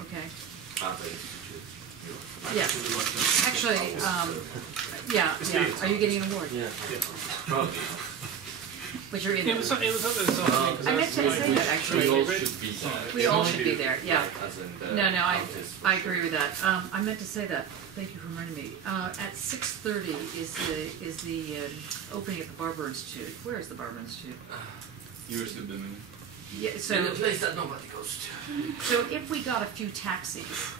Okay. Yeah. Actually, yeah. Are you getting an award? Yeah. But you're in it was up there this afternoon. I meant to say that actually. We all should be there. We all should be there, yeah. As in the No, artists for I sure. agree with that. I meant to say that. Thank you for reminding me. At 6:30 is the opening at the Barber Institute. Where is the Barber Institute? Yours have been Yeah. In a So place that nobody goes to. so if we got a few taxis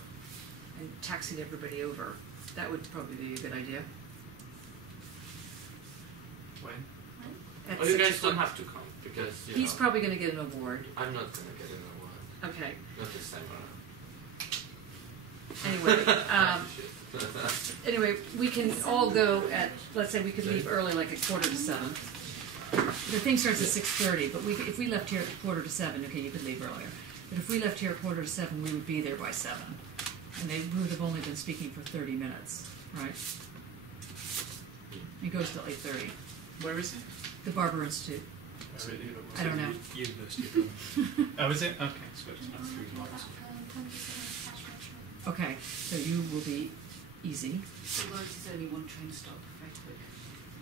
and taxied everybody over, that would probably be a good idea. When? At Oh, you 6 guys don't o'clock. have to come because you He's know, probably going to get an award. I'm not gonna get an award. Okay. Not this time around. Anyway, anyway, we can all go at, let's say we could leave early, like at 6:45. The thing starts at 6:30, but if we left here at 6:45, okay, you could leave earlier. But if we left here at 6:45, we would be there by 7. And they would have only been speaking for 30 minutes, right? It goes till 8:30. Where is it? The Barber Institute. I don't know. University. Oh, is it? Okay, so it's about 3 miles. Okay, so you will be easy. Although it's only one train stop, very quick.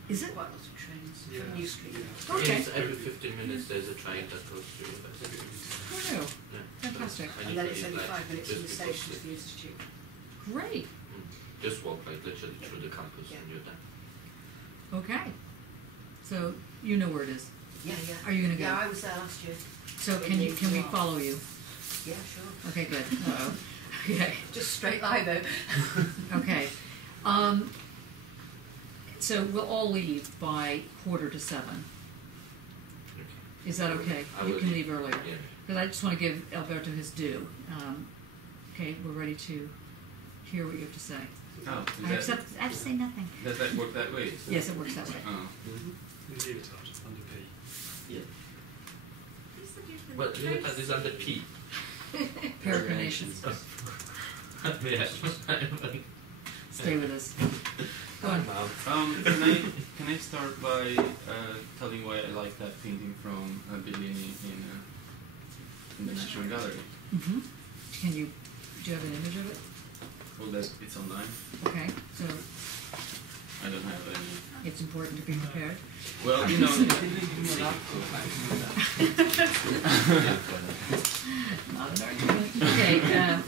Is it? Quite lots of trains Yeah. from New Street. Okay. Yes, every 15 minutes there's a train that goes through university. Oh, no. Yeah. Fantastic. I And need then to it's leave, only like, 5 minutes from the just station before to the institute. Great. Just walk like literally through the campus Yeah. and you're done. Okay. So you know where it is. Yeah, yeah. Are you gonna go? Yeah, I was there last year. So can we follow you? Yeah, sure. Okay, good. Uh-oh. Okay. Just straight line though. Okay. So we'll all leave by 6:45. Is that okay? I You will can leave. leave earlier. Yeah. Because I just want to give Alberto his due. Okay, we're ready to hear what you have to say. Oh, I have to say nothing. does that work that way? Yes, it works that way. Oh. Lyotard, under P. Yeah. But Lyotard is under P. Peregrinations. Yeah. Stay with us. Go on. Can I start by telling why I like that painting from Bellini in the National Gallery? Mm-hmm. Do you have an image of it? Well, that it's online. Okay, so I don't have any. it's important to be prepared. Well, you know. Not an argument. Okay. Well,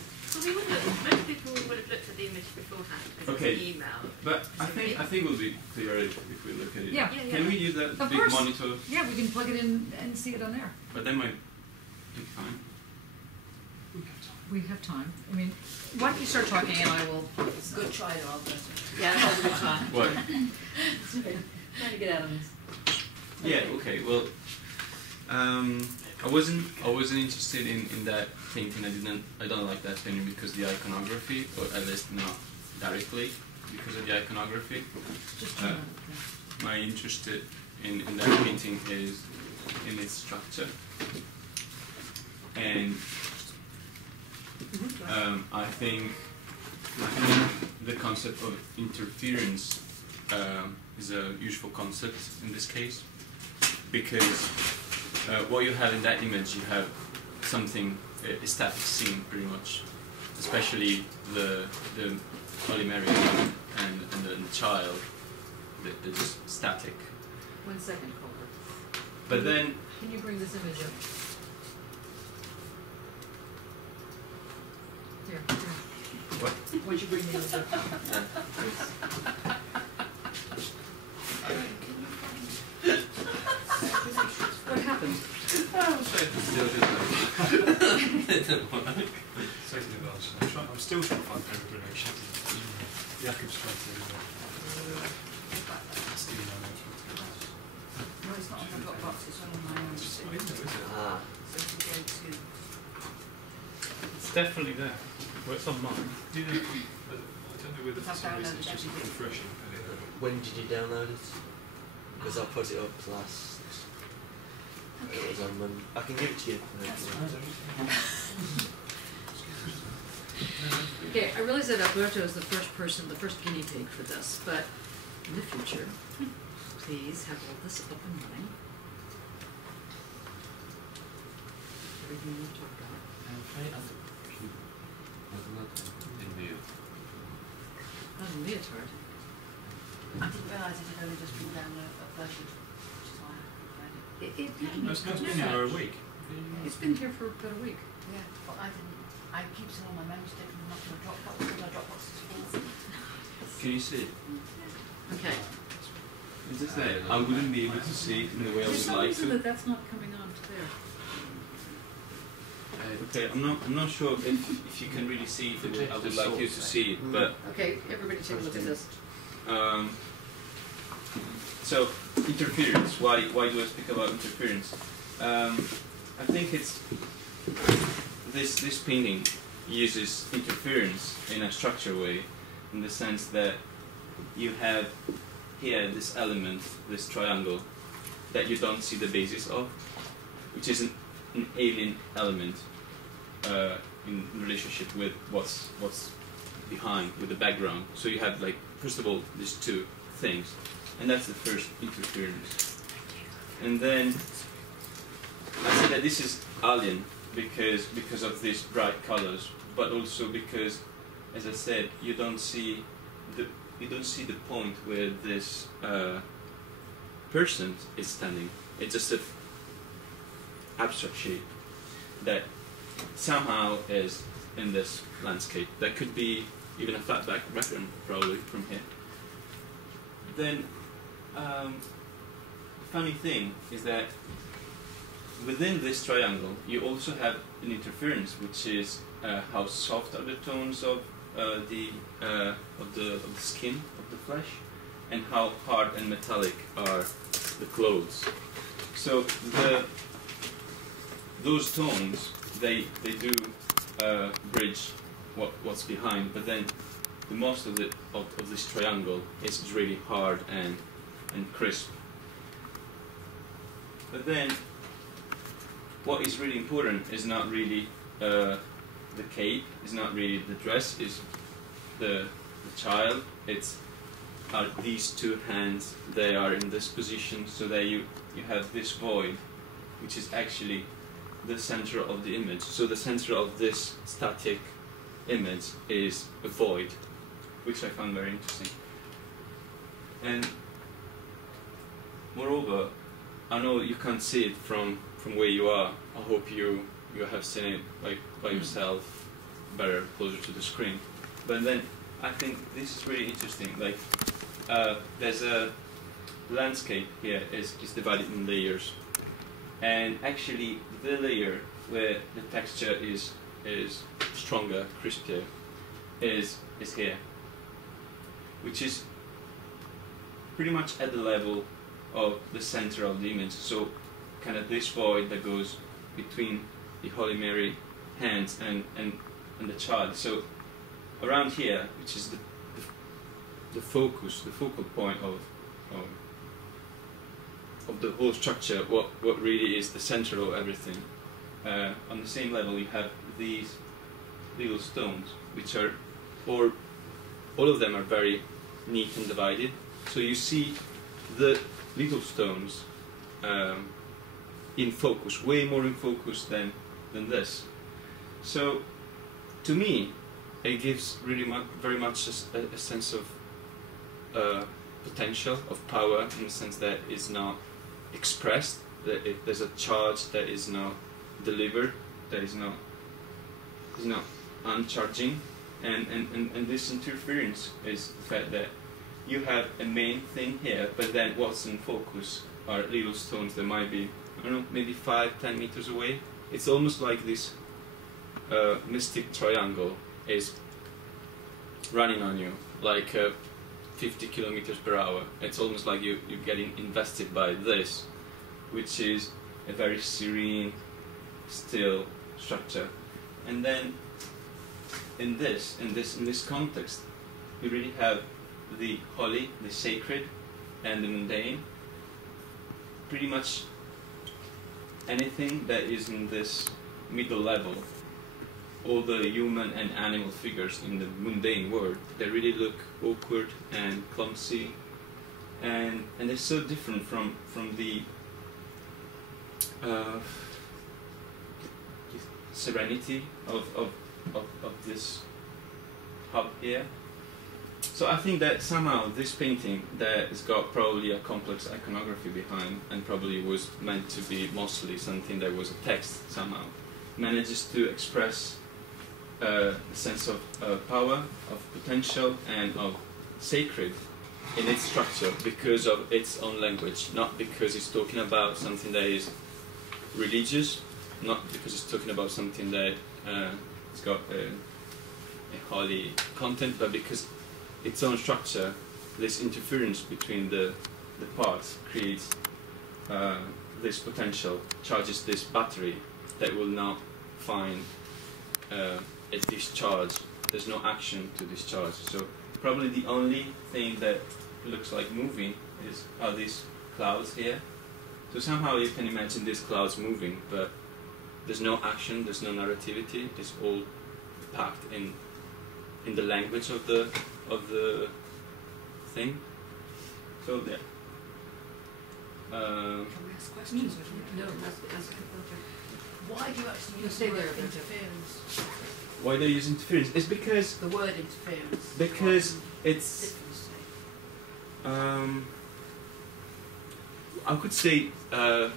we wouldn't have, most people would have looked at the image beforehand because Okay. it's an email. But I think we'll be clear if we look at it. Yeah. Yeah, Can we use that Of big course. monitor? Yeah, we can plug it in and see it on there. But that might take time. We have time. I mean, why don't you start talking and I will. Good try though, Alberto. Yeah, that was a good time. What? Trying to get out of this. Yeah. Okay. Well, I wasn't interested in that painting. I don't like that painting because the iconography, or at least not directly because of the iconography. Just My interest in that painting is in its structure, and I think the concept of interference is a useful concept in this case, because what you have in that image, you have something, a static scene pretty much, especially the Holy Mary and the child, they're just static. 1 second, Colbert. But then, Can you bring this image up? Here. what? Why don't you bring the image up? What happened? I was trying to steal this. It didn't work. I'm still trying to find Peregrinations. Jakob's trying to steal my notes. No, it's not on the Dropbox, it's on my own. It's not in there, is it? Ah. So if you go to... It's definitely there. Well, it's on mine. Do you know, I don't know whether for I've some reason downloaded it's just everything. refreshing. When did you download it? Because I put it up last. It was on Monday. I can give it to you. Okay, I realize that Alberto is the first guinea pig for this, but in the future, please have all this up and running. everything we've talked about. Try other cube, but not in view. Not a leotard. I didn't realise it had only just been down a version, which is why I read it. It's been here a week. It's been here for about a week. Yeah, but I didn't. I keep some on my memory stick and not in my Dropbox because my Dropbox is full. Can you see it? Okay. It's just that I wouldn't be able to see it in the way I For would some like reason to. that's not coming on to there. Okay, I'm not sure if you can really see it the way I would like you to see it, but Okay, everybody take a look at this. so interference. Why do I speak about interference? I think it's this painting uses interference in a structured way, in the sense that you have here this element, this triangle, that you don't see the basis of, which is an alien element in relationship with what's behind, with the background. So you have, like, first of all, these two things, and that's the first interference. And then I say that this is alien because of these bright colors, but also because, as I said, you don't see the point where this person is standing. It's just an abstract shape that somehow is in this landscape. That could be even a flat background, probably, from here. Then, the funny thing is that within this triangle, you also have an interference, which is how soft are the tones of the skin of the flesh, and how hard and metallic are the clothes. So those tones they do bridge what's behind, but then the most of this triangle is really hard and crisp. But then what is really important is not really the cape, is not really the dress, is the child. It's are these two hands, they are in this position, so that you have this void, which is actually the center of the image. So the center of this static image is a void, which I found very interesting. And moreover, I know you can't see it from where you are. I hope you have seen it, like, by yourself, better closer to the screen. But then I think this is really interesting. Like, there's a landscape here is divided in layers, and actually the layer where the texture is stronger, crispier, is here, which is pretty much at the level of the center of the image. So kind of this void that goes between the Holy Mary hands and the child. So around here, which is the focal point of the whole structure, what really is the center of everything. On the same level, you have these little stones, which are, or all of them are very neat and divided. So you see the little stones in focus, way more in focus than this. So to me, it gives really very much a sense of potential, of power, in the sense that it's not expressed, that there's a charge that is not delivered, that is not uncharging, and this interference is the fact that you have a main thing here, but then what's in focus are little stones that might be, I don't know, maybe 5-10 meters away. It's almost like this mystic triangle is running on you, like 50 kilometers per hour. It's almost like you're getting invested by this, which is a very serene, still structure. And then in this context, you really have the holy, the sacred, and the mundane. Pretty much anything that is in this middle level, all the human and animal figures in the mundane world, they really look awkward and clumsy, and they're so different from the serenity of this hub here. So I think that somehow this painting that has got probably a complex iconography behind, and probably was meant to be mostly something that was a text somehow, manages to express a sense of power, of potential, and of sacred in its structure because of its own language, not because it's talking about something that is religious, not because it's talking about something that it's got a holy content, but because its own structure, this interference between the parts creates this potential, charges this battery that will not find a discharge. There's no action to discharge. So probably the only thing that looks like moving are these clouds here. So somehow you can imagine these clouds moving, but there's no action, there's no narrativity. It's all packed in the language of the thing. So yeah. Can we ask questions? No, Why do you actually use stay the word there, Roberta. interference? Why they use interference? It's because The word interference. because it's Difference to it. I could say a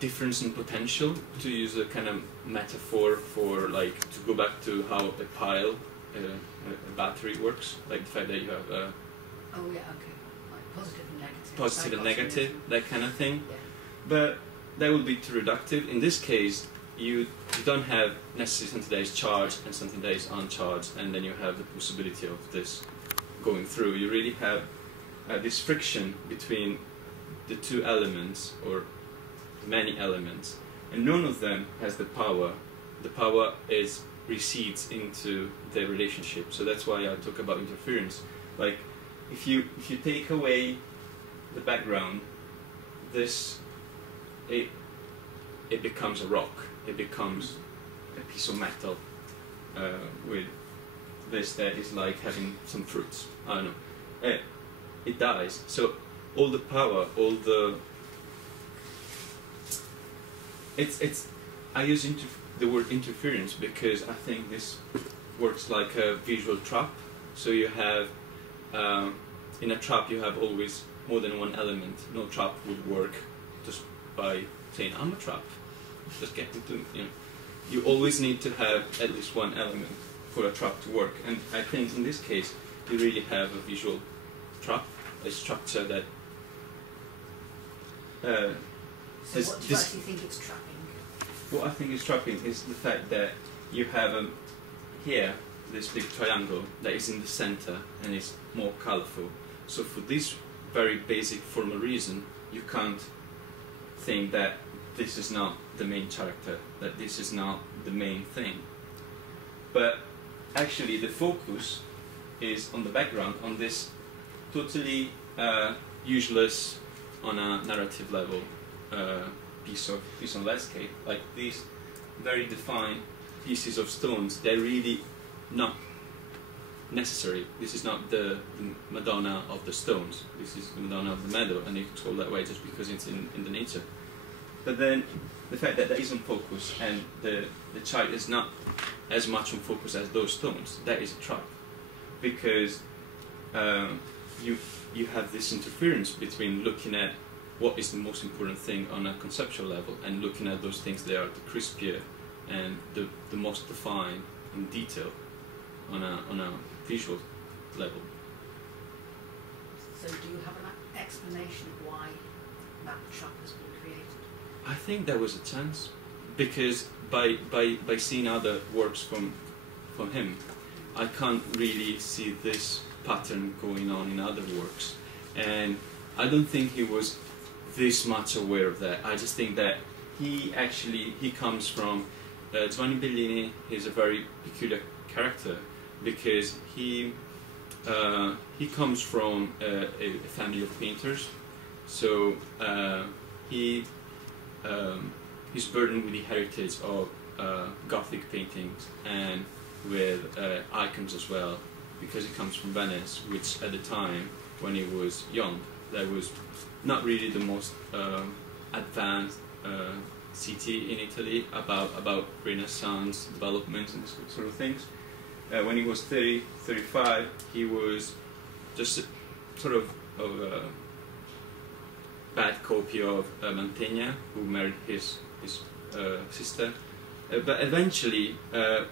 difference in potential, to use a kind of metaphor for, like, to go back to how a pile, a battery works, like the fact that you have a Oh yeah, okay. Like positive and negative. positive and negative, that kind of thing. Yeah. But that would be too reductive. In this case, you don't have necessarily something that is charged and something that is uncharged, and then you have the possibility of this going through. You really have this friction between the two elements, or many elements, and none of them has the power. The power recedes into their relationship. So that's why I talk about interference. Like, if you take away the background, it becomes a rock. It becomes a piece of metal with this that is like having some fruits. I don't know. It dies. So all the power, all the I use the word interference because I think this works like a visual trap. So you have in a trap you have always more than one element. No trap would work just by saying I'm a trap. Just get into, you know. You always need to have at least one element for a trap to work. And I think in this case you really have a visual trap, a structure that So what do you actually think it's trapping? what I think is trapping is the fact that you have here this big triangle that is in the center and is more colorful. So for this very basic formal reason, you can't think that this is not the main character, that this is not the main thing. But actually the focus is on the background, on this totally useless, on a narrative level, piece of landscape. Like these very defined pieces of stones, they're really not necessary. This is not the Madonna of the stones. This is the Madonna of the meadow, and it's called that way just because it's in the nature. But then the fact that is on focus and the child is not as much on focus as those stones, that is a trap, because you have this interference between looking at what is the most important thing on a conceptual level and looking at those things that are the crispier and the most defined in detail on a visual level. So do you have an explanation of why that trap has been created? I think there was a chance, because by seeing other works from him, I can't really see this pattern going on in other works, and I don't think he was this much aware of that. I just think that he comes from Giovanni Bellini. He's a very peculiar character because he comes from a family of painters, so he's burdened with the heritage of Gothic paintings and with icons as well, because he comes from Venice, which at the time when he was young, that was not really the most advanced city in Italy about Renaissance development and sort of things. When he was 30, 35, he was just sort of a bad copy of Mantegna, who married his sister. But eventually,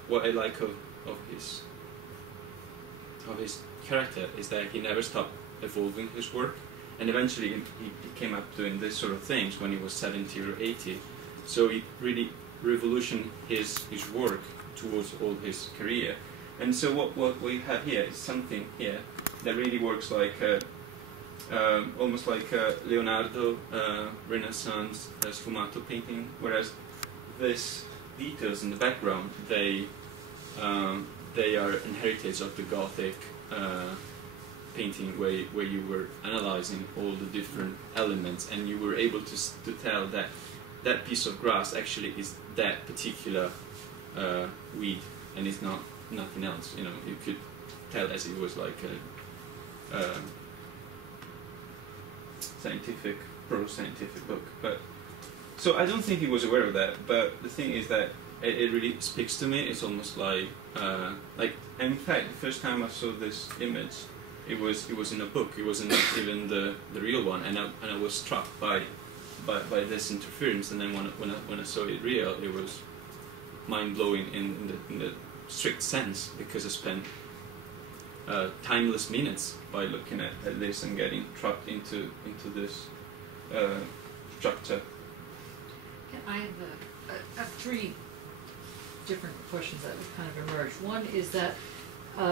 what I like of his character is that he never stopped evolving his work, and eventually he came up doing this sort of things when he was 70 or 80. So he really revolutionized his work towards all his career. And so what we have here is something here that really works like almost like Leonardo Renaissance sfumato painting, whereas these details in the background, they are inherited of the Gothic painting, where you were analyzing all the different elements, and you were able to tell that that piece of grass actually is that particular weed, and it's not nothing else. You know, you could tell as it was like a scientific, pro-scientific book. But so I don't think he was aware of that. But the thing is that it really speaks to me. It's almost like and in fact, the first time I saw this image, it was in a book. It wasn't even the real one, and I was struck by this interference. And then when I saw it real, it was mind blowing in the strict sense, because I spent timeless minutes by looking at this and getting trapped into this structure. I have three different questions that would kind of emerge. One is that,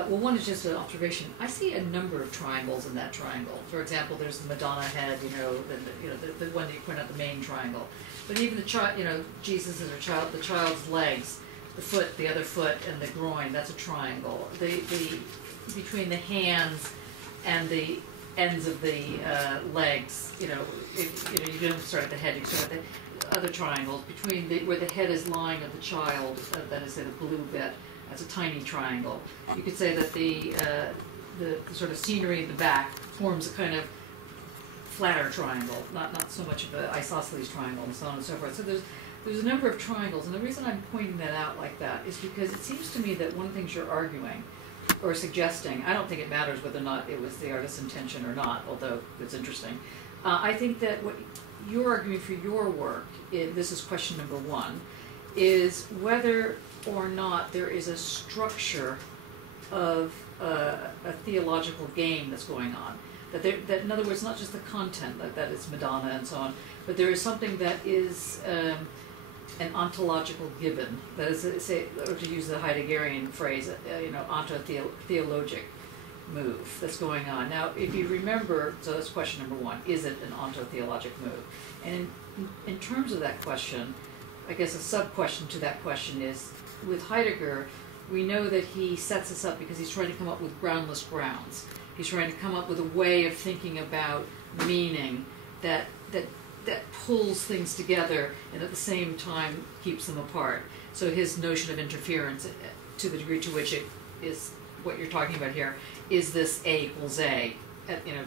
one is just an observation. I see a number of triangles in that triangle. For example, there's the Madonna head, the one that you point out, the main triangle. But even the child, Jesus is the child's legs, the foot, the other foot, and the groin. That's a triangle. The between the hands and the ends of the legs, you don't start at the head, you start at the other triangles. Between where the head is lying of the child, that is, say, the blue bit, that's a tiny triangle. You could say that the sort of scenery in the back forms a kind of flatter triangle, not so much of an isosceles triangle, and so on and so forth. So there's a number of triangles, and the reason I'm pointing that out like that is because it seems to me that one of the things you're arguing or suggesting, I don't think it matters whether or not it was the artist's intention or not, although it's interesting. I think that what you're arguing for your work, this is question number one, is whether or not there is a structure of a theological game that's going on. That in other words, not just the content, that it's Madonna and so on, but there is something that is an ontological given. That is, say, or to use the Heideggerian phrase, ontotheologic move that's going on. Now, if you remember, so that's question number one: is it an ontotheologic move? And in terms of that question, I guess a sub-question to that question is, with Heidegger, we know that he sets us up because he's trying to come up with groundless grounds. He's trying to come up with a way of thinking about meaning that pulls things together and at the same time keeps them apart. So his notion of interference, to the degree to which it is what you're talking about here, is this A equals A.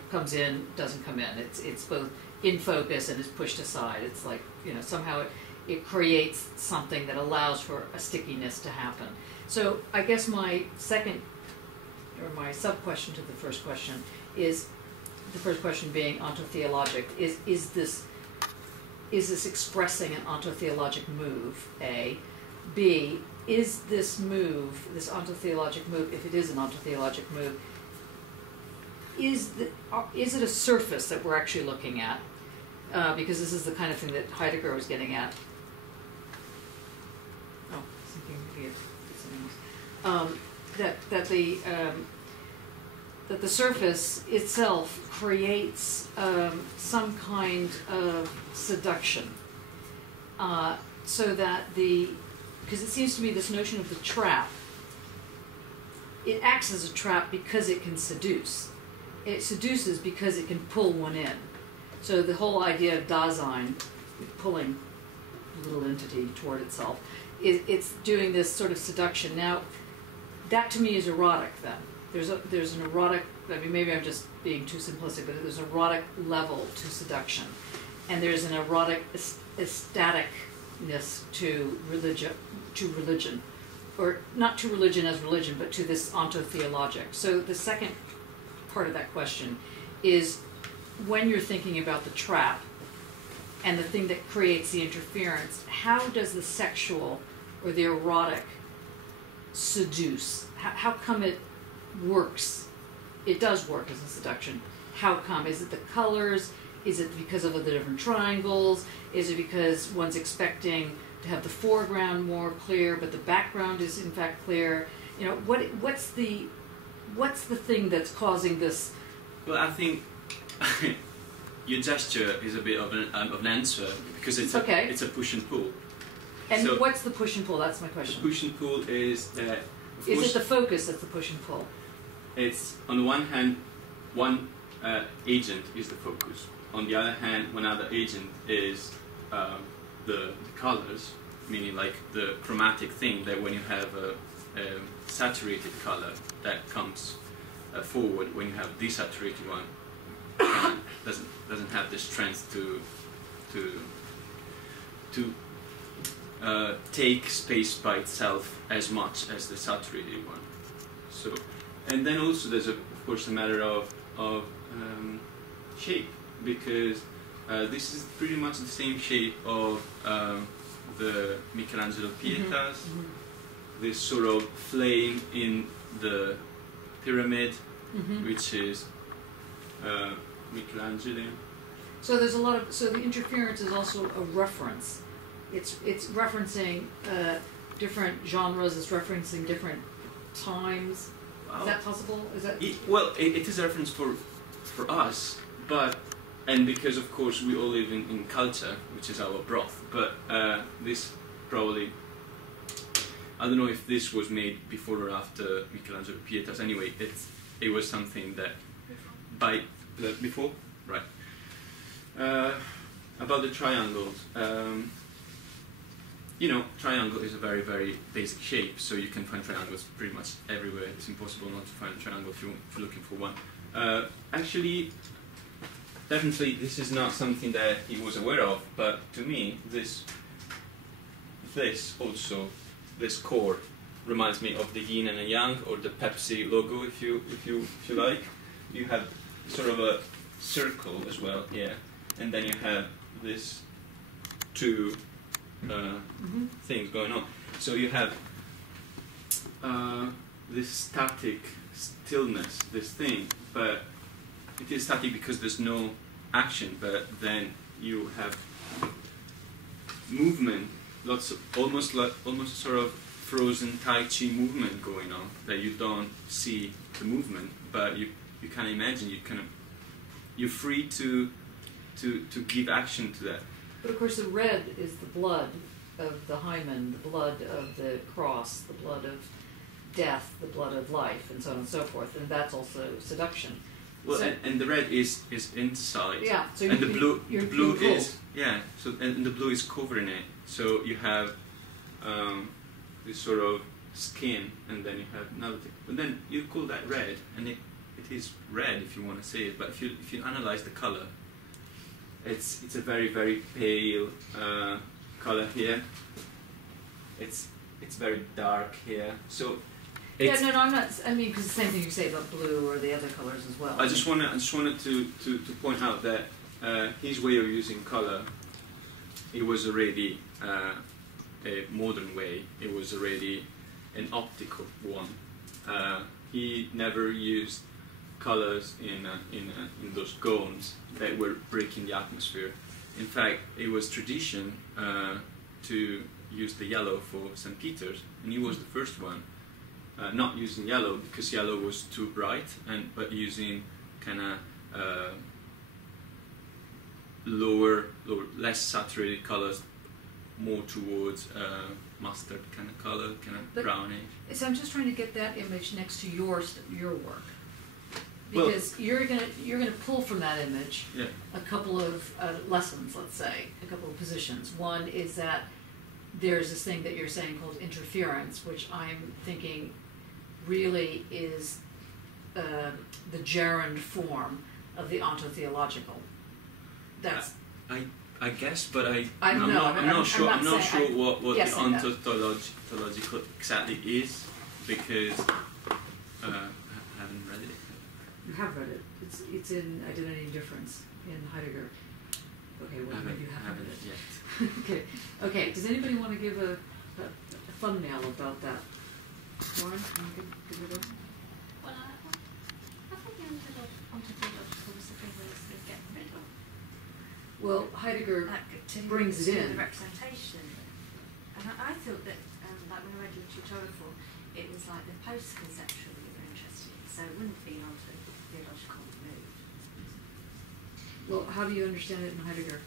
Comes in, doesn't come in. It's both in focus and is pushed aside. It's like, somehow it creates something that allows for a stickiness to happen. So I guess my second, or my sub-question to the first question is, the first question being ontotheologic, is this expressing an ontotheologic move, A? B, is this move, this ontotheologic move, if it is an ontotheologic move, is it a surface that we're actually looking at? Because this is the kind of thing that Heidegger was getting at. Oh, something weird. That the surface itself creates some kind of seduction, so that because it seems to me this notion of the trap, it acts as a trap because it can seduce. It seduces because it can pull one in. So the whole idea of Dasein, pulling a little entity toward itself, it's doing this sort of seduction. Now, that to me is erotic then. There's an erotic, maybe I'm just being too simplistic, but there's an erotic level to seduction. And there's an erotic ecstatic connectedness to religion, or not to religion as religion, but to this ontotheologic. So the second part of that question is, when you're thinking about the trap and the thing that creates the interference, how does the sexual or the erotic seduce? How come it works? It does work as a seduction. How come? Is it the colors? Is it because of the different triangles? Is it because one's expecting to have the foreground more clear, but the background is in fact clear? You know, what's the thing that's causing this? Well, I think your gesture is a bit of an answer, because it's a push and pull. And so what's the push and pull? That's my question. The push and pull is that. Is it the focus that's the push and pull? It's on the one hand, one agent is the focus. On the other hand, one other agent is the colors, meaning like the chromatic thing, that when you have a saturated color that comes forward, when you have a desaturated one, doesn't have the strength to take space by itself as much as the saturated one. So, and then also there's of course a matter of shape, because this is pretty much the same shape of the Michelangelo Pietas, this sort of flame in the pyramid, which is Michelangelo. So there's a lot of, so the interference is also a reference. It's referencing different genres. It's referencing different times. Is that possible? Is that? It is a reference for us, but, and because of course we all live in culture, which is our broth. But this probably, I don't know if this was made before or after Michelangelo Pietas. Anyway, it was something that before, right? About the triangles. You know, triangle is a very, very basic shape, so you can find triangles pretty much everywhere. It's impossible not to find a triangle if you're looking for one. Actually, definitely this is not something that he was aware of, but to me, this core reminds me of the yin and the yang, or the Pepsi logo, if you like. You have sort of a circle as well, yeah, and then you have this two things going on. So you have this static stillness, this thing, but it is static because there's no action, but then you have movement, lots of almost sort of frozen Tai Chi movement going on, that you don't see the movement, but you can imagine, you're free to give action to that. But of course the red is the blood of the hymen, the blood of the cross, the blood of death, the blood of life, and so on and so forth, and that's also seduction. Well, so, and the red is inside. Yeah, so and the blue is, yeah. So and the blue is covering it. So you have this sort of skin, and then you have another thing. But then you call that red, and it is red if you want to say it. But if you analyze the color, it's a very, very pale color here. It's very dark here. So yeah, no, I'm not. I mean, because the same thing you say about blue or the other colors as well. I just wanted to point out that his way of using color, it was already a modern way. It was already an optical one. He never used colors in those gones that were breaking the atmosphere. In fact, it was tradition to use the yellow for St. Peter's, and he was the first one. Not using yellow because yellow was too bright, but using kind of lower, less saturated colors, more towards mustard kind of color, kind of brownish. So I'm just trying to get that image next to your work, because you're gonna pull from that image a couple of lessons, let's say, a couple of positions. One is that there's this thing that you're saying called interference, which I'm thinking really is the gerund form of the ontotheological. That's I I guess, but I don't know. I'm not sure. I'm not saying- sure what the guessing that. ontological exactly is because I haven't read it. You have read it. It's in Identity and Difference in Heidegger. Okay, well maybe you haven't read it. Yet. Okay. Okay. Does anybody want to give a thumbnail about that? Lauren, can you give it a? Well, I think the ontological was the thing we sort of get rid of. Well, Heidegger Like to brings it to in. the representation. And I thought that, like when I read your tutorial, it was like the post-conceptual that you were interested in, so it wouldn't be onto the theological move. Well, how do you understand it in Heidegger?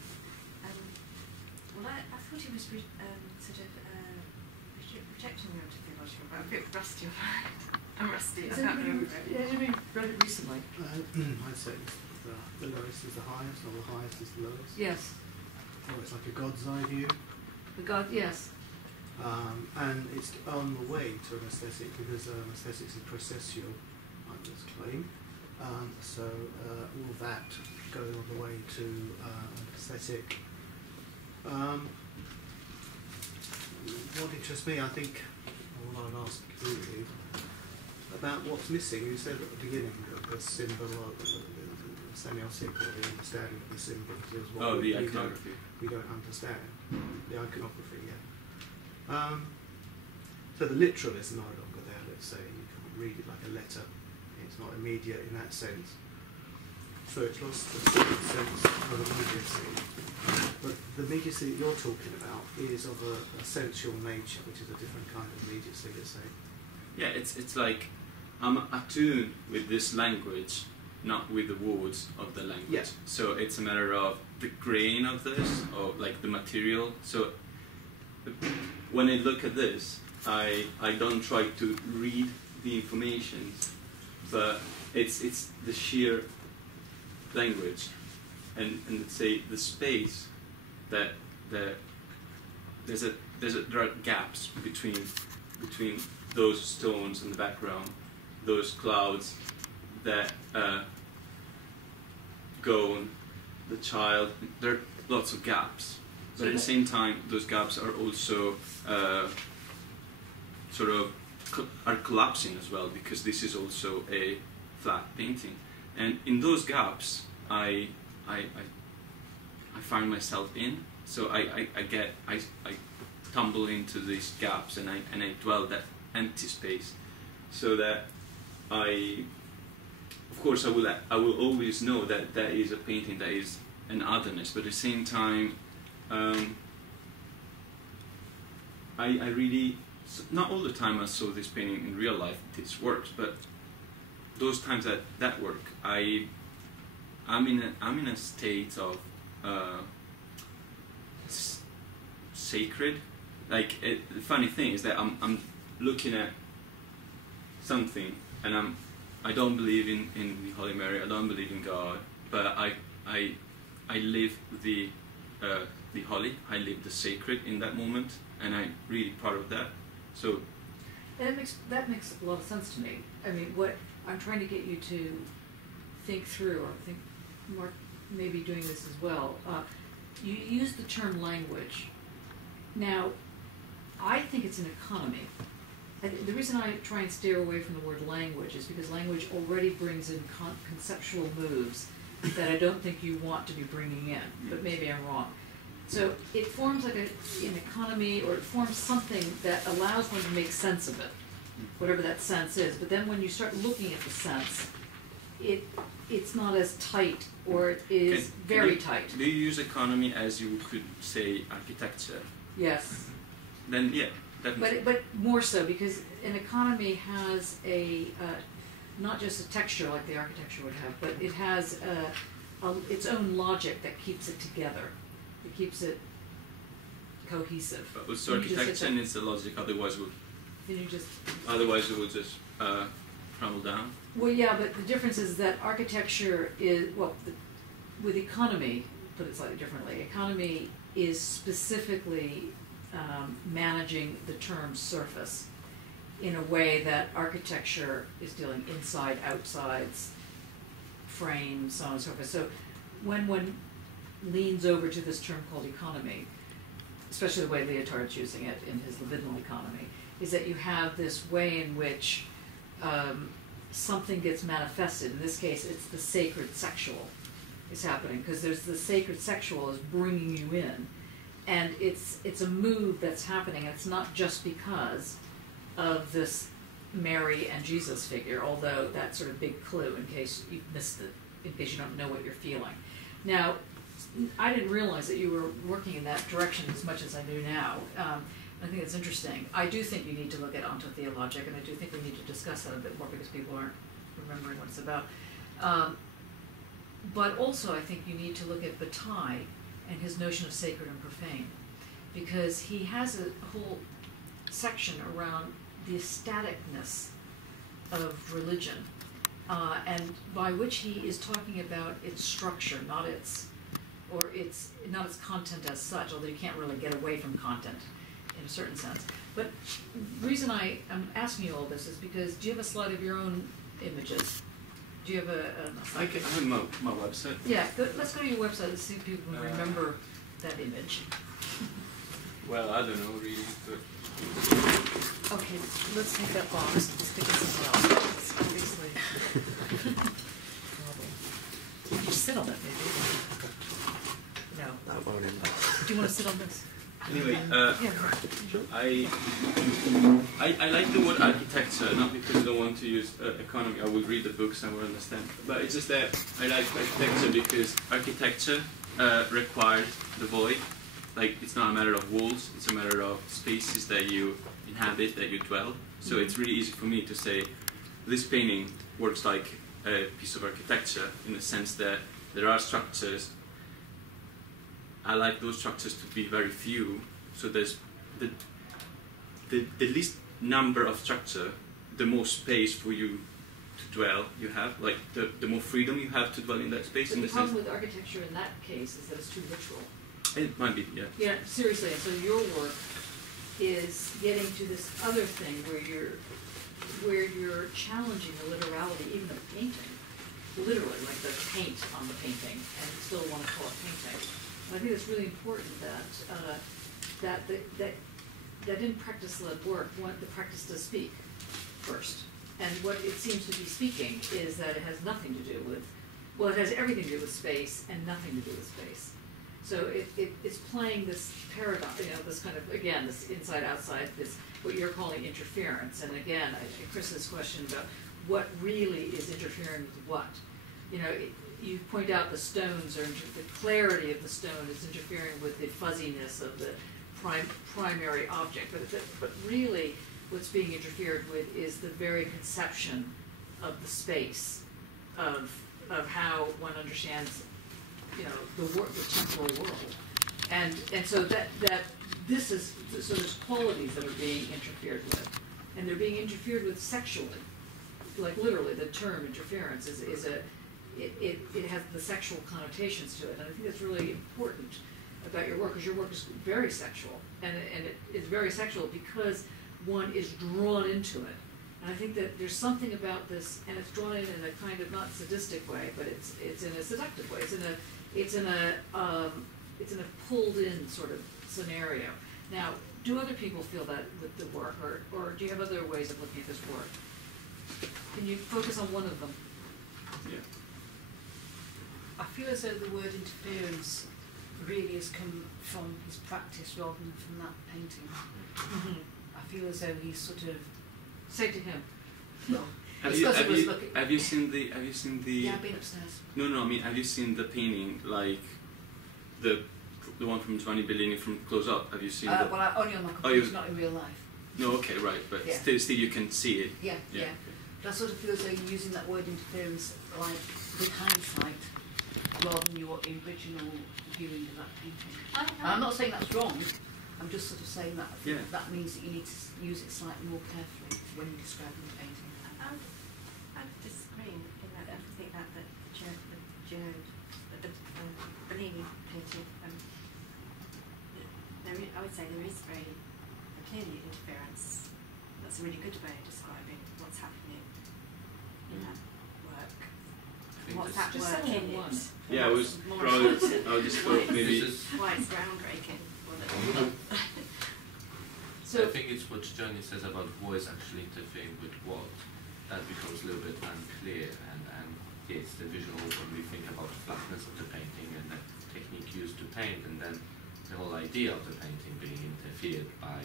Well, I thought he was sort of projecting me onto theological, but I'm a bit rusty on that. I'm rusty, I can't remember it. Has anybody read it recently? I'd say the lowest is the highest, or the highest is the lowest. Yes. Or it's like a God's eye view. The God, yes. And it's on the way to an aesthetic because aesthetics is processual, I just claim. So all that going on the way to an aesthetic. What interests me, I think, all I'd ask really about what's missing. You said at the beginning that the symbol, or the semiotic, or the understanding of the symbol is what The iconography. we don't understand. The iconography, yeah. So the literal is no longer there, let's say. You can't read it like a letter. It's not immediate in that sense. So it's lost the sense of immediacy. But the immediacy that you're talking about is of a sensual nature, which is a different kind of immediacy, let's say. Yeah, it's like I'm attuned with this language, not with the words of the language. Yeah. So it's a matter of the grain of this, or like the material. So when I look at this, I don't try to read the information, but it's the sheer language, and let's say the space that there are gaps between those stones in the background, those clouds that go on the child. There are lots of gaps, but at the same time, those gaps are also sort of are collapsing as well, because this is also a flat painting, and in those gaps, I find myself in. So I tumble into these gaps, and I dwell that empty space, so that of course I will always know that that is a painting, that is an otherness, but at the same time I really, not all the time I saw this painting in real life, this works, but those times that work, I'm in a state of sacred. Like the funny thing is that I'm looking at something, and I don't believe in the Holy Mary. I don't believe in God, but I live the holy. I live the sacred in that moment, and I'm really proud of that. So that makes a lot of sense to me. I mean, what I'm trying to get you to think through, or I think Mark may be doing this as well. You use the term language. Now, I think it's an economy. The reason I try and steer away from the word language is because language already brings in conceptual moves that I don't think you want to be bringing in, but maybe I'm wrong. So it forms like an economy, or it forms something that allows one to make sense of it, whatever that sense is. But then when you start looking at the sense, it's not as tight, or it is very tight. Do you use economy as you could say architecture? Yes. Then yeah. But more so, because an economy has not just a texture like the architecture would have, but it has its own logic that keeps it together. It keeps it cohesive. But so architecture needs the logic, otherwise it would just crumble down. Well, yeah, but the difference is that architecture is, with economy, put it slightly differently, economy is specifically managing the term surface in a way that architecture is dealing inside, outsides, frames, so on and so forth. So when leans over to this term called economy, especially the way Lyotard's using it in his libidinal economy, is that you have this way in which something gets manifested. In this case, it's the sacred sexual is happening, because there's the sacred sexual is bringing you in, and it's a move that's happening. It's not just because of this Mary and Jesus figure, although that's sort of big clue in case you've missed it, in case you don't know what you're feeling. Now, I didn't realize that you were working in that direction as much as I do now. I think it's interesting. I do think you need to look at ontotheologic, and I do think we need to discuss that a bit more because people aren't remembering what it's about. But also I think you need to look at Bataille and his notion of sacred and profane, because he has a whole section around the ecstaticness of religion, and by which he is talking about its structure, not its content as such, although you can't really get away from content in a certain sense. But the reason I am asking you all this is because, do you have a slide of your own images? Do you have a slide? I have my website. Yeah, let's go to your website and see if people can remember that image. Well, I don't know really, but Okay, let's take that box and stick it somewhere else. It's obviously you should sit on it, maybe. No. That won't impact. Do you want to sit on this? anyway, Yeah. I like the word architecture, not because I don't want to use economy. I will read the books and will understand. But it's just that I like architecture because architecture requires the void. Like, it's not a matter of walls, it's a matter of spaces that you inhabit, that you dwell. So it's really easy for me to say this painting works like a piece of architecture in the sense that there are structures. I like those structures to be very few, so there's the least number of structure, the more space for you to dwell you have, like the more freedom you have to dwell in that space. But in the the problem sense with architecture in that case is that it's too literal. it might be, yeah. Yeah, seriously. So your work is getting to this other thing where you're challenging the literality, even of painting, literally, like the paint on the painting, and still want to call it painting. And I think it's really important that in practice-led work, the practice does speak first. And what it seems to be speaking is that it has nothing to do with, well, it has everything to do with space and nothing to do with space. So it's playing this paradox, this kind of, again, this inside-outside, this what you're calling interference. And again, Chris's question about what really is interfering with what. You point out the stones, or the clarity of the stone is interfering with the fuzziness of the primary object. But really, what's being interfered with is the very conception of the space, of how one understands the temporal world, and so that this is so there's qualities that are being interfered with, and they're being interfered with sexually, like literally the term interference it has the sexual connotations to it, and I think that's really important about your work, because your work is very sexual, and it is very sexual because one is drawn into it. And I think that there's something about this, and it's drawn in a kind of not sadistic way, but it's in a seductive way. It's in a pulled in sort of scenario. Now, do other people feel that with the work, or do you have other ways of looking at this work? Can you focus on one of them? Yeah. I feel as though the word interference really has come from his practice rather than from that painting. Mm-hmm. I feel as though he's sort of Say to him. Have you seen the? Yeah, I've been upstairs. No, I mean, have you seen the painting, like the one from Giovanni Bellini from close up? Have you seen? Well, only on my computer, not in real life. No, okay, right, but Yeah. still you can see it. Yeah. Okay. But I sort of feel as though you're using that word interference like with hindsight rather than your original viewing of that painting. I'm not saying that's wrong. I'm just sort of saying that I think that means that you need to use it slightly more carefully when you're describing the painting. I disagree in that. I think that the Bellini painting, I would say there is very clearly interference. That's a really good way of describing what's happening in that work. think what's this- that Just work settle in on one. it. Yeah, I was More probably, important. I just thought maybe, This is- Why it's groundbreaking. Well, So I think it's what Johnny says about who is actually interfering with what. That becomes a little bit unclear, and yes, the visual when we think about the flatness of the painting and the technique used to paint, and then the whole idea of the painting being interfered by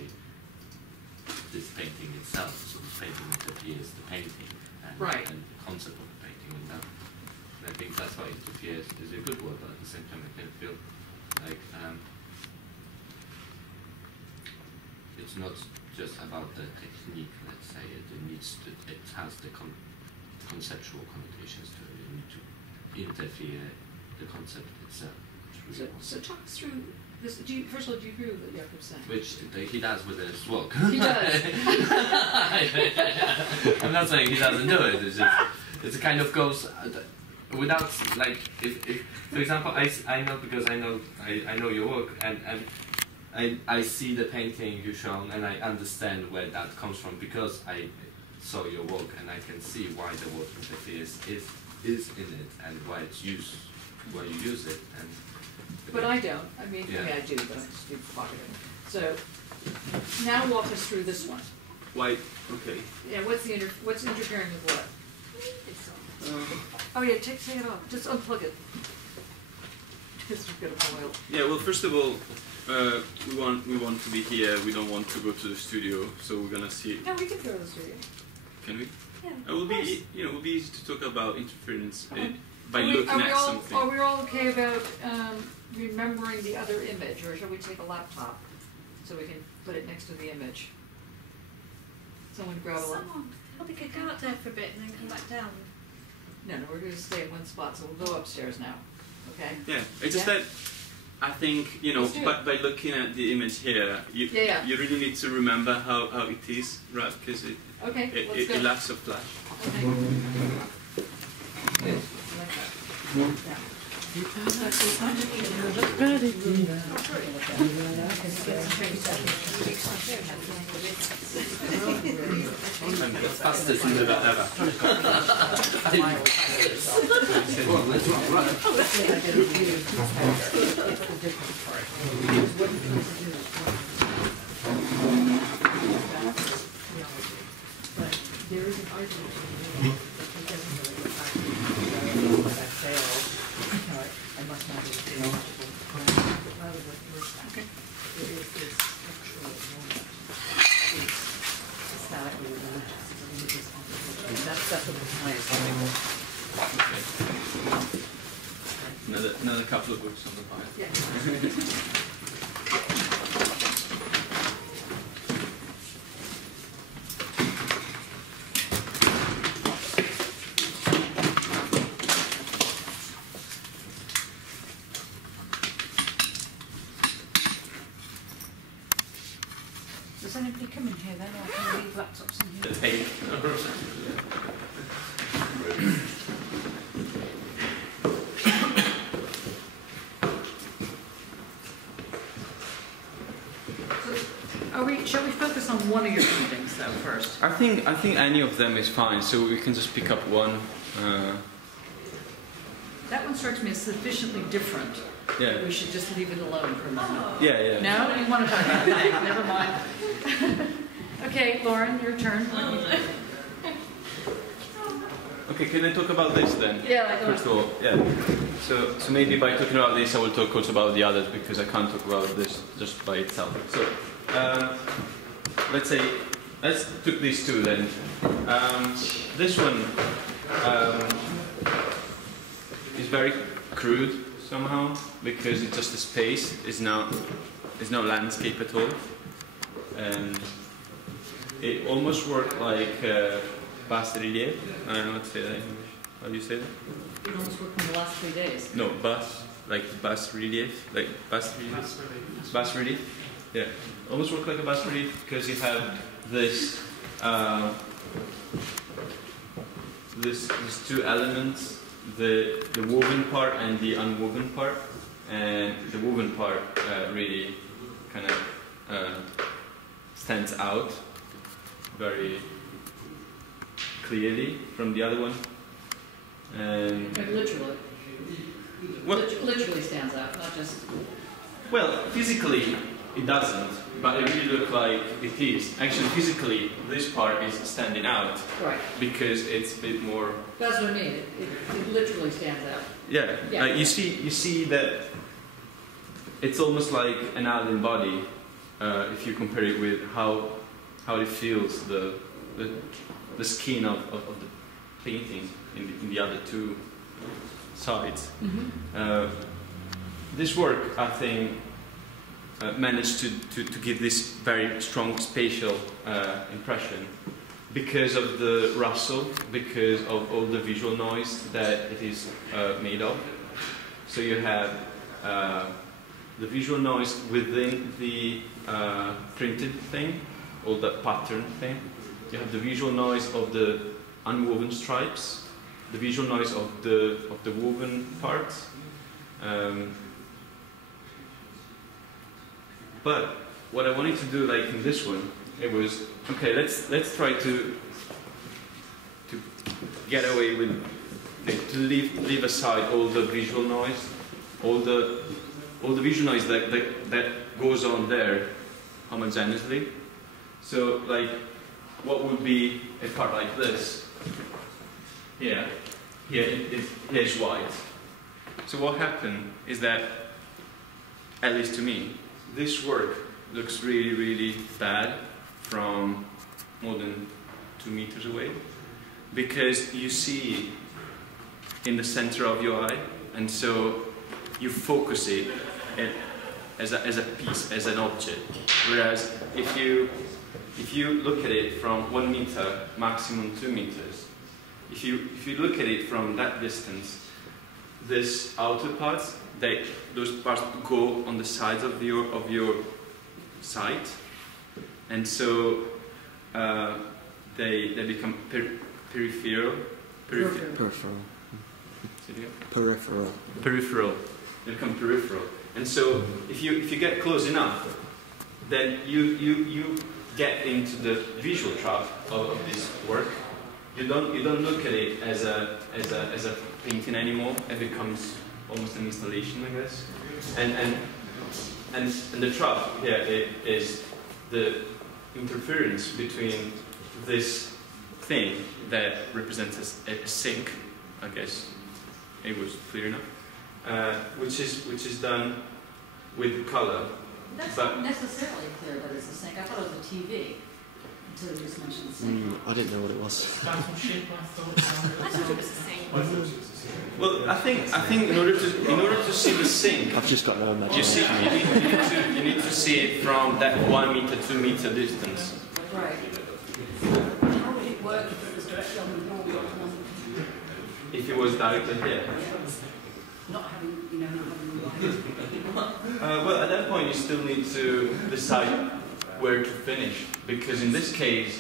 this painting itself. So the painting interferes the painting and, Right. and the concept of the painting, and I think that's why interferes is a good word, but at the same time I can feel like it's not just about the technique, let's say, it has the conceptual connotations to it. You need to interfere the concept itself. It's really so talk us through this. First of all, do you agree with what Jakob's saying? which he does with his work. He does. I'm not saying he doesn't do it. It's just it kind of goes without like if for example I know because I know your work and I see the painting you shown and I understand where that comes from because I saw your work and I can see why the word interferes is in it and why it's used, why you use it. And But I don't. I mean, Yeah. I do, but I'm just being provocative. So now walk us through this one. why, okay. Yeah, what's interfering with what? Oh yeah, take it off. Just unplug it. Because we're gonna boil. Yeah, well, first of all, we want to be here. We don't want to go to the studio, so we're gonna see. No, we can go to the studio. Can we? Yeah. It will be, it will be easy to talk about interference by Are looking we at all, something. Are we all okay about remembering the other image, or shall we take a laptop so we can put it next to the image? Someone grab a laptop. Someone, we could go up there for a bit and then come back down. No, we're going to stay in one spot, so we'll go upstairs now. Okay? Yeah, it's just Yeah. that I think, Let's do it. by looking at the image here, Yeah. you really need to remember how it is, right? Because Okay, let's go. it lacks a flash. Okay. Good. I like that. Yeah. fastest mover ever. There is an argument that he doesn't know the fact that failed. I must not be eligible. Rather than first time. There is this structural moment. It's aesthetically religious. It's a religious ontology. That's what the highest level. Another couple of books on the file. Yeah. Does anybody come in here then, or can we leave laptops in here? The tape. Shall we focus on one of your paintings though first? I think any of them is fine, so we can just pick up one. That one strikes me as sufficiently different. Yeah. We should just leave it alone for a moment. Yeah. No, you want to talk about that? Never mind. Okay, Lauren, your turn. Okay, can I talk about this then? Yeah, go First of all, yeah. So maybe by talking about this, I will talk also about the others because I can't talk about this just by itself. So let's take these two then. This one is very crude somehow because it's just a space. It's no landscape at all, and it almost worked like bas relief. I don't know how to say that in English. How do you say that? It almost worked in the last 3 days. No, bas relief, like bas relief. Bas relief. Yeah, almost worked like a bas relief because you have this these two elements, the woven part and the unwoven part, and the woven part really kind of stands out very clearly from the other one. And Like literally. well, Literally stands out, not just. well, physically it doesn't, but it really looks like it is. Actually, physically, this part is standing out Right. because it's a bit more. That's what I mean. It literally stands out. Yeah, Yeah. you see that it's almost like an alien body if you compare it with how it feels the skin of the painting in the other two sides. Mm-hmm. This work, I think, managed to give this very strong spatial impression because of the rustle, because of all the visual noise that it is made of. So you have the visual noise within the printed thing, all the pattern thing. You have the visual noise of the unwoven stripes, the visual noise of the woven parts. But what I wanted to do, like in this one, it was okay. Let's try to get away with to leave aside all the visual noise, all the visual noise that goes on there homogeneously. So like, what would be a part like this? Here is white. So what happened is that, at least to me, this work looks really, really bad from more than 2 meters away, because you see in the center of your eye, and so you focus it as a piece, as an object. Whereas if you look at it from 1 meter, maximum 2 meters, if you look at it from that distance, this outer parts, those parts go on the sides of your sight, and so they become peripheral. They become peripheral, and so if you get close enough, then you get into the visual trap of this work. You don't look at it as a painting anymore. It becomes almost an installation, I guess. And the trap here is the interference between this thing that represents a sink, I guess it was clear enough, which is done with color. That's but not necessarily clear that it's a sink. I thought it was a TV until you just mentioned the sink. I didn't know what it was. I thought it was the same. Well, I think in order to see the sink, I've just got no imagination. you need to see it from that 1 meter, 2 meter distance. Right. How would it work if it was directly on the wall? If it was directly here. Not having, not having the light. Well, at that point, you still need to decide where to finish, because in this case,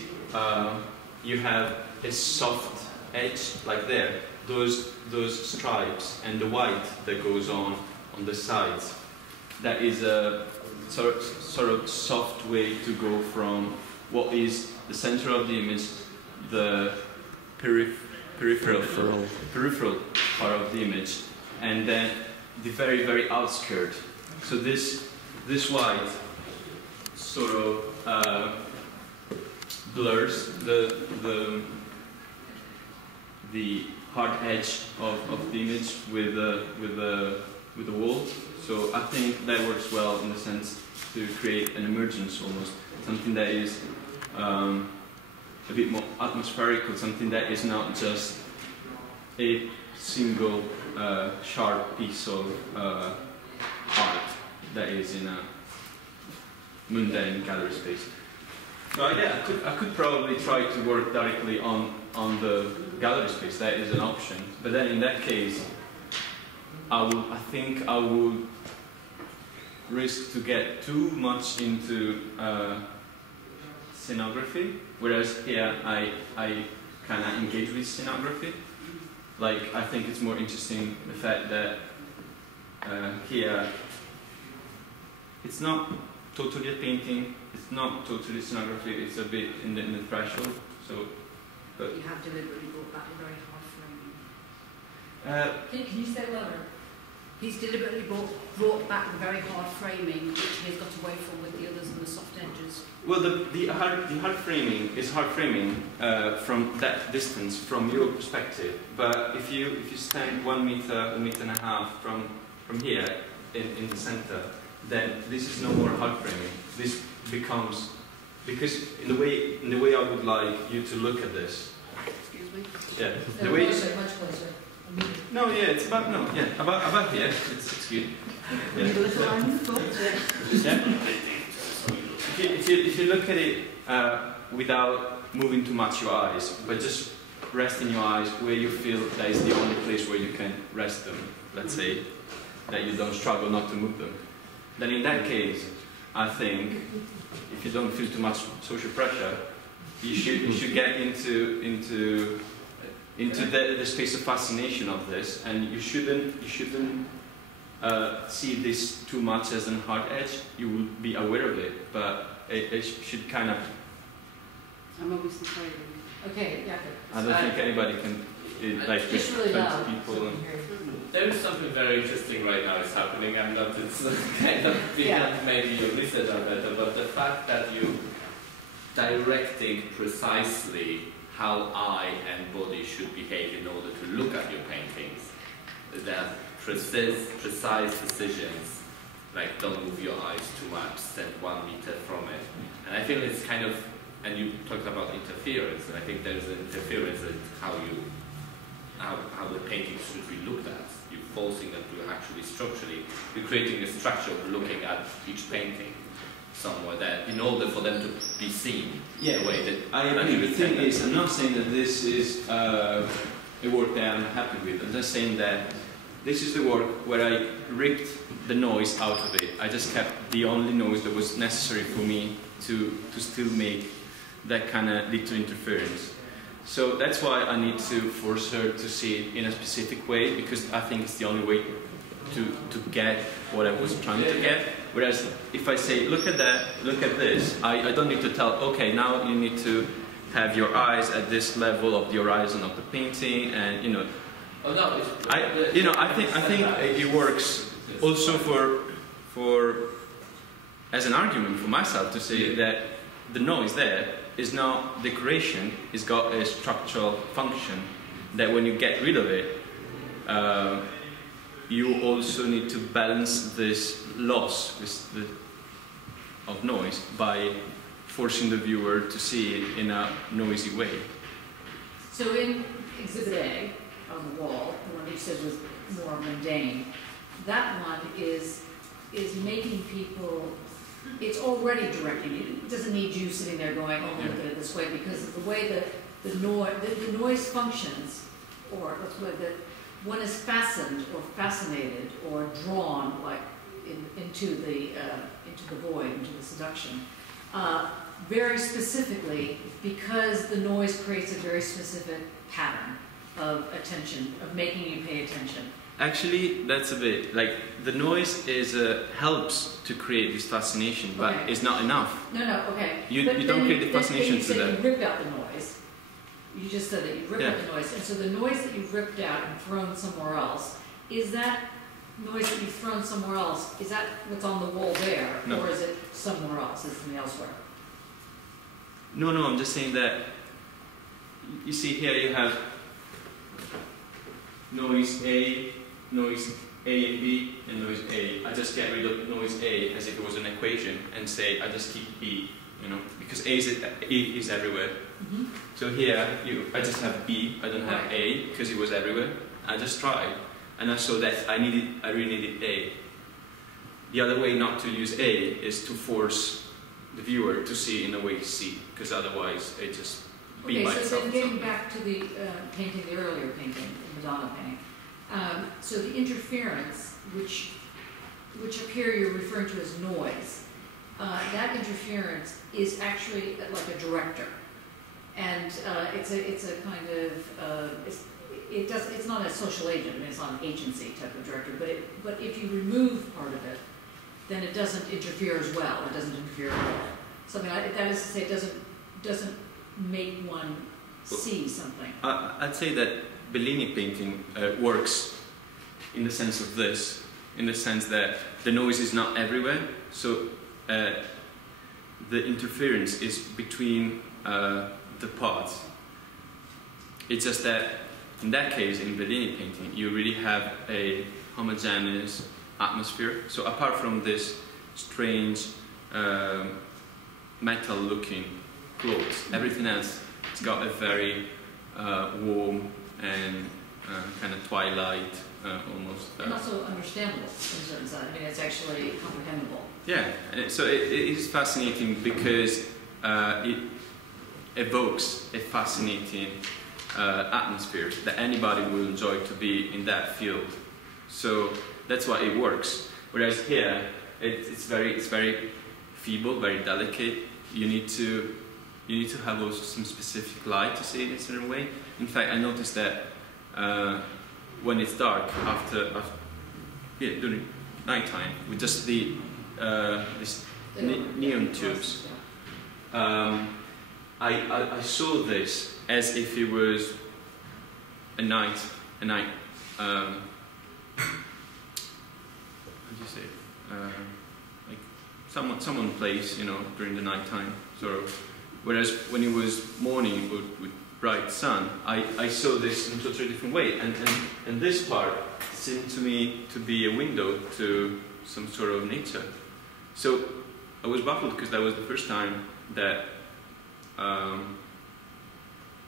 you have a soft edge, like there, those stripes, and the white that goes on the sides. That is a sort of soft way to go from what is the center of the image, the peripheral part of the image, and then the very, very outskirt. So this white sort of blurs the hard edge of the image with the wall. So I think that works well in the sense to create an emergence, almost something that is a bit more atmospheric, or something that is not just a single sharp piece of art that is in a mundane gallery space. So yeah, I could probably try to work directly on the gallery space. That is an option. But then in that case, I think I would risk to get too much into scenography, whereas here I kind of engage with scenography. Like, I think it's more interesting the fact that here it's not totally a painting, it's not totally scenography, it's a bit in the threshold. So, but You have deliberately brought back a very hard framing. Can you say louder? He's deliberately brought back the very hard framing, which he's got away from with the others and the soft edges. Well, the hard framing is hard framing from that distance, from your perspective. But if you stand 1 meter, 1.5 meters from here in the center, then this is no more hard framing. This becomes, because in the way I would like you to look at this. Excuse me? Yeah. The way. Closer, much closer. No, yeah, it's about about here. It's good. Yeah. Need a little line in the foot. Yeah. If you look at it without moving too much your eyes, but just resting your eyes where you feel that is the only place where you can rest them, let's say, that you don't struggle not to move them, then in that case, I think, if you don't feel too much social pressure, you should get into the space of fascination of this, and you shouldn't see this too much as a hard edge. You will be aware of it, but it should kind of. I'm obviously framing. Okay, yeah. I don't think anybody can like Just really loud. people. And, There is something very interesting right now is happening, and that it's kind of beyond maybe your research on that, but the fact that you directing precisely how eye and body should behave in order to look at your paintings. That precise decisions, like don't move your eyes too much, stand 1 meter from it. And I feel it's kind of, and you talked about interference, and I think there's an interference in how the paintings should be looked at. You're forcing them to actually structurally, you're creating a structure of looking at each painting somewhere that in order for them to be seen in a way that I agree. The thing is, I'm not saying that this is a work that I'm happy with. I'm just saying that this is the work where I ripped the noise out of it. I just kept the only noise that was necessary for me to still make that kind of little interference. So that's why I need to force her to see it in a specific way, because I think it's the only way to get what I was trying to get. Whereas if I say, look at that, look at this, I don't need to tell, okay, now you need to have your eyes at this level of the horizon of the painting, and you know. Oh no, I think it works also for as an argument for myself to say that the noise there is not decoration, it's got a structural function that when you get rid of it, you also need to balance this loss of noise by forcing the viewer to see it in a noisy way. So in Exhibit A, on the wall, the one that you said was more mundane, that one is making people, it's already directing you. It doesn't need you sitting there going, oh, look at it this way, because of the way that the noise functions, or let's put it that one is fastened or fascinated or drawn like into the void, into the seduction, very specifically, because the noise creates a very specific pattern of attention, of making you pay attention. Actually, that's a bit like the noise helps to create this fascination, but Okay. it's not enough. No, okay. You But don't then create the fascination then you to said that. you rip out the noise. You just said that you rip out the noise, and so the noise that you've ripped out and thrown somewhere else, is that noise that you've thrown somewhere else, is that what's on the wall there, No. or is it somewhere else, is it elsewhere? No, I'm just saying that you see here you have noise A and B, and noise A. I just get rid of noise A as if it was an equation and say I just keep B, because A is everywhere. Mm-hmm. So here I just have B, I don't have A because it was everywhere. I just tried, and I saw that I really needed A. The other way not to use A is to force the viewer to see in the way you see, because otherwise it just be by Okay, so itself. then getting back to the painting, the earlier painting, the Madonna painting. So the interference, which up here you're referring to as noise, that interference is actually like a director, and it's a kind of it's not a social agent. I mean, it's not an agency type of director, but if you remove part of it, then it doesn't interfere as well. It doesn't interfere at all. Something like that is to say, it doesn't make one see something. I'd say that Bellini painting works in the sense of this, in the sense that the noise is not everywhere, so the interference is between the parts. It's just that in that case, in Bellini painting, you really have a homogeneous atmosphere. So apart from this strange metal-looking clothes, everything else has got a very warm and kind of twilight, almost. And also understandable in a certain sense. I mean, it's actually comprehensible. Yeah, so it is fascinating because it evokes a fascinating atmosphere that anybody will enjoy to be in that field. So that's why it works. Whereas here, it's very feeble, very delicate. You need to have also some specific light to see it in a certain way. In fact, I noticed that when it's dark, during nighttime, with just the these neon tubes, I saw this as if it was a night. How do you say? Like someone plays, during the night time, sort of. Whereas when it was morning with bright sun, I saw this in a totally different way, and this part seemed to me to be a window to some sort of nature. So I was baffled because that was the first time that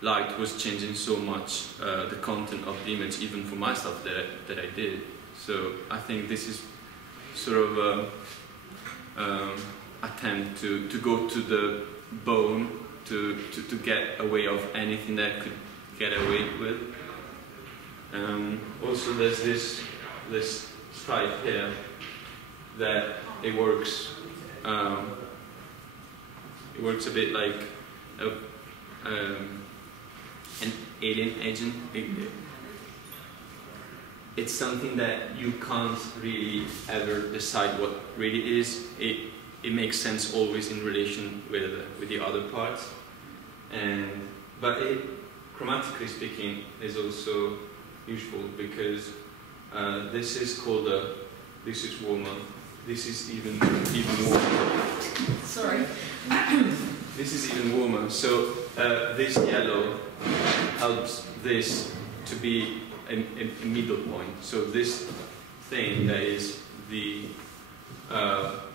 light was changing so much the content of the image, even for myself that I did. So I think this is sort of attempt to go to the bone to get away of anything that could get away with. Also, there's this stripe here that it works. It works a bit like an alien agent. It's something that you can't really ever decide what really is. It makes sense always in relation with the other parts, but it, chromatically speaking, is also useful because this is colder, this is warmer, this is even warmer. Sorry. This is even warmer. So this yellow helps this to be a middle point. So this thing that is the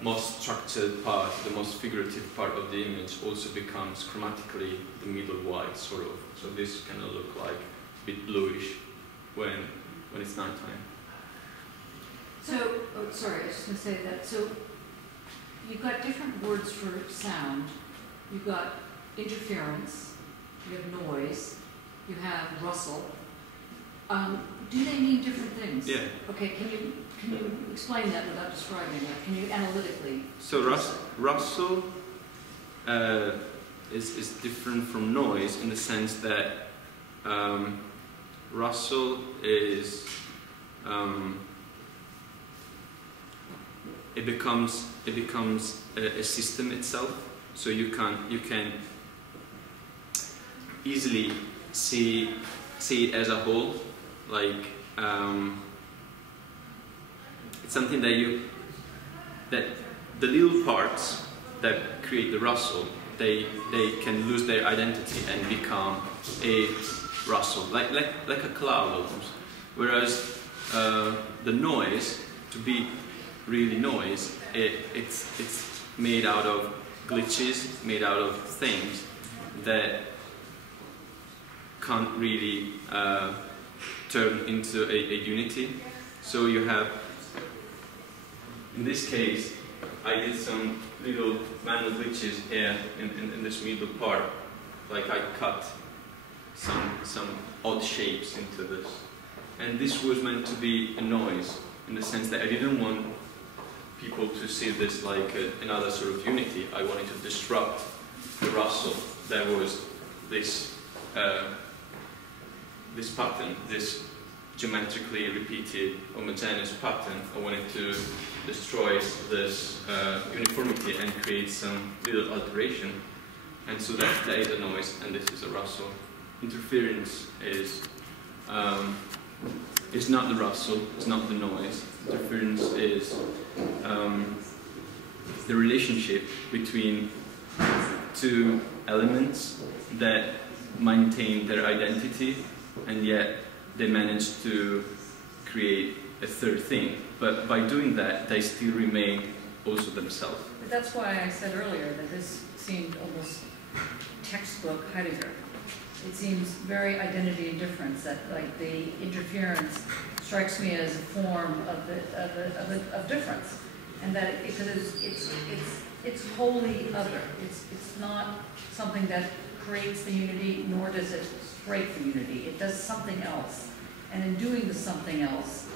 most structured part, the most figurative part of the image, also becomes chromatically the middle white, sort of. So this kind of look like a bit bluish when it's nighttime. So, sorry, I was just going to say that. So you've got different words for sound. You've got interference. You have noise. You have rustle. Do they mean different things? Yeah. Okay. Can you explain that without describing that? Can you analytically? So rustle is different from noise in the sense that rustle is it becomes a system itself. So you can easily see it as a whole, like it's something that the little parts that create the rustle, they can lose their identity and become a rustle, like a cloud almost. Whereas the noise, to be really noise, it's made out of glitches, made out of things that can't really turn into a unity. So you have, in this case, I did some little manual glitches here in this middle part, like I cut some odd shapes into this. And this was meant to be a noise, in the sense that I didn't want people to see this like another sort of unity. I wanted to disrupt the rustle. There was this this pattern, this geometrically repeated homogeneous pattern. I wanted to destroy this uniformity and create some little alteration. And so that is a noise and this is a rustle. Interference is is not the rustle, it's not the noise. Interference is the relationship between two elements that maintain their identity, and yet they manage to create a third thing. But by doing that, they still remain also themselves. But that's why I said earlier that this seemed almost textbook Heidegger. It seems very identity and difference, that like the interference strikes me as a form of difference, and that because it's wholly other. It's not something that creates the unity, nor does it break the unity. It does something else, and in doing the something else,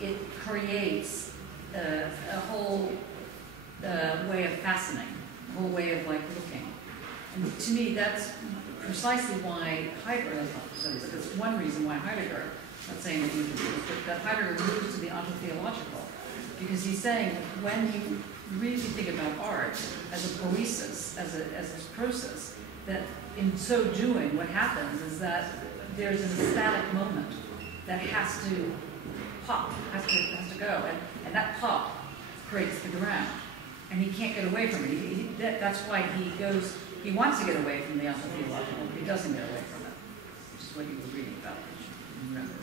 it creates a whole way of fastening, a whole way of like looking. And to me, that's precisely why Heidegger, that's one reason why Heidegger, I'm not saying that you do this, but that Heidegger moves to the ontotheological, because he's saying that when you really think about art as a poiesis, as a process, that in so doing, what happens is that there's an aesthetic moment that has to pop, has to go, and that pop creates the ground, and he can't get away from it. That's why he wants to get away from the ontotheological, but he doesn't get away from it, which is what you were reading about, which you remember.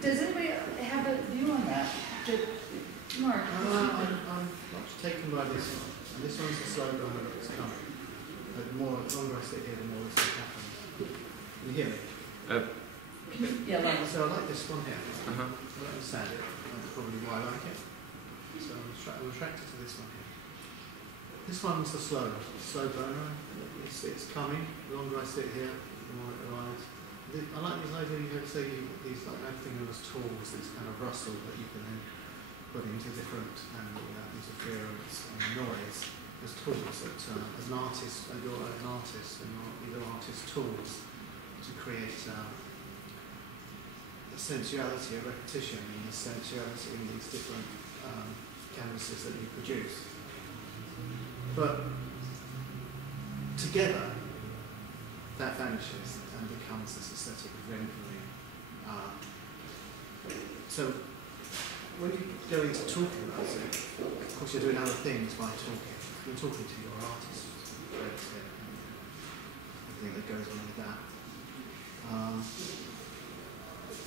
Does anybody have a view on that? Mark? I'm taken by this one. And this one's the slow burner that's coming. The longer I sit here, the more this happens. Can you hear me? Yeah, so I like this one here. Uh-huh. I don't understand it. That's probably why I like it. So I'm attracted to this one here. This one's the slow burner. It's coming. The longer I sit here, the more it arrives. I like this idea, these like acting as tools, this kind of rustle that you can then put into different interference and noise as tools that, as an artist, you're an artist, and you're artist tools to create a sensuality, a repetition in the sensuality in these different canvases that you produce. But together, that vanishes and becomes this aesthetic rendering. So when you go into talking about it, of course you're doing other things by talking. You're talking to your artist, everything that goes on with that.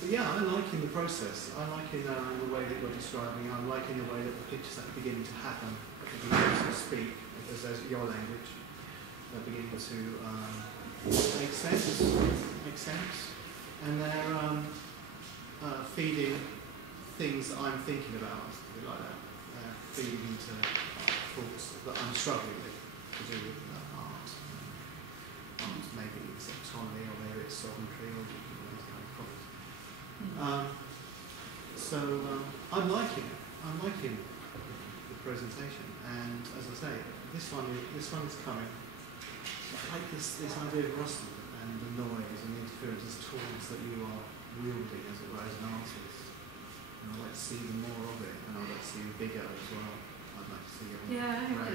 But yeah, I'm liking the process. I'm liking the way that you're describing. I'm liking the way that the pictures are beginning to happen, beginning to speak, because there's your language. They're beginning to make sense, and they're feeding things that I'm thinking about, like that. They're feeding into thoughts that I'm struggling with to do with art. Maybe it's autonomy, or maybe it's sovereignty, or these kind of problems. I'm liking it. I'm liking the presentation, and as I say, this one is coming. I like this idea of rustle and the noise and the interference as tools that you are wielding, as it were, as an artist. And I'd like to see more of it, and I'd like to see it bigger as well. I'd like to see it on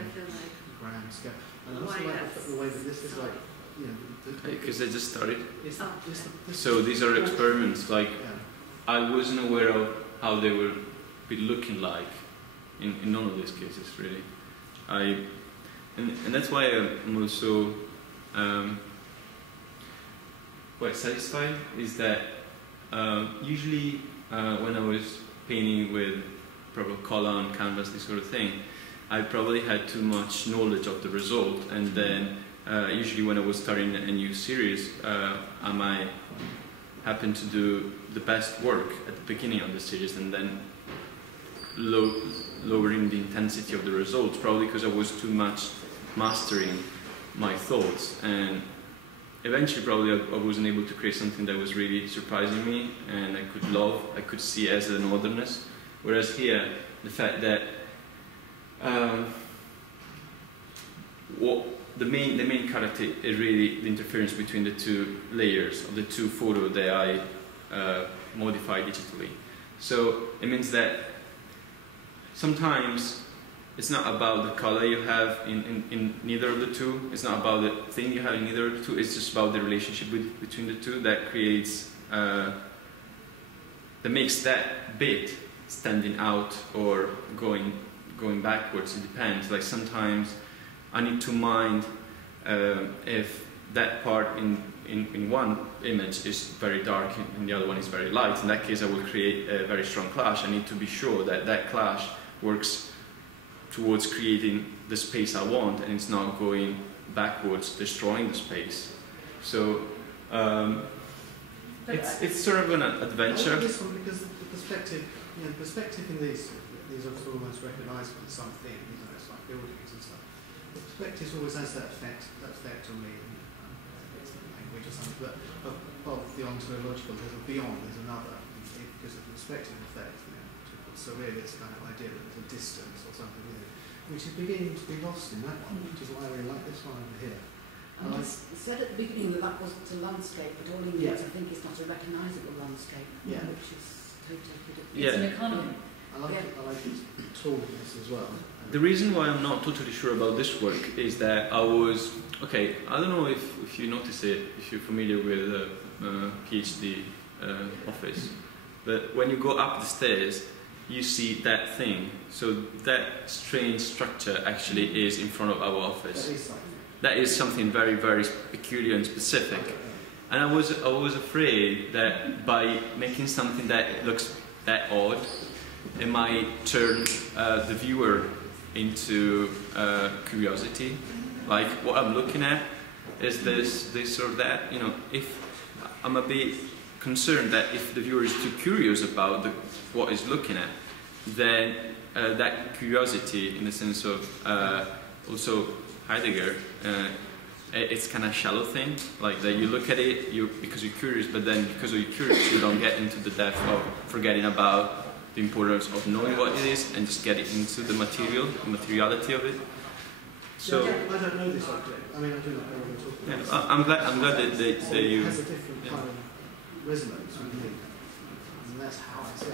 grand scale. And I also like the way that this is like, because I just started. This so these are experiments. Like, I wasn't aware of how they will be looking like in none of these cases, really. And that's why I'm also quite satisfied, is that usually when I was painting with proper color on canvas, this sort of thing, I probably had too much knowledge of the result, and then usually when I was starting a new series, I might happen to do the best work at the beginning of the series, and then lowering the intensity of the results, probably because I was too much mastering my thoughts, and eventually probably I wasn't able to create something that was really surprising me and I could love, I could see as an otherness. Whereas here, the fact that the main character is really the interference between the two layers of the two photos that I modify digitally. So it means that sometimes it's not about the color you have in neither of the two. It's not about the thing you have in neither of the two. It's just about the relationship between the two that creates, that makes that bit standing out or going backwards. It depends. Like sometimes I need to mind if that part in one image is very dark and the other one is very light. In that case, I will create a very strong clash. I need to be sure that that clash works towards creating the space I want, and it's not going backwards, destroying the space. So it's sort of an adventure. I like this one because the perspective, perspective in these are almost recognisable as something. It's like buildings and stuff. The perspective always has that effect on me. It's the language or something, but above the ontological, there's a beyond, there's another, because of the perspective effect. So really, it's kind of idea that there's a distance or something in it, which is beginning to be lost in that one, which is why I really like this one over here. And I said at the beginning that wasn't a landscape, but all he needs, I think, is not a recognisable landscape, which is totally different. It's an economy. I like its tallness as well. The reason why I'm not totally sure about this work is that I was, okay, I don't know if you notice it, if you're familiar with the PhD office, but when you go up the stairs, you see that thing. So that strange structure actually is in front of our office. That is something very, very peculiar and specific. And I was afraid that by making something that looks that odd, it might turn the viewer into curiosity. Like what I'm looking at is this or that. If I'm a bit concerned that if the viewer is too curious about what he's looking at, then that curiosity, in the sense of also Heidegger, it's kind of shallow thing, like that you look at it because you're curious, but then because you're curious, you don't get into the depth of forgetting about the importance of knowing what it is and just getting into the materiality of it. So I don't know this object. I mean, I do not know what you're talking about. I'm glad that you. It has a different kind of resonance with me, and that's how I see it.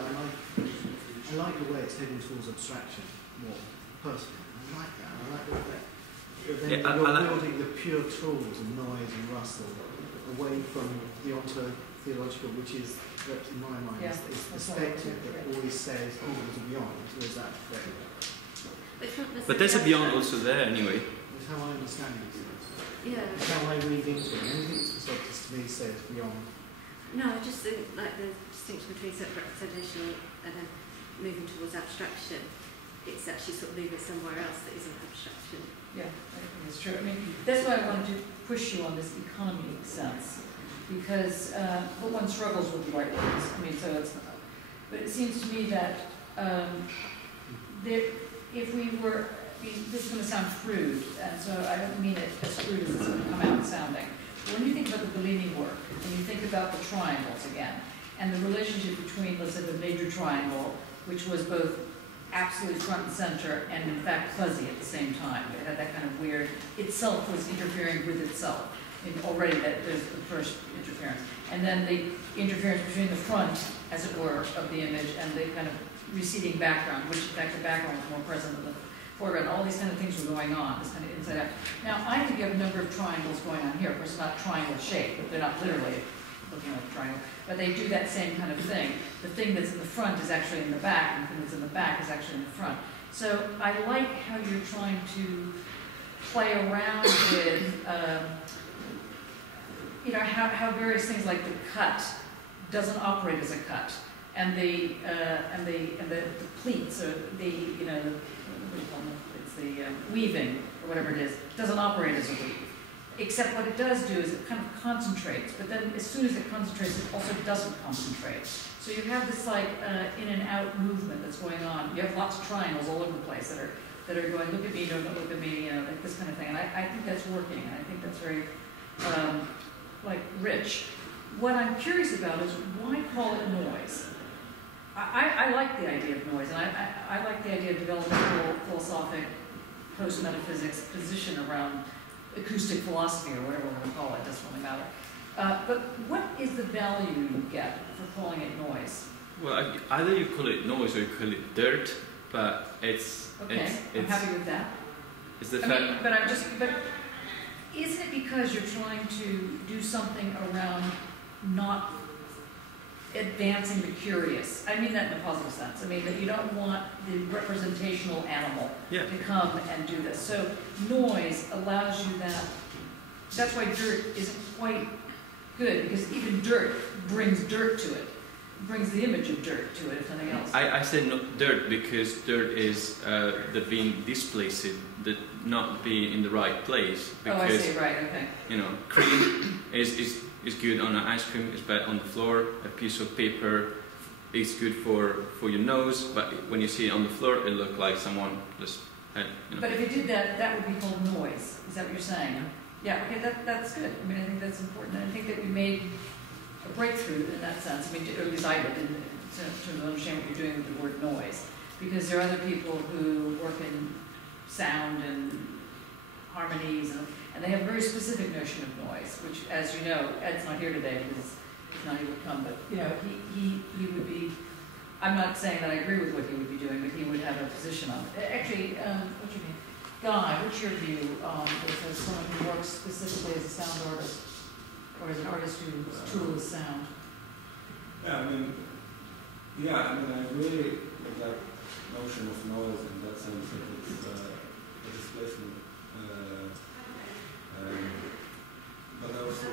I like the way it's heading towards abstraction more personally. I like that. I like the way that then you're building the pure tools and noise and rustle away from the ontological, which is, in my mind, is perspective that always says, oh, there's a beyond, there's that effect. But there's a beyond also there anyway. That's how I understand it. Yeah. That's how I read into it. Anything that's perspective to me says beyond. No, I just think like the distinction between self-representation and then moving towards abstraction, it's actually sort of moving somewhere else that isn't abstraction. Yeah, I think that's true. I mean, that's why I wanted to push you on this economy sense, because but one struggles with the right words. I mean, so it's, but it seems to me that if we were, this is going to sound crude, and so I don't mean it as crude as it's going to come out sounding. But when you think about the Bellini work, and you think about the triangles again, and the relationship between, let's say, the major triangle, which was both absolutely front and center and in fact fuzzy at the same time. It had that kind of weird, itself was interfering with itself. And already that there's the first interference. And then the interference between the front, as it were, of the image and the kind of receding background, which in fact the background was more present than the foreground. All these kind of things were going on, this kind of inside out. Now I think you have a number of triangles going on here. Of course, it's not triangle shaped, but they're not literally looking like a triangle. But they do that same kind of thing. The thing that's in the front is actually in the back, and the thing that's in the back is actually in the front. So I like how you're trying to play around with, how various things like the cut doesn't operate as a cut, and the pleats, or it's the weaving or whatever it is, doesn't operate as a weave. Except what it does do is it kind of concentrates, but then as soon as it concentrates, it also doesn't concentrate. So you have this like in and out movement that's going on. You have lots of triangles all over the place that are going, look at me, don't look at me, like this kind of thing. And I think that's working, and I think that's very rich. What I'm curious about is why call it noise? I like the idea of noise, and I like the idea of developing a whole philosophic post-metaphysics position around acoustic philosophy, or whatever we're going to call it, doesn't really matter. But what is the value you get for calling it noise? Well, either you call it noise or you call it dirt, but it's Okay, I'm happy with that. it's the I fact. mean, but isn't it because you're trying to do something around not advancing the curious? I mean that in a positive sense. I mean that you don't want the representational animal Yeah. to come and do this. So noise allows you that. That's why dirt isn't quite good, because even dirt brings dirt to it. Brings the image of dirt to it, if nothing else. I say not dirt because dirt is the being displaced, the not being in the right place. Because, I see, right, okay. you know, cream is good on an ice cream, it's bad on the floor. A piece of paper is good for your nose, but when you see it on the floor, it looks like someone just had, you know. But if it did that, that would be called noise. Is that what you're saying? Yeah, okay, that's good. I mean, I think that's important. And I think that we made a breakthrough in that sense. I mean, or at least I did, in terms of understanding what you're doing with the word noise. Because there are other people who work in sound and harmonies, and they have a very specific notion of noise, which, as you know, Ed's not here today because if not he would come, but, you know, he would be, I'm not saying that I agree with what he would be doing, but he would have a position on it. Actually, what's your name? Guy, what's your view as someone who works specifically as a sound artist, or as an artist whose tool is sound? Yeah, I agree with that notion of noise in that sense that it's a displacement. But also,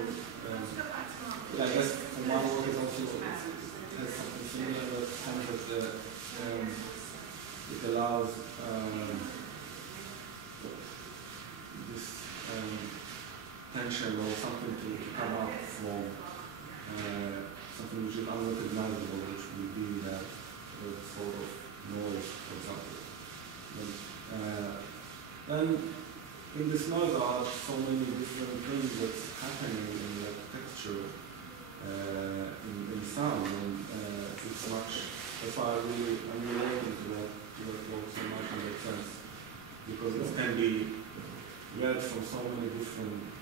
I guess for my work it also has something similar in the sense that it allows this tension or something to come up from something which is unrecognizable, which would be that sort of noise, for example. Then in this noise there are so many different things that's happening in the texture, in sound, and it's much. That's why I'm relating to that work so much in that sense, because it can be read from so many different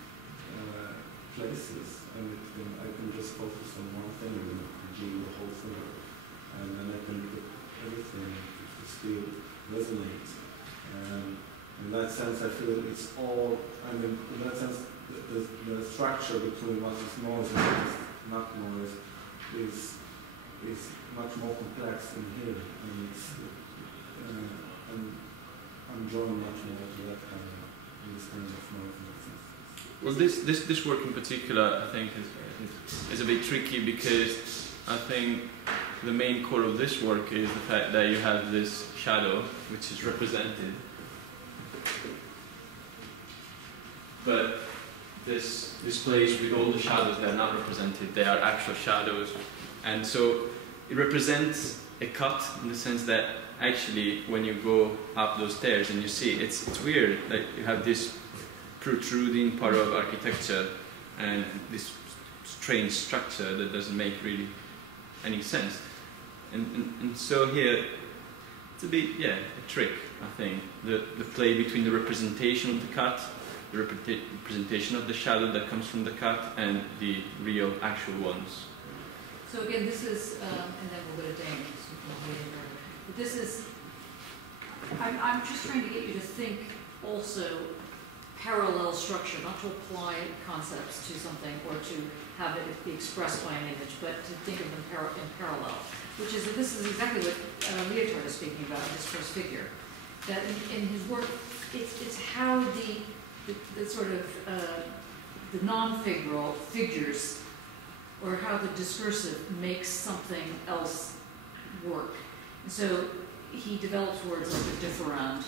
places, and I can just focus on one thing and do the whole thing, and then I can look at everything to still resonate. In that sense, I feel it's all. In that sense, the structure between what is noise and what is not noise is much more complex in here, and I'm drawn much more to that kind of noise. Well, this work in particular, I think, is a bit tricky because I think the main core of this work is the fact that you have this shadow, which is represented, but this place with all the shadows that are not represented, they are actual shadows, and so it represents a cut in the sense that actually when you go up those stairs and you see it's weird, like you have this protruding part of architecture and this strange structure that doesn't make really any sense, and so here it's a bit a trick, I think, the play between the representation of the cut, the representation of the shadow that comes from the cut, and the real actual ones. So again, this is, and then we'll go to Dane. But this is, I'm just trying to get you to think also parallel structure, not to apply concepts to something or to have it be expressed by an image, but to think of them in parallel. Which is that this is exactly what Lyotard is speaking about in his first figure. That in his work, it's how the sort of the non-figural figures, or how the discursive makes something else work. And so he develops words like the differand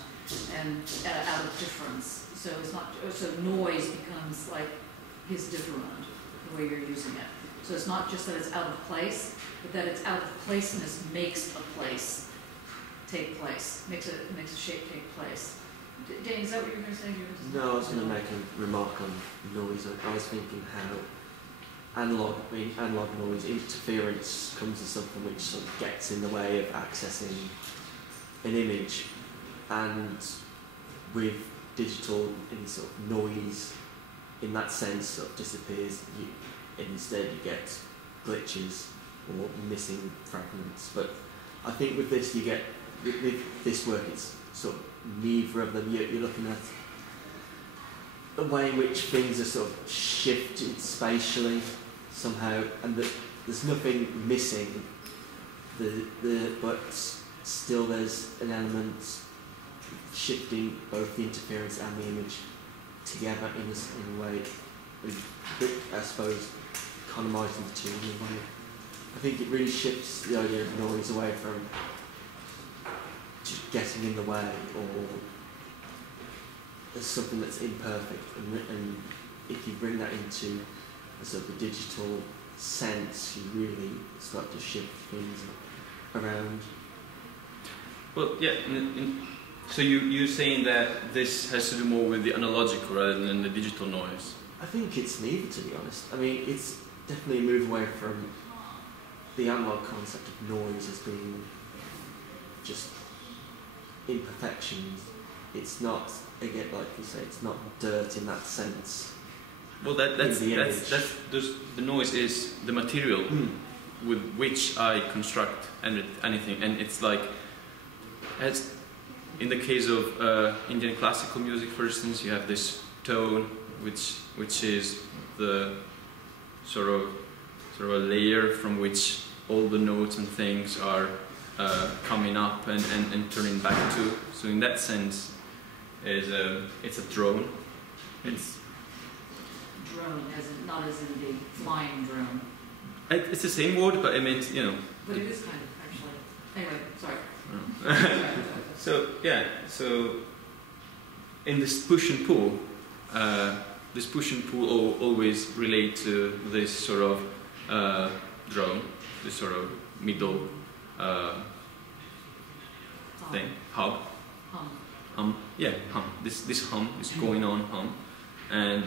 and out of difference. So it's not, so noise becomes like his differand, the way you're using it. So it's not just that it's out of place, but that it's out of placeness makes a place take place, makes a shape take place. Dane, is that what you were going to say? No, I was going to make a remark on noise. I was thinking how analog noise interference comes as something which sort of gets in the way of accessing an image, and with digital, any sort of noise in that sense sort of disappears. Instead you get glitches or missing fragments. But I think with this you get with this work, it's sort of neither of them. You're looking at the way in which things are sort of shifted spatially somehow, and that there's nothing missing. But still there's an element shifting both the interference and the image together in a way, I suppose, economising the two in a way. I think it really shifts the idea of noise away from just getting in the way or as something that's imperfect, and if you bring that into a sort of a digital sense, you really start to shift things around. Well, yeah. So you're saying that this has to do more with the analogical rather than the digital noise? I think it's neither, to be honest. I mean, it's definitely a move away from the analog concept of noise as being just imperfections. It's not, again, like you say, it's not dirt in that sense. Well, the noise is the material with which I construct anything, and it's like, as in the case of Indian classical music, for instance, you have this tone, which is the sort of a layer from which all the notes and things are coming up and turning back to. So in that sense, it's a drone. It's drone, not as in the flying drone. It's the same word, but I meant, you know. But it is kind of, actually. Anyway, sorry. So yeah, so in this push and pull, always relate to this sort of drone, this sort of middle thing, hub. Hum. Yeah, hum. This hum is going on hum, and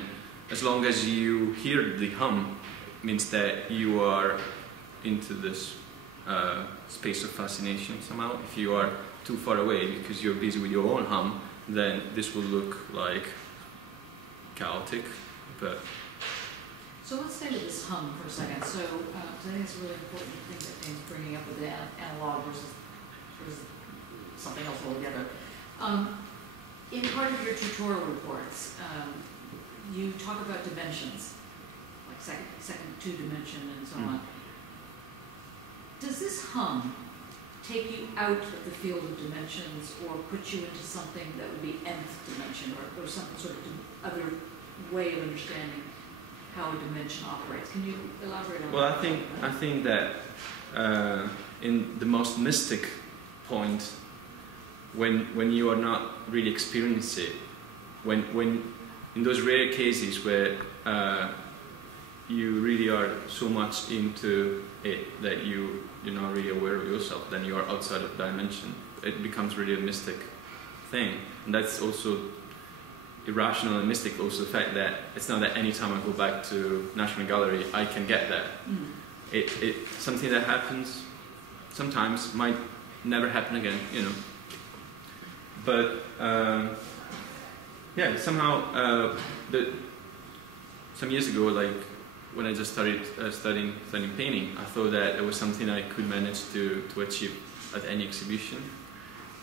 as long as you hear the hum, means that you are into this space of fascination somehow. If you are too far away because you're busy with your own hum, then this will look like chaotic. But so let's stay with this hum for a second. So I think it's a really important thing that Dane's bringing up with the analog versus something else altogether. In part of your tutorial reports, you talk about dimensions, like second two dimension and so on. Does this hum take you out of the field of dimensions or put you into something that would be nth dimension or some sort of other way of understanding how a dimension operates? Can you elaborate on that? Well, I think that in the most mystic point, when you are not really experiencing it, when in those rare cases where you really are so much into it that you're not really aware of yourself, then you are outside of dimension. It becomes really a mystic thing, and that's also irrational and mystic. Also, the fact that it's not that any time I go back to National Gallery I can get that. It's something that happens sometimes, might never happen again, you know. But yeah, somehow some years ago, like when I just started studying painting, I thought that it was something I could manage to achieve at any exhibition,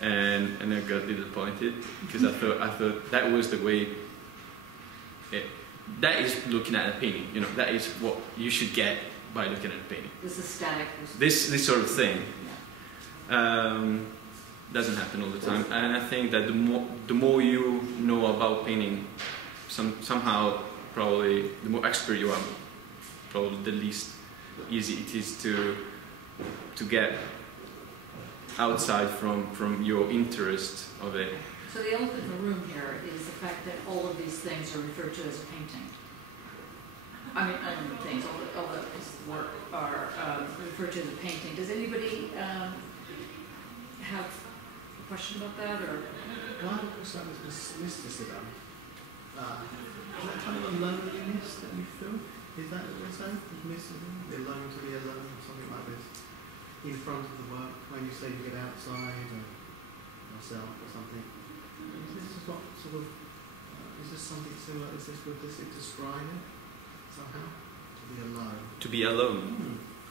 and I got disappointed because I thought that was the way. That is looking at a painting, you know. That is what you should get by looking at a painting. This is static. This sort of thing. Yeah. Doesn't happen all the time, and I think that the more you know about painting, somehow probably the more expert you are, probably the least easy it is to get outside from your interest of it. So the elephant in the room here is the fact that all of these things are referred to as a painting. I mean things, all the pieces of work are referred to as a painting. Does anybody have a question about that, or? One question is mysticism. Is that kind of a loneliness that you feel? Is that what you're saying? Mysticism? You're alone to be alone, or something like this? In front of the work, when you say you get outside, or yourself, or something. This is what sort of, is this something similar? Is this good to describe it somehow? To be alone. To be alone.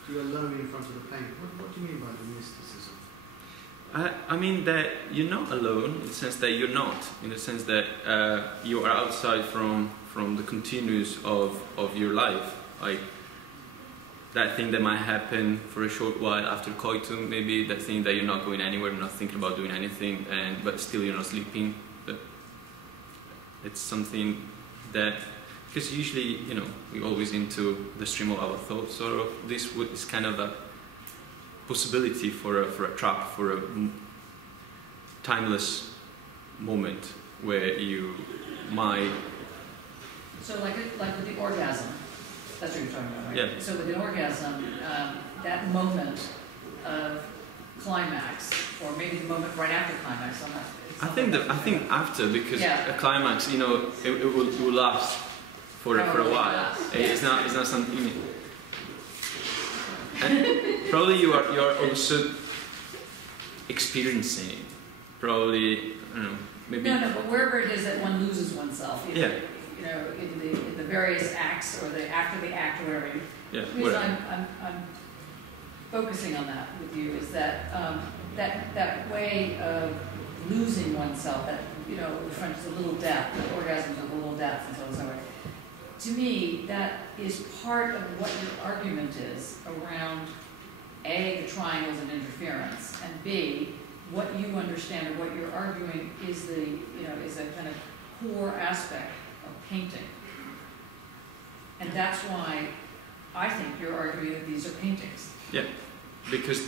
You're alone in front of the painting. What do you mean by the mysticism? I mean that you're not alone in the sense that you're not, in the sense that you are outside from the continuous of your life. Like that thing that might happen for a short while after coitum, maybe that thing that you're not going anywhere, not thinking about doing anything, but still you're not sleeping. But it's something that, because usually, you know, we're always into the stream of our thoughts, sort of. This is kind of a possibility for a trap, for a timeless moment where you might. So like with the orgasm, that's what you're talking about, right? Yeah. So with the orgasm, that moment of climax, or maybe the moment right after climax, I think after, because yeah. a climax, you know, it will last for a while. It's not something. And probably you're also experiencing it. Probably, I don't know, maybe. No, but wherever it is that one loses oneself, either, yeah. You know, in the various acts or after the act or whatever. Yeah. The reason I'm focusing on that with you is that that way of losing oneself, that, you know, the French is a little death, the orgasm is a little death, and so on and so on. To me, that is part of what your argument is around A, the triangles and interference, and B, what you understand or what you're arguing is is a kind of core aspect of painting. And that's why I think you're arguing that these are paintings. Yeah, because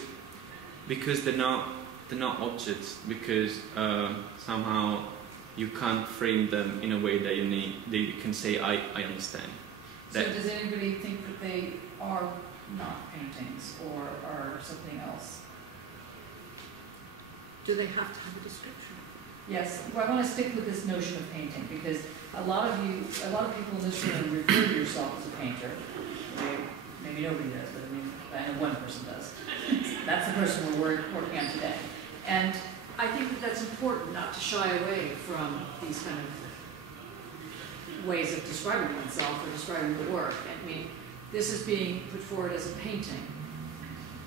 they're not objects, because somehow you can't frame them in a way that you can say, I understand. So does anybody think that they are not paintings or are something else? Do they have to have a description? Yes. Well, I want to stick with this notion of painting because a lot of people in this room refer to yourself as a painter. Maybe nobody does, but I know one person does. That's the person we're working on today. And I think that that's important, not to shy away from these kind of ways of describing oneself or describing the work. I mean, this is being put forward as a painting.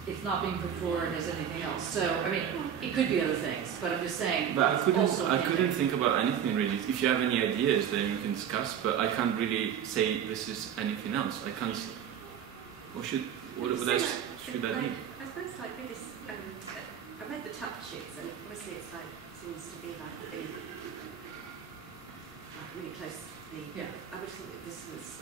It's not being put forward as anything else. So, I mean, it could be other things, but I'm just saying. But I couldn't think about anything really. If you have any ideas, then we can discuss. But I can't really say this is anything else. I can't. What else should that be? I suppose like with this, I read the touches, and obviously it's like seems to be like really close to the. Yeah. I would think that this was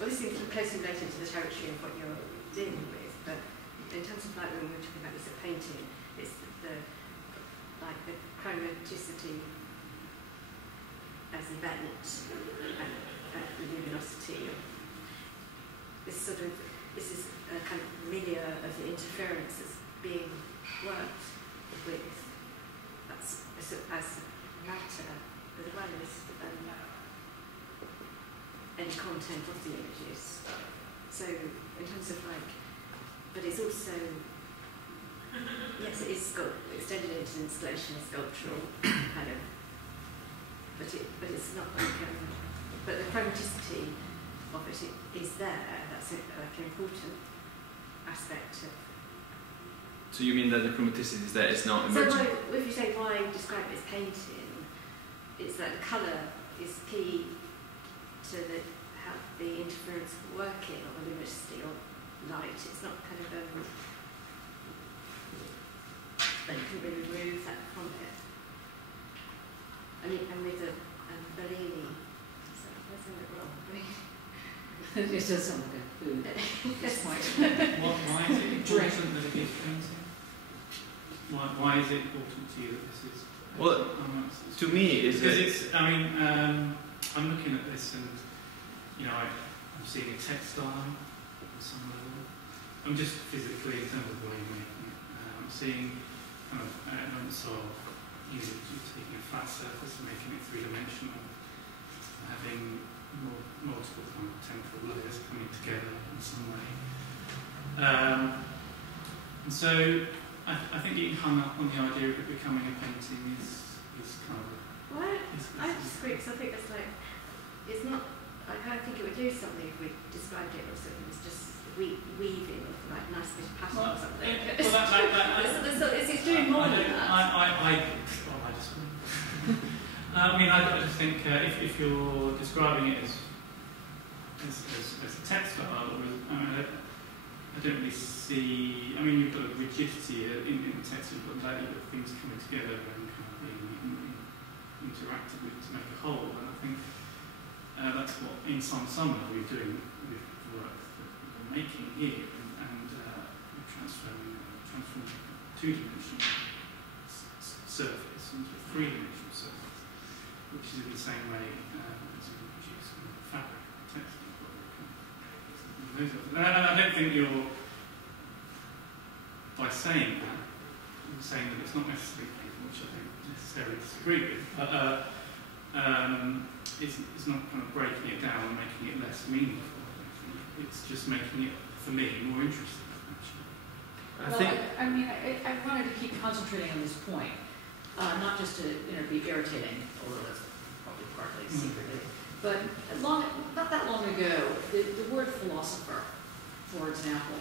this seems to be closely related to the territory of what you're dealing with, but in terms of like when we were talking about this painting, it's the chromaticity as event and luminosity. This is a kind of milieu of the interference that's being worked with. That's as matter as well as any content of the images. So in terms of but it's also, yes, it is extended into installation, sculptural kind of, but it's not but the chromaticity of it is there. That's an important aspect of. So you mean that the chromaticity is there? It's not emergent? So if you say why describe it as painting, it's that the colour is key to how the interference working or the luminosity or light. It's not kind of that you can really remove that from it. And with the Bellini, so there's something wrong. It just does sound like a food at this point. Why is it important that it is painting? Why is it important to you that this is? Well, to me, it's. I mean, I'm looking at this and I'm seeing a textile on some level. I'm just physically, in terms of the way you're making it, I'm seeing kind of elements of you're taking a flat surface and making it three-dimensional, having multiple kind of temporal layers coming together in some way. And so I think getting hung up on the idea of it becoming a painting is kind of. Well, I disagree because I think it's not. I kind of think it would do something if we described it as it was just weaving with like nice bit of pattern or something. It's doing more than that. I just think if you're describing it as a textile, I don't really see. I mean, you've got a rigidity in the text. You've got things coming together and kind of being interacted with to make a whole. And I think that's what in some level we're doing with the work that we're making here, and we're transforming two-dimensional surface into a three-dimensional surface, which is in the same way as you produce fabric or textile. I don't think you're, by saying that, you're saying that it's not necessarily painful, which I don't necessarily disagree with, but it's not kind of breaking it down and making it less meaningful. It's just making it, for me, more interesting, actually. I wanted to keep concentrating on this point, not just to be irritating, although that's probably partly secretly, but not that long ago, the word philosopher, for example,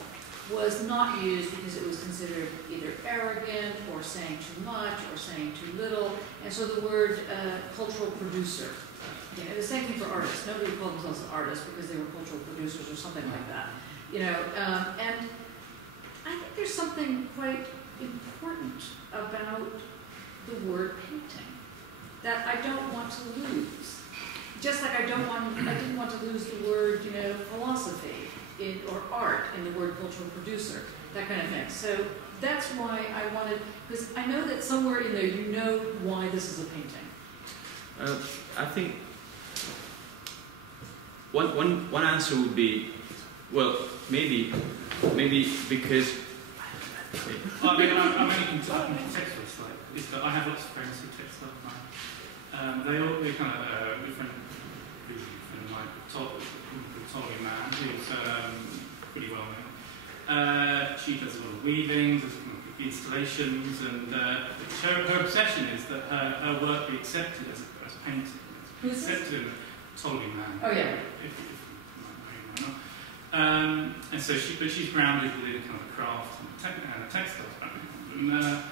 was not used because it was considered either arrogant or saying too much or saying too little, and so the word cultural producer. The same thing for artists. Nobody called themselves artists because they were cultural producers or something like that. And I think there's something quite important about the word painting that I don't want to lose. Just like I didn't want to lose the word, philosophy or art in the word cultural producer, that kind of thing. So that's why I wanted, because I know that somewhere in there you know why this is a painting. I think one answer would be, well, maybe because. I'm only contextualist, is that I have lots of friends who text stuff. They kind of different. Tolly man, who's pretty well known. She does a lot of weavings, does installations, and her obsession is that her work be accepted as painting. Who's accepted in a Tolly man. Oh yeah. And so she's grounded within kind of a craft and a textile background.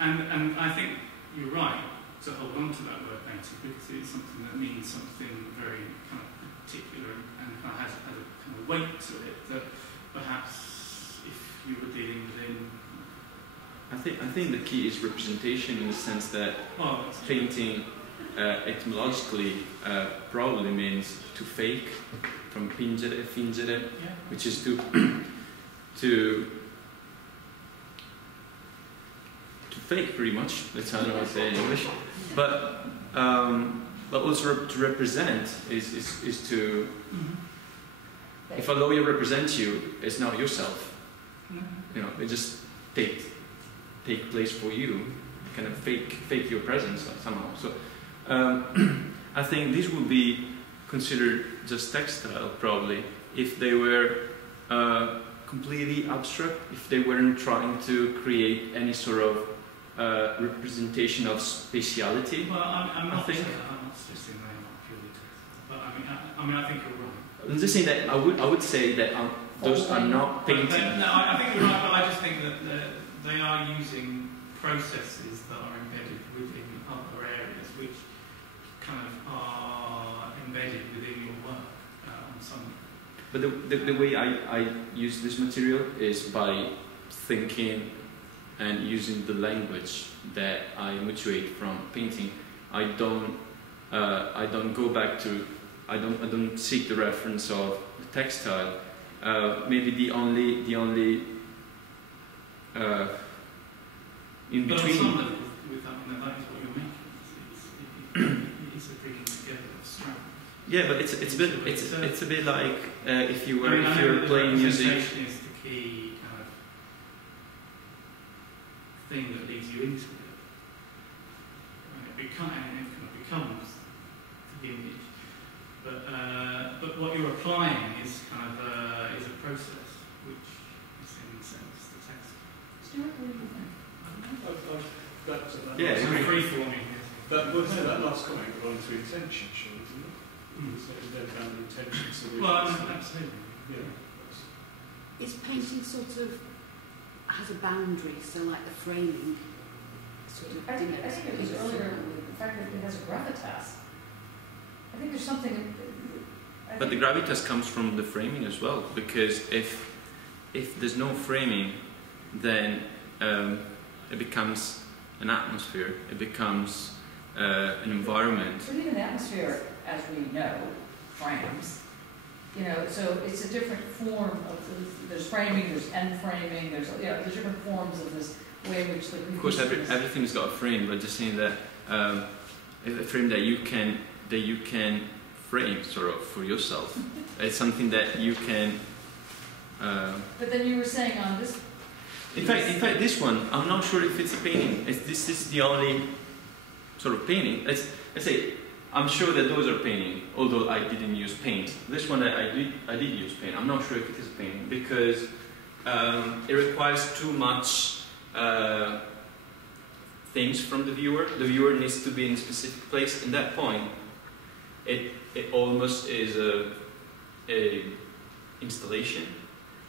And I think you're right to hold on to that word painting because it's something that means something very kind of particular and kind of has a kind of weight to it that perhaps if you were dealing within. I think the key is representation in the sense that painting etymologically probably means to fake, from pingere, fingere, which is to fake pretty much. That's how I say it in English. But also to represent is to. If a lawyer represents you, it's not yourself. They just take place for you, kind of fake your presence somehow. So I think this would be considered just textile probably if they were completely abstract, if they weren't trying to create any sort of representation of spatiality. Well, I'm not suggesting they're not purely textile, but I think you're right. I'm just saying that I would say that those are not painting. No, I think you're right, but I just think that they are using processes that are embedded within other areas, which kind of are embedded within your work on some. But the way I use this material is by thinking and using the language that I mutuate from painting. I don't go back to. I don't seek the reference of the textile. Maybe the only in between. But on some level, with that is what you're making. It's a bringing together of strands. Yeah, but it's a bit like if you were playing music. Representation is the key kind of thing that leads you into it. It kind of becomes the image. But what you're applying is kind of is a process, which is in a sense the text. Stuart, what do you think? Yeah, it's free forming. That last comment belongs to intention, sure, isn't it? So they're found intention solutions. Well, absolutely. Yeah. Is painting sort of has a boundary, so like the framing sort of I think it was earlier with the fact that it has a gravitas. I think there's something. But the gravitas comes from the framing as well, because if there's no framing, then it becomes an atmosphere. It becomes an environment. But even the atmosphere, as we know, frames. You know, so it's a different form of there's framing, there's end framing, there's there's different forms of this way in which the. Of course, everything's got a frame, but just saying that a frame that you can frame sort of for yourself. It's something that you can. But then you were saying on this. In fact, this one I'm not sure if it's a painting. This is the only sort of painting. Let's say. I'm sure that those are painting, although I didn't use paint. This one I did use paint. I'm not sure if it is painting because it requires too much things from the viewer. The viewer needs to be in a specific place. At that point, it almost is a installation,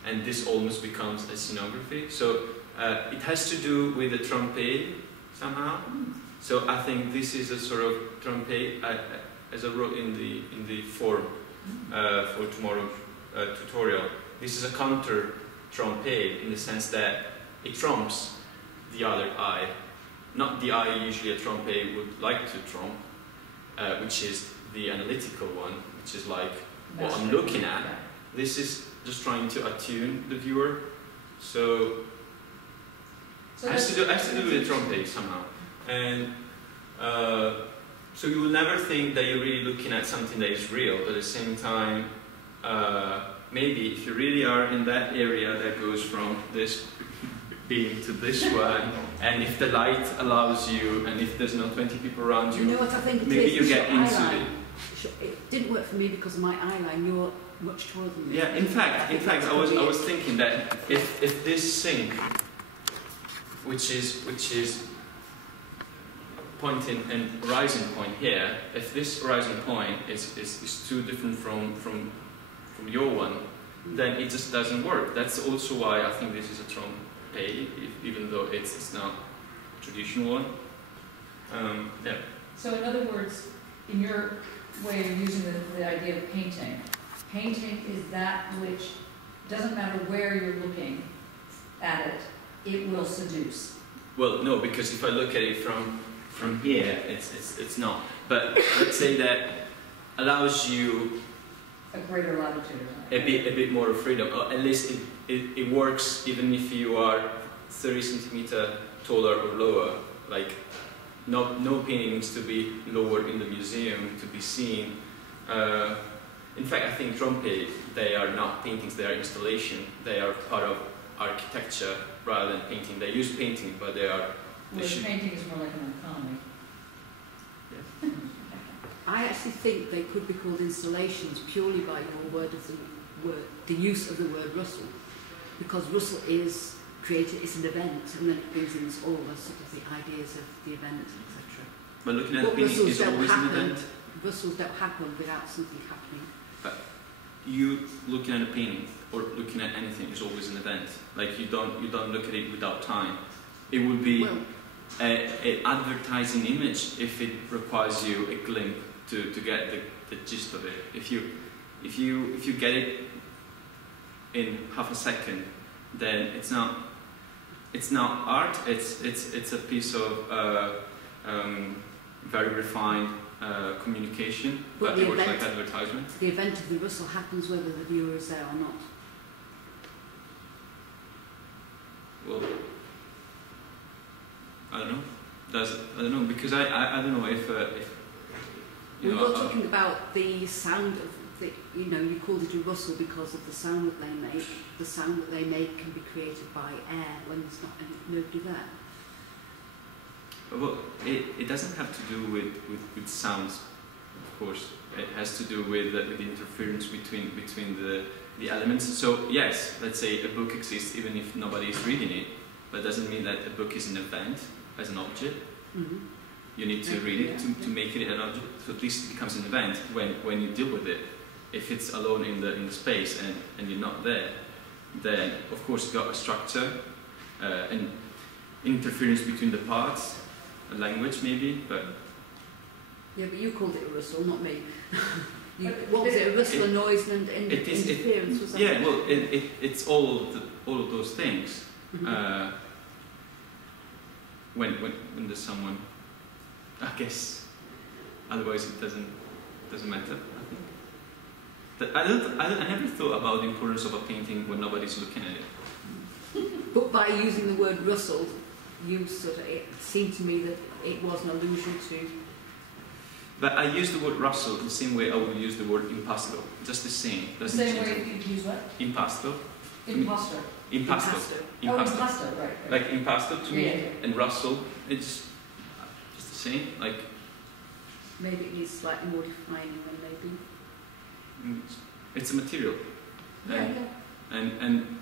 and this almost becomes a scenography. So it has to do with the trompe somehow. So I think this is a sort of trompe, as I wrote in the form for tomorrow's tutorial. This is a counter trompe in the sense that it trumps the other eye, not the eye usually a trompe would like to trump, which is the analytical one, which is like what I'm looking at. This is just trying to attune the viewer. So it has to do with the trompe somehow. And so you will never think that you're really looking at something that is real, but at the same time, maybe if you really are in that area that goes from this beam to this one, and if the light allows you, and if there's not 20 people around you, you know what I think maybe you get into eyeline. it. It didn't work for me because of my eyeline. You're much taller than me. Yeah, in fact, I was thinking that if this sink, which is pointing and horizon point here, if this horizon point is too different from your one, then it just doesn't work. That's also why I think this is a trompe, even though it's not a traditional one. Yeah. So in other words, in your way of using the idea of painting is that which doesn't matter where you're looking at it, it will seduce. Well, no, because if I look at it from here, it's not. But let's say that allows you a greater latitude. A bit more freedom. Or at least it works even if you are 30 centimeters taller or lower. Like no painting needs to be lower in the museum to be seen. In fact, I think trompe, they are not paintings, they are installation. They are part of architecture rather than painting. They use painting, but they are. Whereas painting is more like an economy. Yes. I actually think they could be called installations purely by your word of the use of the word Russell, because Russell is created. It's an event, and then it brings in all the sort of the ideas of the event, etc. But looking at the painting is always an event. Russells don't happen without something happening. But you looking at a painting or looking at anything is always an event. Like you don't look at it without time. It would be an advertising image if it requires you a glimpse to get the gist of it. If you get it in half a second, then it's not art. It's a piece of very refined communication, but it works like advertisement. The event of the Russell happens whether the viewer is there or not. Well, I don't know. I don't know, because I don't know if you know. We're talking about the sound of the, you called it a rustle because of the sound that they make. The sound that they make can be created by air when there's nobody there. Well, it doesn't have to do with sounds, of course. It has to do with the interference between the elements. So yes, let's say a book exists even if nobody is reading it, but doesn't mean that a book is an event as an object. Mm-hmm. You need to read it to make it an object. So at least it becomes an event when you deal with it. If it's alone in the space and you're not there, then of course you've got a structure and interference between the parts, a language maybe, but yeah, but you called it a rustle, not me. What was it? A rustle, a noise, and interference? Was that? Yeah, well, it's all of those things. Mm-hmm. When there's someone, I guess. Otherwise, it doesn't matter. I think. I never thought about the importance of a painting when nobody's looking at it. But by using the word rustled, it seemed to me that it was an allusion to. But I use the word rustle the same way I would use the word impasto. Just the same. The same way you use what? Impasto. Impasto. Impasto. Oh, impasto, right. Like impasto to me, Yeah. and rustle, it's just the same. Like Maybe it needs slightly more defining than maybe. it's a material. Yeah. And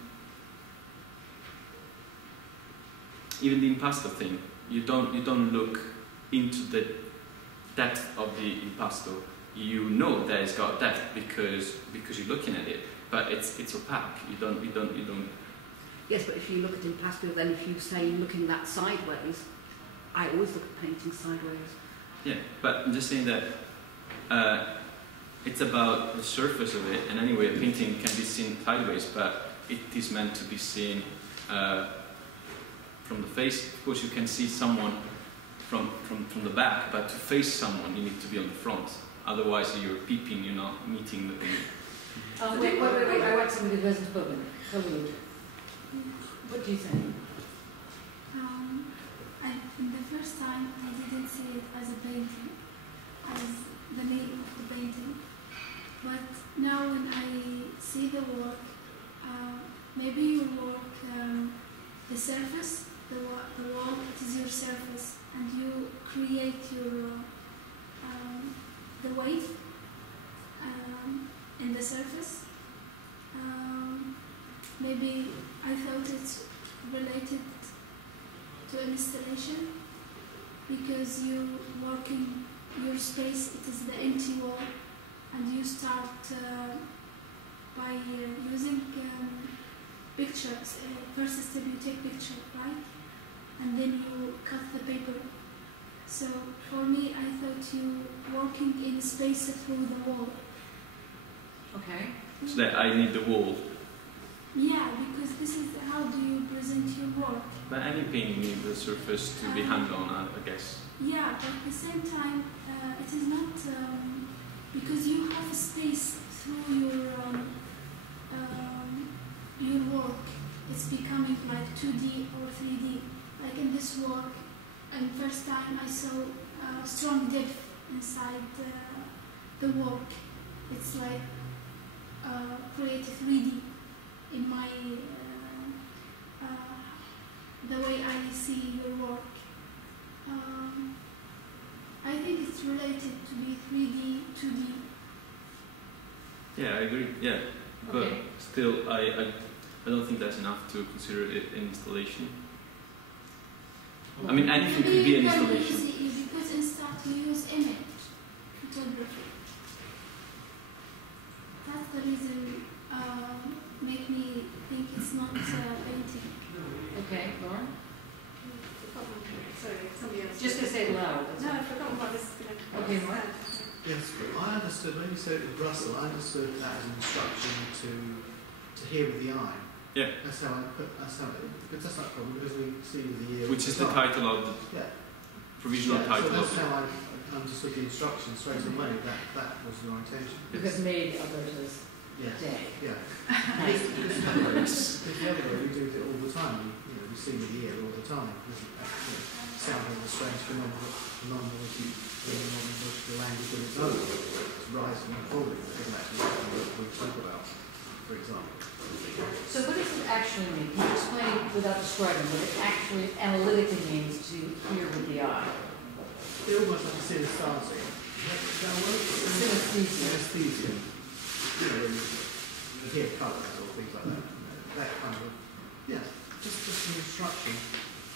even the impasto thing, you don't look into the depth of the impasto. You know that it's got depth because you're looking at it, but it's opaque. You don't. Yes, but if you look at impasto, then if you say you're looking that sideways, I always look at painting sideways. Yeah, but I'm just saying that it's about the surface of it, and anyway, a painting can be seen sideways, but it is meant to be seen from the face. Of course, you can see someone from the back, but to face someone, you need to be on the front. Otherwise, you're peeping, you're not meeting the thing. Wait, I want somebody who hasn't spoken. Salute. What do you think? The first time I didn't see it as a painting, as the name of the painting. But now when I see the work, maybe you work the surface, the wall, it is your surface, and you create your the weight in the surface. Maybe I felt it's related to an installation because you work in your space, it is the empty wall, and you start by using pictures. First step you take picture, right? And then you cut the paper. So for me, I thought you working in space through the wall. Okay. So that I need the wall. Yeah, because this is how do you present your work. But any painting needs the surface to be hung on, I guess. Yeah, but at the same time, it is not because you have a space through your work. It's becoming like 2D or 3D. Like in this work, and first time I saw strong depth inside the work. It's like create 3D in my the way I see your work. I think it's related to be 3D, 2D. Yeah, I agree. Yeah, but Okay. still, I don't think that's enough to consider it an installation. I mean, anything could be an installation. Because in start you use image photography. That's the reason make me think it's not painting. Okay, Lauren? Sorry, somebody else. Just to say it loud. That's No, all. I've forgotten what this is going to Okay, Mark. Yes, but I understood, when you said it was Russell, I understood that as an instruction to hear with the eye. Yeah. That's how because that's not a problem, because we see with the ear. Which is the title of the Yeah. provisional title so of that's it. how I understood the instruction straight away, that was your intention. Because made Alberta's Yes. day. Yeah. Nice. It's the other way, we do it all the time. We see with the ear all the time. Sound has a strange non-vocal language of its own. It's rising and falling. It doesn't actually what we talk about, for example. So what does it actually mean? Can you explain without describing what it actually analytically means to hear with the eye? It's almost like a synesthesia. Is that a word? Synesthesia. Synesthesia. You hear colours or things like that. That kind of, yeah, just an instruction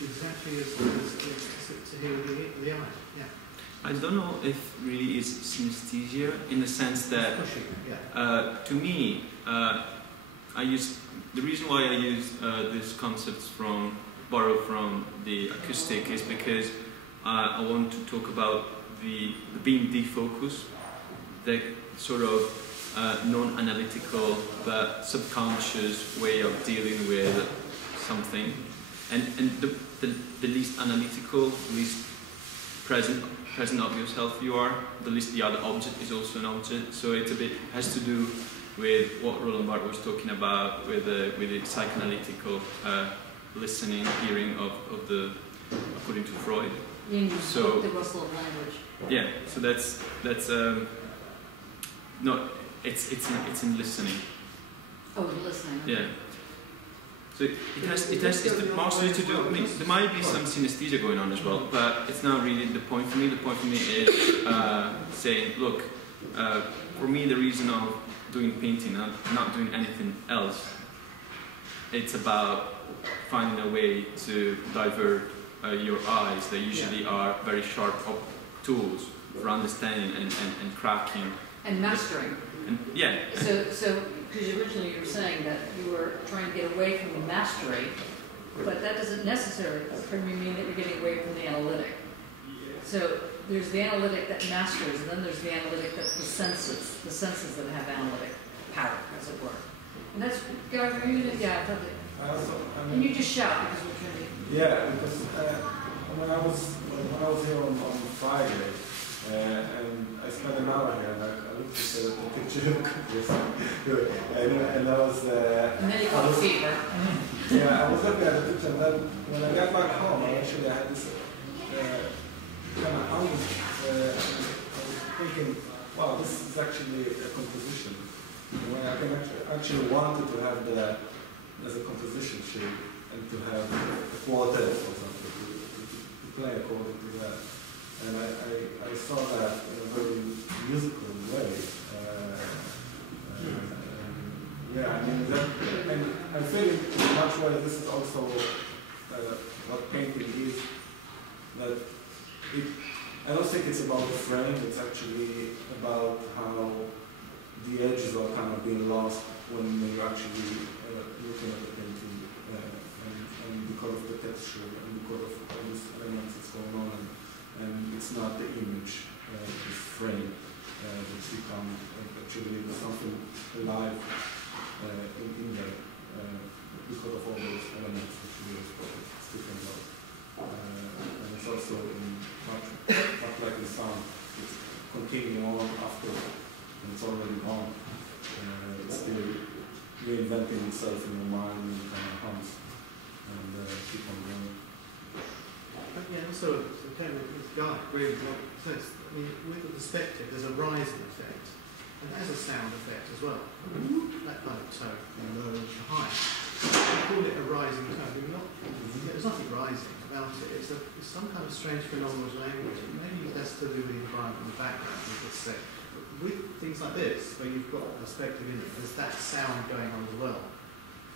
exactly as to hear with the eye. Yeah. I don't know if really it's synesthesia in the sense that Pushing, yeah. to me, the reason why I use these concepts borrowed from the acoustic is because I want to talk about the being defocused, the sort of non-analytical but subconscious way of dealing with something, and the least analytical, least present of yourself you are, the least the other object is also an object. So it has to do with what Roland Barthes was talking about with the psychoanalytical listening, hearing of the, according to Freud. So the rustle of language. Yeah, so that's not it's in listening. Oh, listening. Yeah. So it's mostly to do. I mean, there might be some synesthesia going on as well, but it's not really the point for me. The point for me is saying, look, for me the reason of doing painting, not doing anything else, it's about finding a way to divert your eyes that usually are very sharp tools for understanding and cracking. And mastering. Yeah. So because originally you were saying that you were trying to get away from the mastery, but that doesn't necessarily mean that you're getting away from the analytic. So there's the analytic that masters, and then there's the analytic that's the senses that have analytic power, as it were. And that's, yeah, totally. And you just shout because we're trying to... Yeah, because when I was here on Friday, and I spent an hour here, and I looked at the picture of this, and I was... and then you got a fever. Yeah, I was looking at the picture, and then when I got back home, I had this kind of I was thinking, wow, this is actually a composition. When I can actually wanted to have that as a composition sheet, and to have a quartet, for example, to play according to that. And I saw that in a very musical way. Yeah, I mean, and I feel in much way this is also what painting is, that I don't think it's about the frame, it's actually about how the edges are kind of being lost when you're actually looking at the painting, and because of the texture and because of all these elements that's going on, and it's not the image, the frame, that's become actually something alive in there, because of all those elements that we were speaking about. And it's also much like the sound, it's continuing on after, and it's already gone. It's still reinventing itself in your mind, and it kind of hums, and keep on going. But yeah, also, again, with Guy, really what it says, I mean, with the perspective, there's a rising effect, and as a sound effect as well. That kind of tone, low and high. We call it a rising tone, but there's nothing rising about it. It's some kind of strange phenomenal language. Maybe that's to do with the environment and the background, we could say. But with things like this, where you've got a perspective in it, there's that sound going on as well.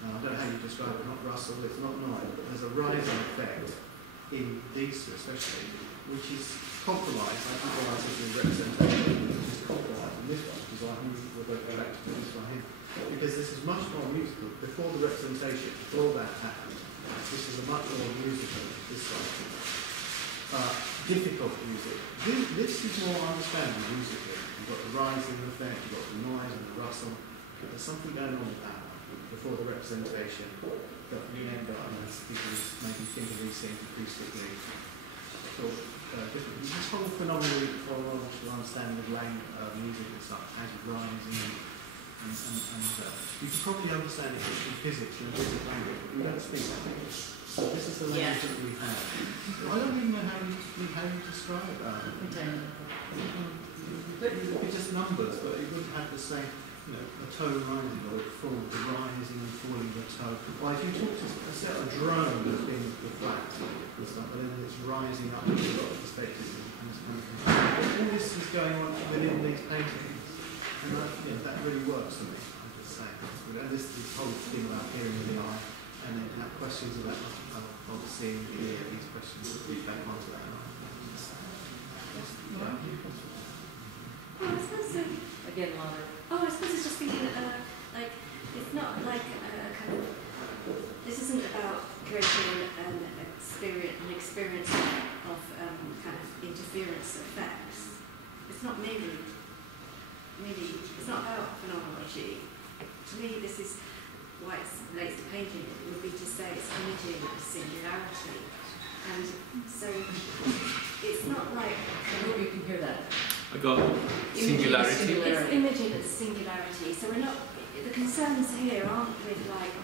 Now, I don't know how you describe it, not rustle, it's not noise, but there's a rising effect in these two especially, which is compromised. I think what I said in representation, which is compromised in this one, which is why we'll go back to this one here. Because this is much more musical. Before the representation, before that happened, this is a much more musical, this one. Difficult music. This is more understandable musically. You've got the rising effect, you've got the noise and the rustle. There's something going on with that one before the representation. But we end up, people maybe think of these things acoustically. This whole phenomenological understanding of language, music and such, as it rises and you can probably understand it in physics, in a physics language, but we don't speak that language. So this is the language that we have. I don't even know how you describe it. It's just numbers, but it wouldn't have the same, a tone rising or a fall, the rising and falling of a tone. Well, if you talk to a set of drone that's being the flat and stuff, but then it's rising up in a lot of perspectives and this kind of thing. All this is going on within these paintings. And that really works for me, I'm just saying. This whole thing about hearing with the eye, And then questions about of seeing these questions that we back onto that. Oh, I suppose so. Again, Lana. Oh, I suppose it's just thinking, like, it's not like a kind of, this isn't about creating an experience of kind of interference effects. It's not maybe, it's not about phenomenology. To me, this is why it relates to painting. It would be to say it's imaging a singularity. And so it's not like... I hope you can hear that. I got singularity. It's imaging a singularity. So we're not... The concerns here aren't with like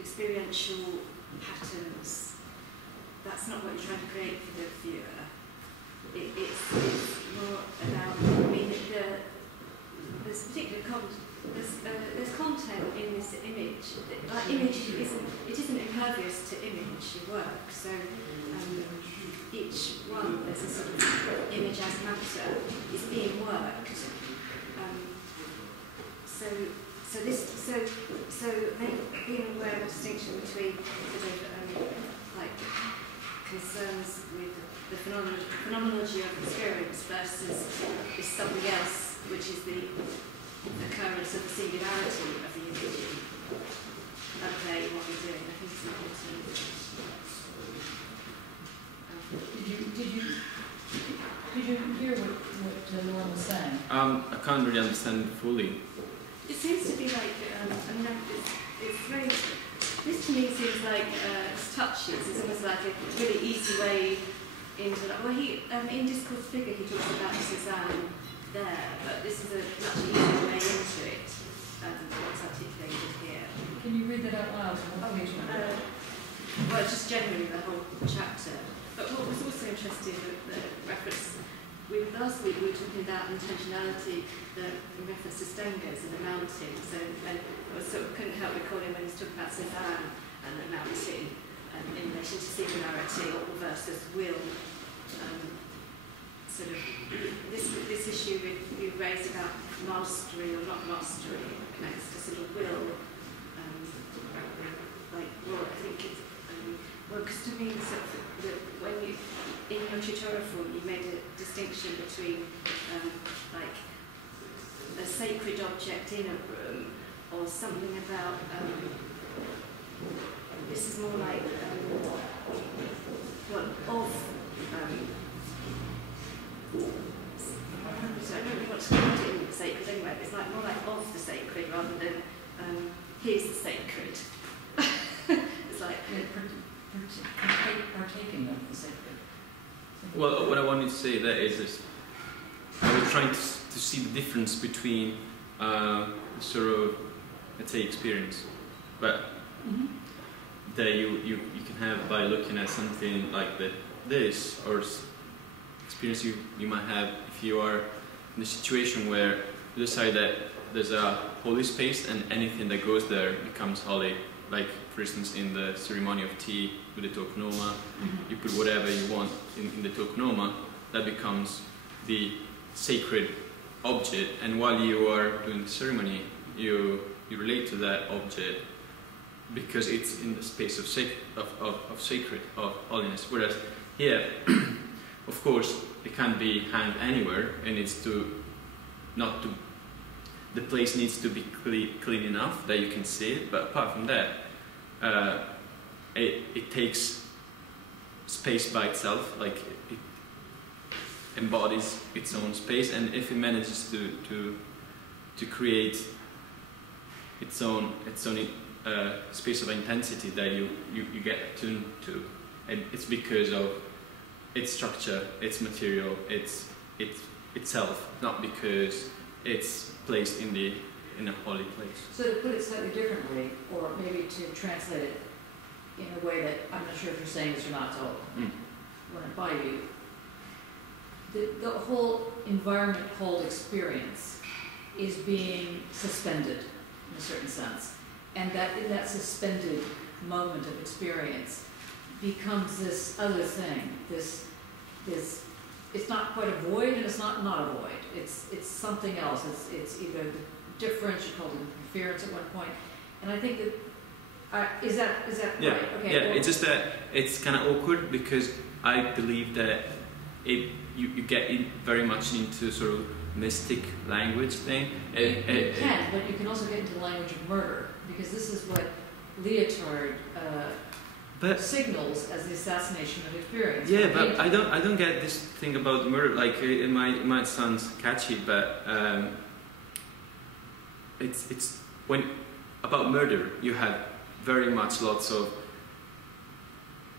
experiential patterns. That's not what you're trying to create for the viewer. It's more about... I mean, there's particular there's content in this image. Like image isn't impervious to image work. So each one, there's a sort of image as matter is being worked. So being aware of the distinction between sort of like concerns with the phenomenology of experience versus is something else, which is the occurrence of the singularity of the imaging. Okay, what we're doing, I think it's important. Did you hear what Norm was saying? I can't really understand it fully. It seems to be like, it's very, this to me seems like it's touches. It's almost like a really easy way into that. Well, in Discourse Figure, he talks about Cézanne there, but this is a much easier way into it than what's articulated here. Can you read that out loud? Well, just generally the whole chapter. But what was also interesting, the reference, last week we were talking about intentionality, in reference to Stengers and the mountain. So I couldn't help recalling when he was talking about Cézanne and the mountain in relation to singularity versus will. Sort of this issue we raised about mastery or not mastery connects to sort of will. I think it's because to me, when you in your tutorial form, you made a distinction between like a sacred object in a room or something about. This is more like so I don't really want to put it in the sacred anyway, but it's like more like of the sacred rather than here's the sacred. It's like partaking of the sacred. Well, what I wanted to say there is this. I was trying to see the difference between sort of, let's say, experience, but that you can have by looking at something like this, or experience you might have if you are in a situation where you decide that there's a holy space and anything that goes there becomes holy. Like, for instance, in the ceremony of tea with the tokonoma, you put whatever you want in the tokonoma, that becomes the sacred object, and while you are doing the ceremony, you relate to that object because it's in the space of sacred, of holiness. Whereas here, of course, it can't be hanged anywhere, and the place needs to be clean enough that you can see it, but apart from that, it takes space by itself, like it embodies its own space, and if it manages to create its own space of intensity that you get attuned to, and it's because of its structure, its material, itself, not because it's placed in a holy place. So to put it slightly differently, or maybe to translate it in a way that I'm not sure if you're saying this or not, so I'll run it by you. The whole environment called experience is being suspended in a certain sense, and that in that suspended moment of experience becomes this other thing. This it's not quite a void, and it's not a void. It's something else. It's either difference, you called it interference at one point, and I think that, is that Yeah, right? Okay, yeah. well, It's just that it's kind of awkward because I believe that you get in very much into sort of mystic language thing. you can, but you can also get into the language of murder, because this is what Lyotard signals as the assassination of experience. Yeah, but I don't get this thing about murder. Like it might sound catchy, but it's when about murder you have very much lots of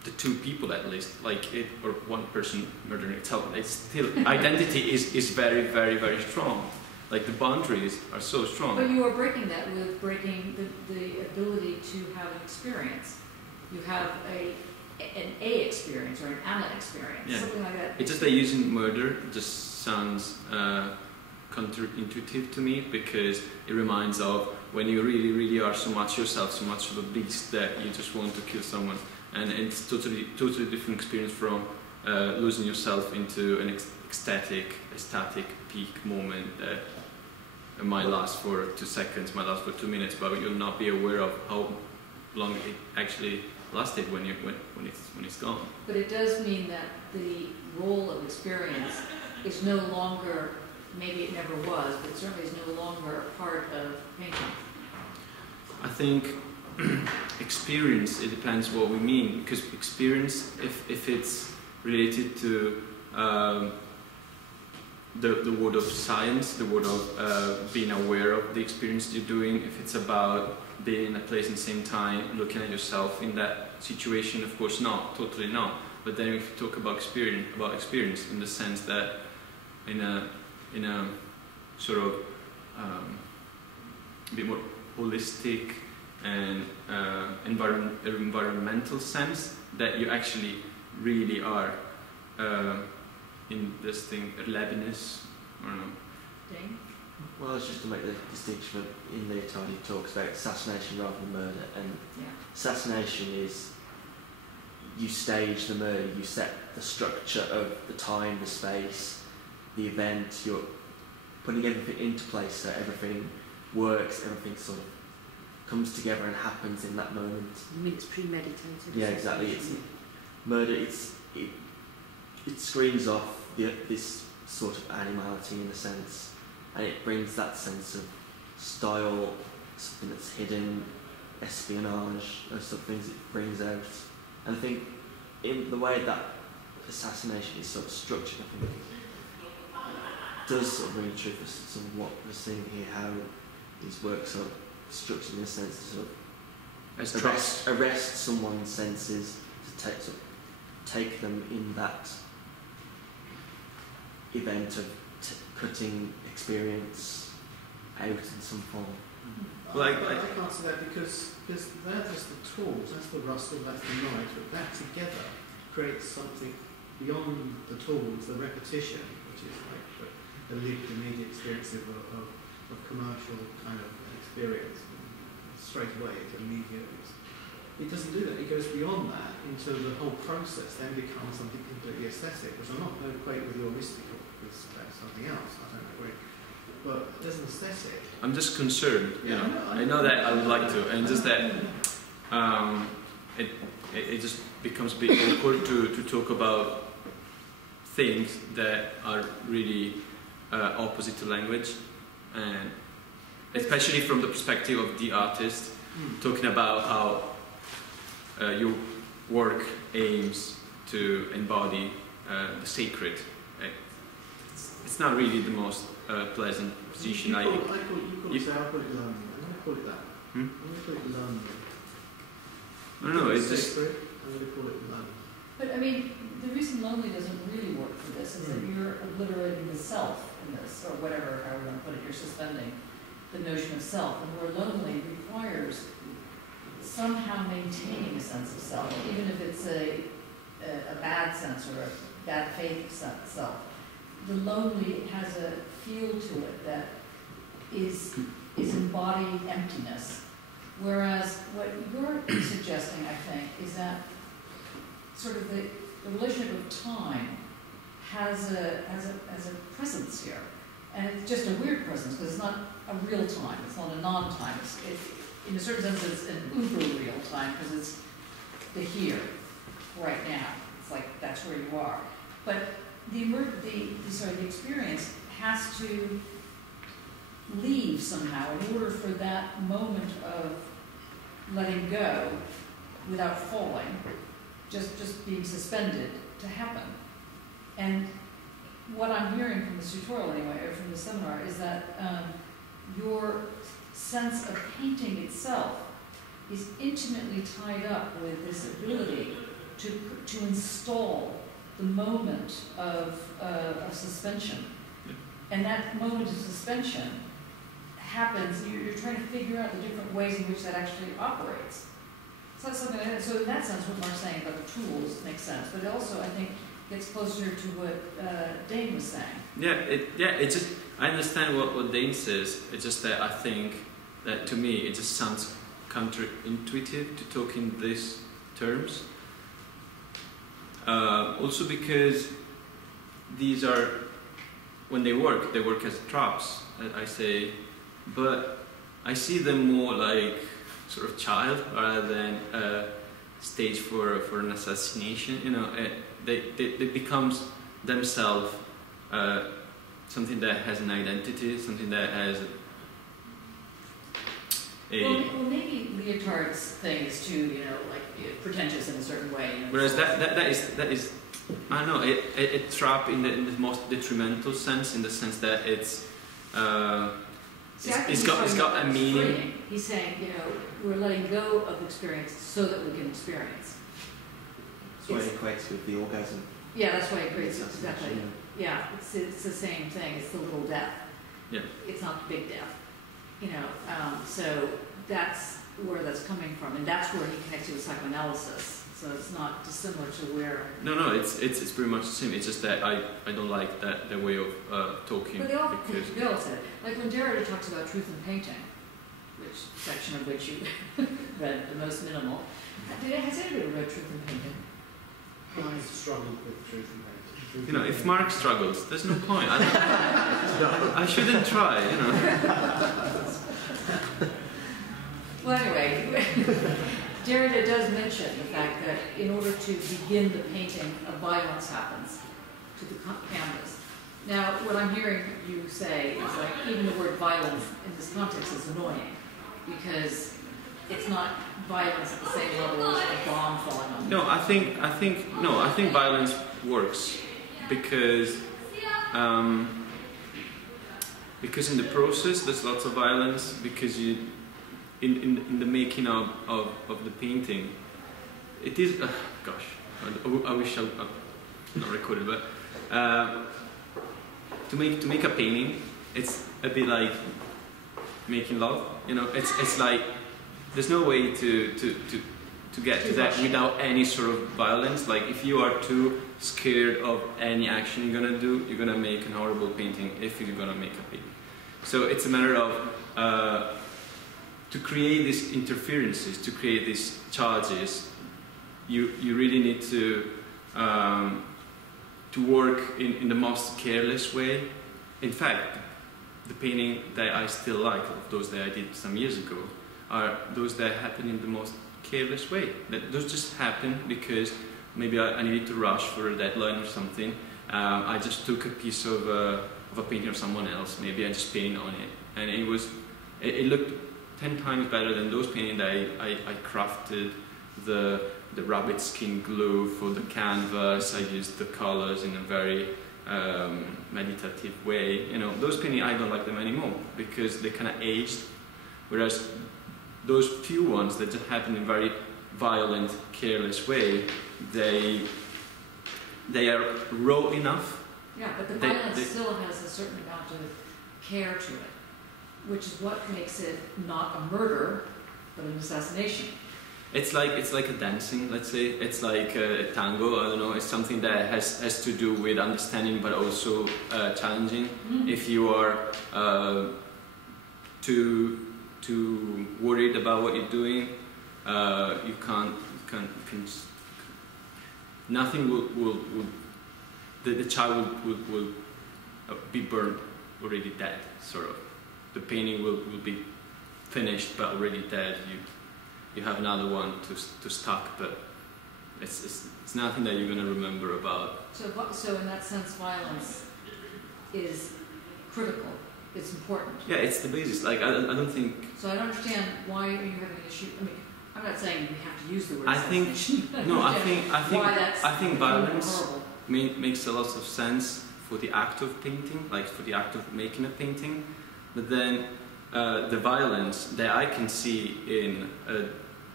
the two people at least, like it or one person murdering itself. It's still identity is very very very strong. Like the boundaries are so strong. But you are breaking that with breaking the ability to have an experience. You have an A experience or an ana experience, Yeah. something like that. It's just that using murder just sounds counterintuitive to me, because it reminds of when you really, really are so much yourself, so much of a beast that you just want to kill someone, and it's totally different experience from losing yourself into an ecstatic peak moment that might last for 2 seconds, might last for 2 minutes, but you'll not be aware of how long it actually lasted when it's gone. But it does mean that the role of experience is no longer, maybe it never was, but certainly is no longer a part of painting. I think experience, it depends what we mean, because experience, if it's related to the word of science, the word of being aware of the experience you're doing, if it's about being in a place and same time, looking at yourself in that situation, of course not, totally not. But then if you talk about experience in the sense that in a sort of a bit more holistic and environmental sense, that you actually really are in this thing, Leibniz, I don't know. Dane? Well, it's just to make the distinction of, in Lyotard he talks about assassination rather than murder, and assassination is you stage the murder, you set the structure of the time, the space, the event, you're putting everything into place so everything works, everything sort of comes together and happens in that moment. You mean it's premeditated? Yeah, exactly. It's murder. It screens off this sort of animality in a sense, and it brings that sense of style, something that's hidden, espionage, those sort of things it brings out. And I think in the way that assassination is sort of structured, I think it does sort of ring true for some of what we're seeing here, how these works are structured in a sense to sort of arrest someone's senses, to take them in that event of putting experience out in some form. I can't say that because they're just the tools, that's the rustle, that's the noise, but that together creates something beyond the tools, the repetition, which is like the lived immediate experience of commercial kind of experience. Straight away, it's immediate. It doesn't do that, it goes beyond that into the whole process, then becomes something completely aesthetic, which I'm not going to equate with your mystical, because that's something else, I don't agree. But there's an aesthetic. I'm just concerned, Yeah, you know. I know that I would like to, and just that it just becomes a bit awkward to talk about things that are really opposite to language, and especially from the perspective of the artist, talking about how your work aims to embody the sacred. It's not really the most pleasant position. You call it lonely. I'm going to call it that. I'm going to call it lonely. I don't know, it's just... Sacred, I'm going to call it lonely. But I mean, the reason lonely doesn't really work for this is that you're obliterating the self in this, or whatever, however you want to put it, you're suspending the notion of self, and where lonely requires somehow maintaining a sense of self, even if it's a bad sense or a bad faith self. The lonely has a feel to it that is embodied emptiness. Whereas what you're suggesting, I think, is that sort of the relationship of time has a presence here. And it's just a weird presence because it's not a real time, it's not a non-time. It's in a certain sense, it's an uber real time because it's the here, right now. It's like that's where you are. But the experience has to leave somehow in order for that moment of letting go without falling, just being suspended to happen. And what I'm hearing from this tutorial anyway, or from the seminar, is that your sense of painting itself is intimately tied up with this ability to install the moment of suspension. And that moment of suspension happens, you're trying to figure out the different ways in which that actually operates. So that's something, so in that sense, what Mark's saying about the tools makes sense, but it also, I think, gets closer to what Dane was saying. It just, I understand what Dane says, it's just that I think that to me, it just sounds counterintuitive to talk in these terms. Also because these are, when they work as traps, I say, but I see them more like sort of child rather than a stage for an assassination. You know, they becomes themselves something that has an identity, something that has a. Well, maybe Lyotard's thing is too, you know, like pretentious in a certain way. You know, whereas that is. I don't know, a trap in the most detrimental sense, in the sense that it's got a meaning. Freeing. He's saying, you know, we're letting go of experience so that we can experience. That's why it equates with the orgasm. Yeah, that's why it creates exactly. Yeah, it's the same thing. It's the little death. Yeah. It's not the big death. You know, so that's where that's coming from, and that's where he connects it with psychoanalysis. So it's not dissimilar to where. No, it's pretty much the same. It's just that I don't like the way of talking. But they all said it. Like when Derrida talks about truth in painting, which section of which you read the most minimal. Has anybody read Truth in Painting? I struggled with truth in painting. You know, if Mark struggles, there's no point. I shouldn't try. You know. Well, anyway. Derrida does mention the fact that in order to begin the painting, a violence happens to the canvas. Now, what I'm hearing you say is like even the word violence in this context is annoying because it's not violence at the same level as a bomb falling on you. No, I think violence works because in the process there's lots of violence because you. In the making of the painting, it is gosh, I wish I not recorded, but to make a painting, it's a bit like making love. You know, it's like there's no way to get to that without any sort of violence. Like if you are too scared of any action you're gonna do, you're gonna make an horrible painting. If you're gonna make a painting, so it's a matter of. To create these interferences, to create these charges, you really need to work in the most careless way. In fact, the painting that I still like, of those that I did some years ago, are those that happen in the most careless way. That those just happen because maybe I needed to rush for a deadline or something. I just took a piece of a painting of someone else. Maybe I just painted on it, and it looked 10 times better than those paintings that I crafted the rabbit skin glue for the canvas. I used the colors in a very meditative way. You know, those paintings, I don't like them anymore because they kind of aged. Whereas those few ones that just happen in a very violent, careless way, they are raw enough. Yeah, but the violence still has a certain amount of care to it, which is what makes it not a murder, but an assassination. It's like a dancing, let's say. It's like a tango. I don't know. It's something that has to do with understanding, but also challenging. Mm-hmm. If you are too worried about what you're doing, you can't. Nothing will the child will be burned already dead, sort of. The painting will be finished but already dead. You have another one to stock, but it's nothing that you're going to remember about. So in that sense, violence is critical. It's important. Yeah, it's the basis. Like I don't think. So I don't understand why are you having an issue. I mean, I'm not saying we have to use the word. I think I think violence horrible. Makes a lot of sense for the act of painting, like for the act of making a painting, but then the violence that I can see in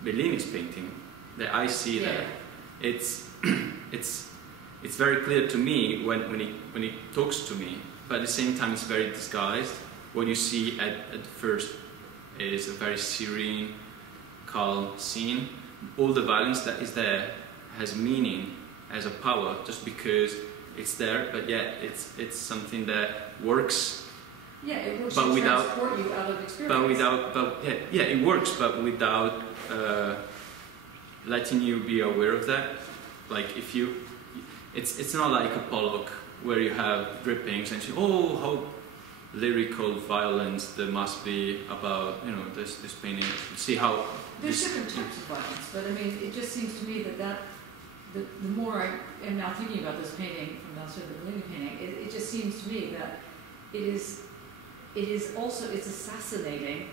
Bellini's painting, that I see that it's very clear to me when he talks to me, but at the same time it's very disguised. What you see at first is a very serene, calm scene. All the violence that is there has meaning, has a power, just because it's there, but yet it's something that works. Yeah, it works but to without, transport you out of experience. It works, but without letting you be aware of that. Like if you, it's not like a Pollock where you have drippings and you, oh, how lyrical violence there must be about, you know, this painting. See how there's different types of violence, but I mean, it just seems to me that the more I am now thinking about this painting from downstairs, the Bellini painting, it just seems to me that it is also, it's assassinating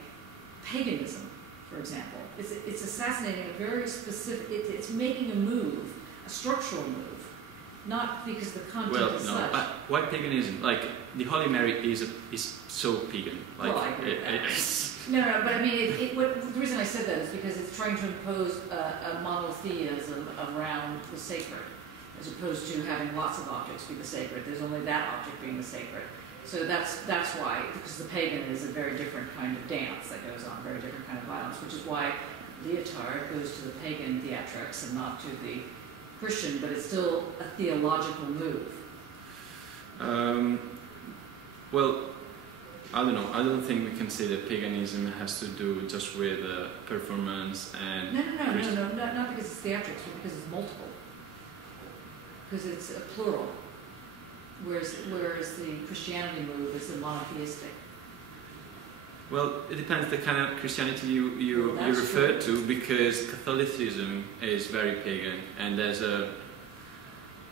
paganism, for example. It's assassinating a very specific, it's making a move, a structural move, not because the content is such. Why paganism? Like, the Holy Mary is so pagan. Like, well, I agree with that. No, but I mean, the reason I said that is because it's trying to impose a monotheism around the sacred, as opposed to having lots of objects be the sacred. There's only that object being the sacred. So that's why, because the pagan is a very different kind of dance that goes on, a very different kind of violence, which is why Lyotard goes to the pagan theatrics and not to the Christian, but it's still a theological move. Well, I don't know. I don't think we can say that paganism has to do just with performance and... No, not because it's theatrics, but because it's multiple. Because it's a plural. Whereas the Christianity move is a monotheistic. Well, it depends the kind of Christianity you refer to, because Catholicism is very pagan, and there's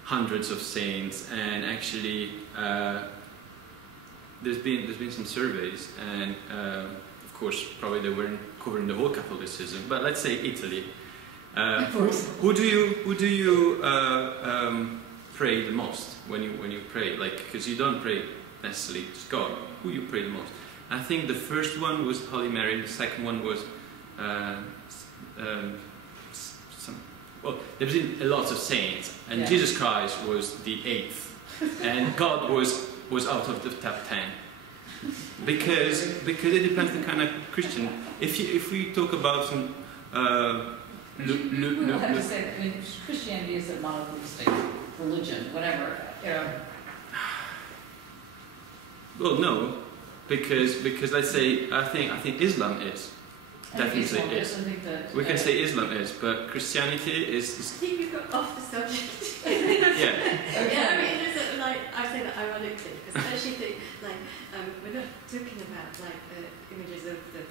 hundreds of saints, and actually there's been some surveys, and of course probably they weren't covering the whole Catholicism, but let's say Italy. Who do you pray the most when you pray? Like, because you don't pray necessarily to God. Who you pray the most? I think the first one was Holy Mary. The second one was well, there's been a lot of saints, and Jesus Christ was the 8th, and God was out of the top 10. Because it depends the kind of Christian. If we talk about some we'll have to say that, I mean, Christianity is a monotheistic religion, whatever. Well, no, because let's say I think Islam is definitely is. We can say Islam is, but Christianity is. I think you've got off the subject. Yeah. Okay. Yeah, I mean, there's like I say that ironically because I actually think like we're not talking about like images of the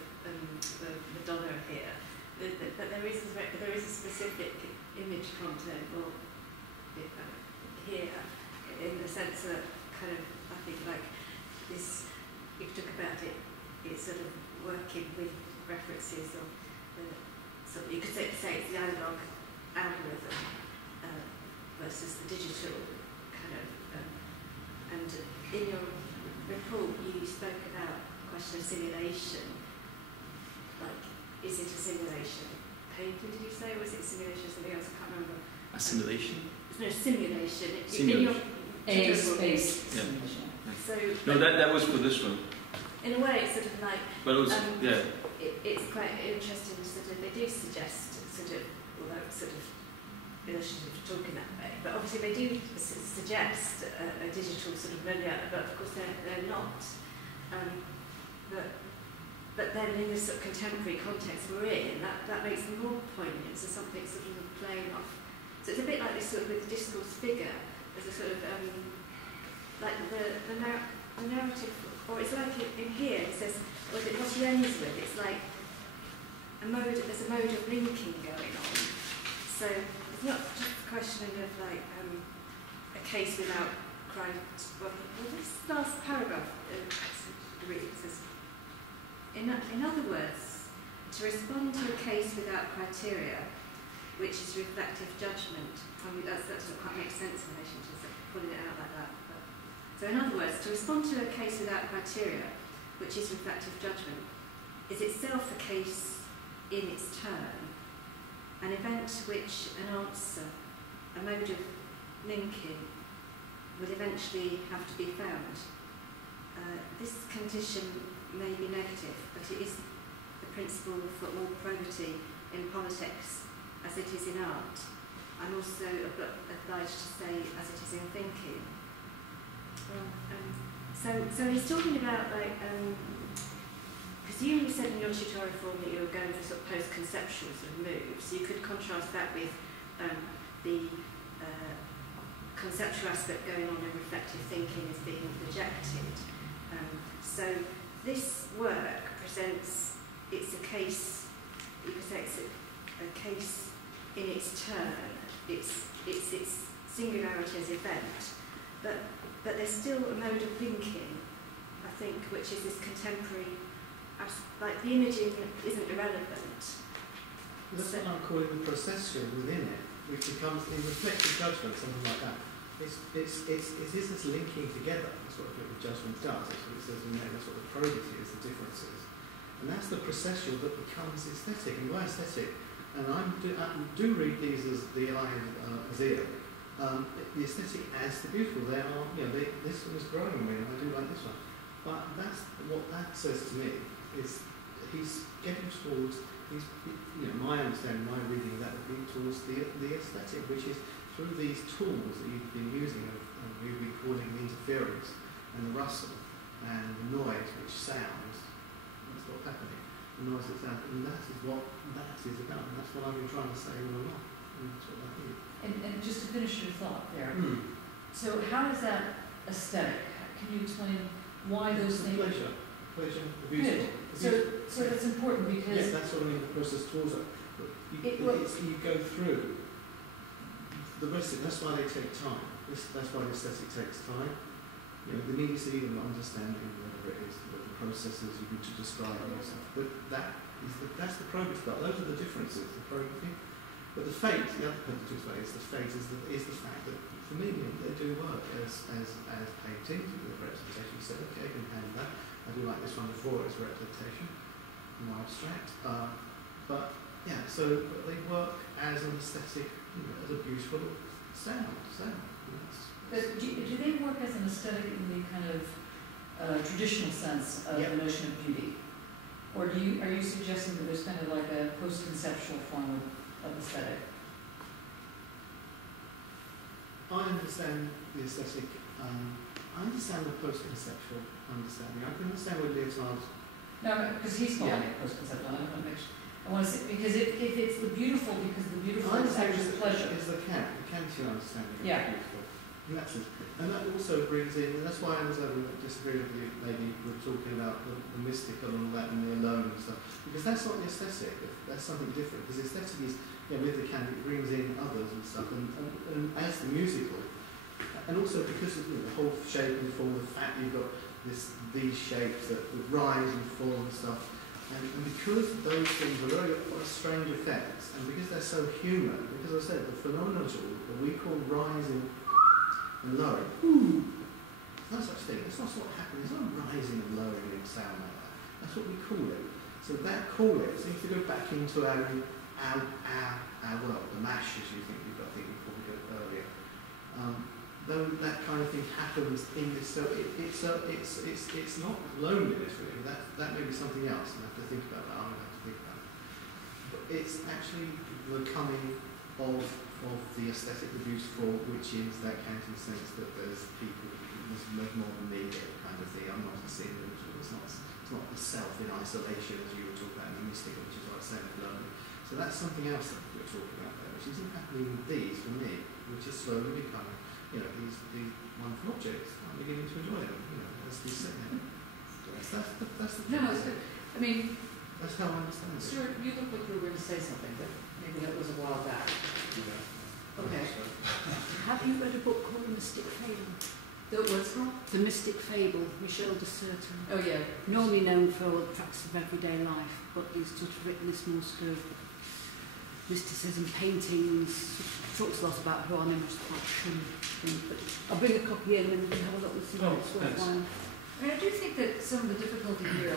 Madonna here, but there is a specific image content here in the sense that kind of I think like this. If you talk about it, it's sort of working with references of so you could say it's the analog algorithm versus the digital kind of and in your report you spoke about the question of simulation, like is it a simulation painting, did you say, or was it a simulation or something else? I can't remember. A simulation? No, simulation. Simulation. Space simulation. So, no, that was for this one. In a way, it's sort of like. But it was, it's quite interesting. Sort of, they do suggest sort of, although it's sort of illustrative talking that way, but obviously they do suggest a digital sort of milieu, but of course they're not. But then in this sort of contemporary context we're in, that makes them more poignant. So something sort of playing off. So it's a bit like this sort of with the discourse figure. There's a sort of like the narrative or it's like in here, it says, or what he ends with, it's like there's a mode of linking going on. So it's not just a question of like a case without well, this last paragraph says, in other words, to respond to a case without criteria, which is reflective judgment. I mean, that doesn't quite make sense in relation to pulling it out like that. But, so in other words, to respond to a case without criteria, which is reflective judgment, is itself a case in its turn, an event which an answer, a mode of linking, will eventually have to be found. This condition may be negative, but it is the principle for all probity in politics as it is in art. I'm also obliged to say as it is in thinking. So he's talking about like, because you said in your tutorial form that you were going for sort of post-conceptual sort of moves. You could contrast that with the conceptual aspect going on in reflective thinking is being rejected. So this work presents, it's a case, you could say it's a case in its turn, it's its singularity as event, but there's still a mode of linking, I think, which is this contemporary, like the imaging isn't irrelevant. That's what I'm calling the procession within it, which becomes in reflective judgment, something like that. It is this linking together. That's what reflective judgment does. That's what it says in there. That's what the probity is, the differences. And that's the processual that becomes aesthetic. And by aesthetic, and I do read these as the eye as ear. The aesthetic as the beautiful. They are, this one is growing on me, and I do like this one. But that's what that says to me is he's getting towards. My understanding, my reading of that would be towards the aesthetic, which is through these tools that you've been using, you've been calling the interference and the rustle and the noise which sounds. That's what's happening. The noise that sounds, and that is what that is about. And that's what I've been trying to say all along. And that's what that is. And just to finish your thought there, so how is that aesthetic? Can you explain why those things? Pleasure, the beautiful. Good. So that's important because yes, that's what I mean. The process towards it. You go through the rest of it. That's why they take time. That's why the aesthetic takes time. The immediacy and understanding, whatever it is, the processes you need to describe yourself. But that's the probity part. Those are the differences. The probity. But the fate, the other positive way is the fate is the fact that for me they do work as paintings, with representation. You say, okay, I can handle that. I do like this one before as representation, more abstract. But they work as an aesthetic, as a beautiful sound. But do they work as an aesthetic in the kind of traditional sense of the notion of beauty? Or are you suggesting that there's kind of like a post-conceptual form of aesthetic? I understand the aesthetic. I understand the post-conceptual understanding. I can understand what Lyotard's. No, because he's calling it post-conceptual. I want to say, because if it's the beautiful, because the beautiful is actually pleasure. It's the Kantian understanding of beautiful. And that also brings in, and that's why I was disagreeing with you, maybe we're talking about the mystical and all that and the alone and stuff. Because that's not the aesthetic, that's something different. Because the aesthetic is, with the Kantian, it brings in others and stuff, and as the musical, and also because of the whole shape and form, the fact you've got these shapes that rise and fall and stuff, and because those things are very strange effects, and because they're so human, because I said the phenomenology that we call rising and lowering, there's no such thing. It's not what happens. There's no rising and lowering in sound like that. That's what we call it. So that seems to go back into our world, the mash, as you think I think we called it earlier. Though that kind of thing happens in this, so it's not loneliness really. That may be something else. I have to think about that. I'm going to have to think about it. But it's actually the coming of the aesthetic, the beautiful, which is that Kantian sense that there's people, there's more than me, kind of thing. I'm not a single individual. It's not the self in isolation as you were talking about in the mystic, which is what I said lonely. So that's something else that we're talking about there, which isn't happening with these for me, which is slowly becoming, these wonderful objects. I'm beginning to enjoy them, as we sit there. That's the No, it's good. I mean, that's how I understand it. Stuart, you look like you were going to say something, but maybe that was a while back. Okay. Have you read a book called The Mystic Fable? What's it called? The Mystic Fable, Michel de Certeau. Oh, yeah. Normally known for all the practice of everyday life, but he's sort of written this more sort of mysticism, paintings, talks a lot about Hieronymus thing. But I'll bring a copy in and we can have a look and see what it's worthwhile. I mean, I do think that some of the difficulty here,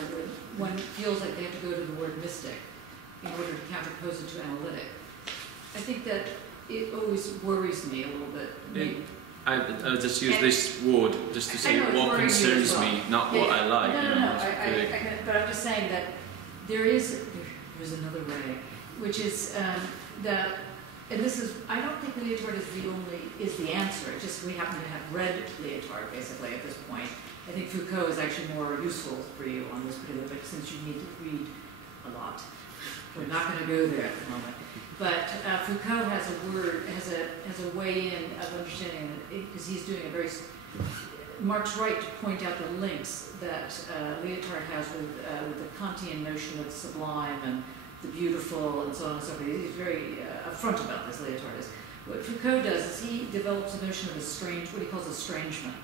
when one feels like they have to go to the word mystic in order to counterpose it to analytic, I think that it always worries me a little bit. I'll just use this word just to say what concerns me, not what I like. No. But I'm just saying that there's another way, which is that, and this is, I don't think Lyotard is the answer. It's just we happen to have read Lyotard basically at this point. I think Foucault is actually more useful for you on this particular bit since you need to read a lot. We're not going to go there at the moment. But Foucault has a way in of understanding it, because he's doing a very, Mark's right to point out the links that Lyotard has with the Kantian notion of sublime and the beautiful and so on and so forth. He's very upfront about this, Lyotard is. What Foucault does is he develops a notion of what he calls estrangement.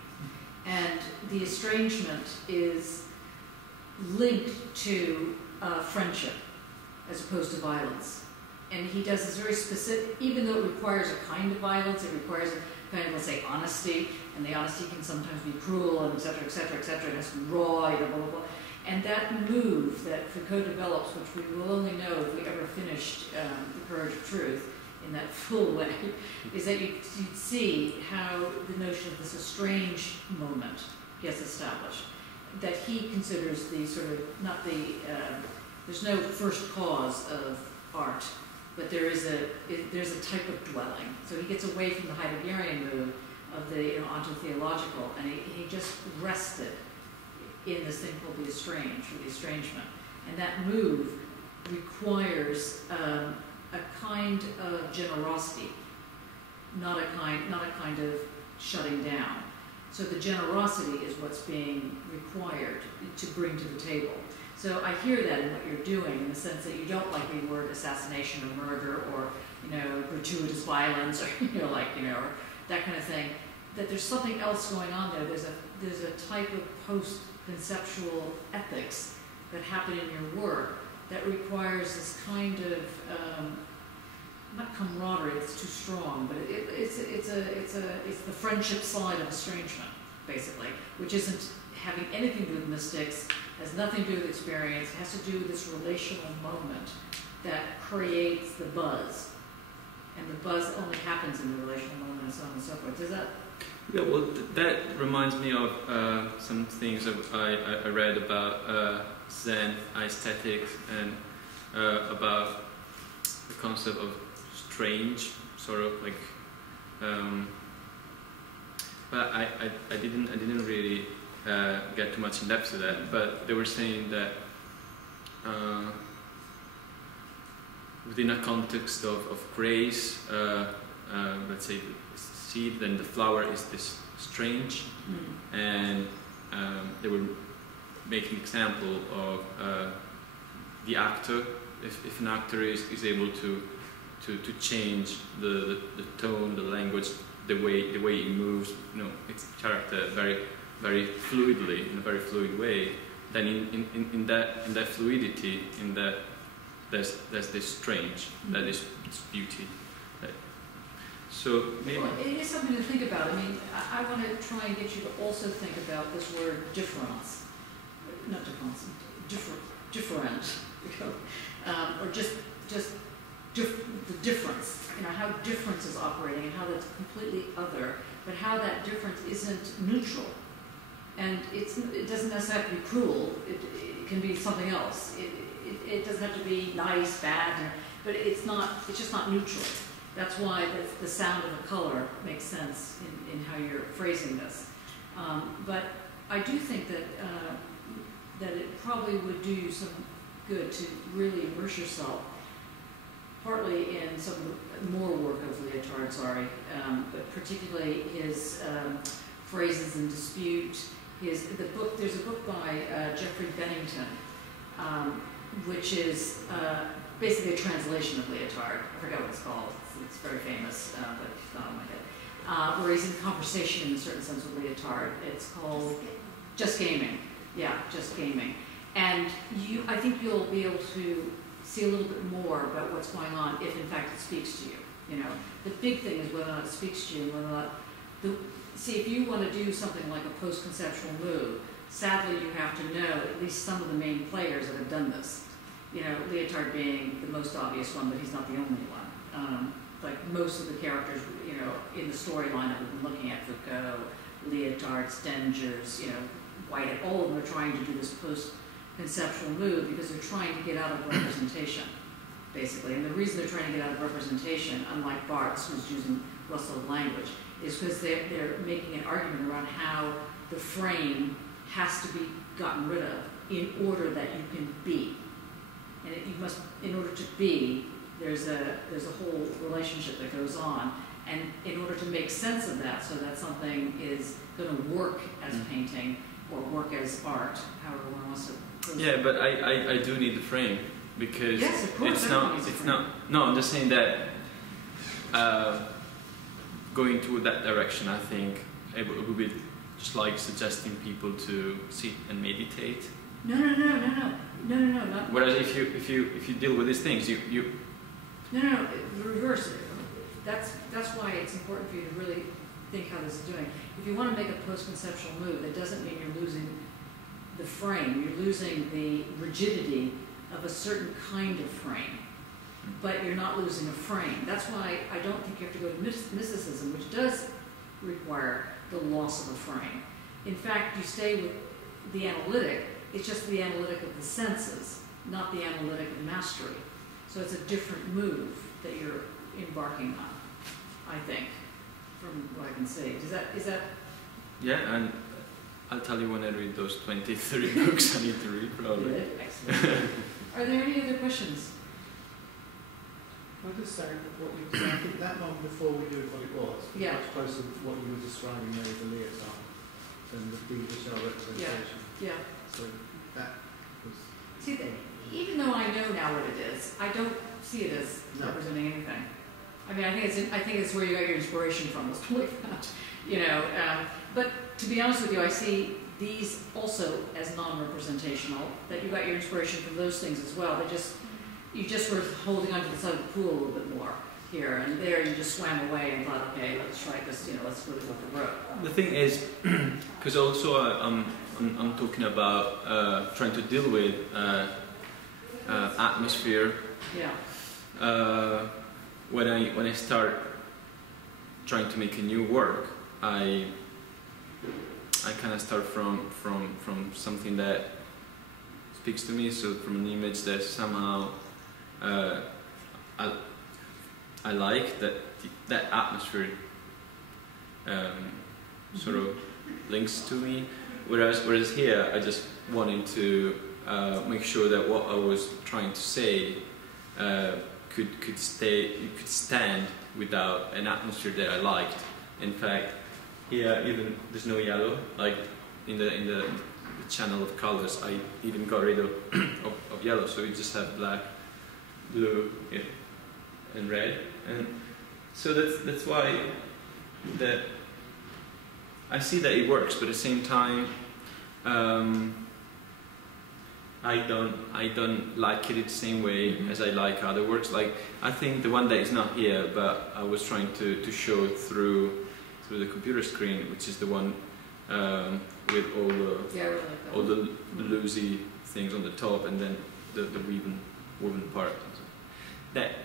And the estrangement is linked to friendship as opposed to violence. And he does this very specific, even though it requires a kind of violence, it requires a kind of, let's say, honesty, and the honesty can sometimes be cruel, and et cetera, et cetera, et cetera, and it's raw, blah, blah, blah. And that move that Foucault develops, which we will only know if we ever finished The Courage of Truth in that full way, is that you'd see how the notion of this estranged moment gets established. That he considers the sort of, not the, there's no first cause of art, but there's a type of dwelling. So he gets away from the Heideggerian move of the onto theological, and he just rested in this thing called the estranged, or the estrangement. And that move requires a kind of generosity, not a kind of shutting down. So the generosity is what's being required to bring to the table. So I hear that in what you're doing, in the sense that you don't like the word assassination or murder or, gratuitous violence or, or that kind of thing. That there's something else going on there. There's a type of post-conceptual ethics that happen in your work that requires this kind of not camaraderie. It's too strong, but it's the friendship side of estrangement, basically, which isn't having anything to do with mystics. Has nothing to do with experience. It has to do with this relational moment that creates the buzz. And the buzz only happens in the relational moment and so on and so forth. Does that? Yeah, well, that reminds me of some things that I read about Zen aesthetics and about the concept of strange, sort of like. But I didn't really get too much in depth to that, but they were saying that within a context of grace, let's say the seed, then the flower is this strange, and they were making example of the actor. If an actor is able to change the tone, the language, the way he moves, its character very fluidly, in a very fluid way, then in that fluidity, there's this strange, that is beauty. So maybe well, it is something to think about. I mean, I want to try and get you to also think about this word difference, not difference, different, or just the difference. How difference is operating and how that's completely other, but how that difference isn't neutral. And it doesn't necessarily have to be cruel. It can be something else. It doesn't have to be nice, bad, but it's just not neutral. That's why the sound of a color makes sense in how you're phrasing this. But I do think that it probably would do you some good to really immerse yourself, partly in some more work of Lyotard, but particularly his phrases in dispute, the book. There's a book by Jeffrey Bennington, which is basically a translation of Lyotard. I forget what it's called. It's very famous, but it's not on my head. Where he's in conversation in a certain sense with Lyotard. It's called Just Gaming. Yeah, Just Gaming. And I think you'll be able to see a little bit more about what's going on if, in fact, it speaks to you. You know, the big thing is whether or not it speaks to you, and whether or not see, if you want to do something like a post-conceptual move, sadly you have to know at least some of the main players that have done this. You know, Lyotard being the most obvious one, but he's not the only one. Like most of the characters, you know, in the storyline that we've been looking at, Foucault, Lyotard, Stengers, you know, White, all of them are trying to do this post-conceptual move because they're trying to get out of representation, basically. And the reason they're trying to get out of representation, unlike Barthes, who's using Russell language, is because they're making an argument around how the frame has to be gotten rid of in order that you can be. And you must, in order to be, there's a whole relationship that goes on. And in order to make sense of that, so that something is going to work as painting or work as art, however one wants to. Yeah, but I do need the frame because yes, of course, it's not. No, I'm just saying that going to that direction, I think it would be just like suggesting people to sit and meditate. No, not. Whereas if you deal with these things, you. No, the reverse. That's why it's important for you to really think how this is doing. If you want to make a post-conceptual move, that doesn't mean you're losing the frame. You're losing the rigidity of a certain kind of frame, but you're not losing a frame. That's why I don't think you have to go to mysticism, which does require the loss of a frame. In fact, you stay with the analytic. It's just the analytic of the senses, not the analytic of mastery. So it's a different move that you're embarking on, I think, from what I can see. Is that? Yeah, and I'll tell you when I read those 23 books I need to read, probably. Good, excellent. Are there any other questions? I'll just say what you said. I think that one before we knew what it was, yeah, much closer to what you were describing there as a Lyotard than the Visual representation. Yeah. So that was. See, even though I know now what it is, I don't see it as representing anything. I mean, I think it's where you got your inspiration from. Let's believe that, you know. But to be honest with you, I see these also as non-representational. That you got your inspiration from those things as well. You just were holding onto the side of the pool a little bit more here, and there you just swam away and thought, okay, let's try this. You know, let's really go for broke. The thing is, because also I'm talking about trying to deal with atmosphere. Yeah. When I start trying to make a new work, I kind of start from something that speaks to me. So from an image that somehow I like, that atmosphere sort of links to me. Whereas here, I just wanted to make sure that what I was trying to say could stand without an atmosphere that I liked. In fact, here even there's no yellow. Like in the channel of colors, I even got rid of yellow, so you just have black, blue, and red. And so that's why that I see that it works, but at the same time, I don't like it the same way as I like other works. Like I think the one that is not here, but I was trying to show through the computer screen, which is the one with all the loosey things on the top, and then the woven part. That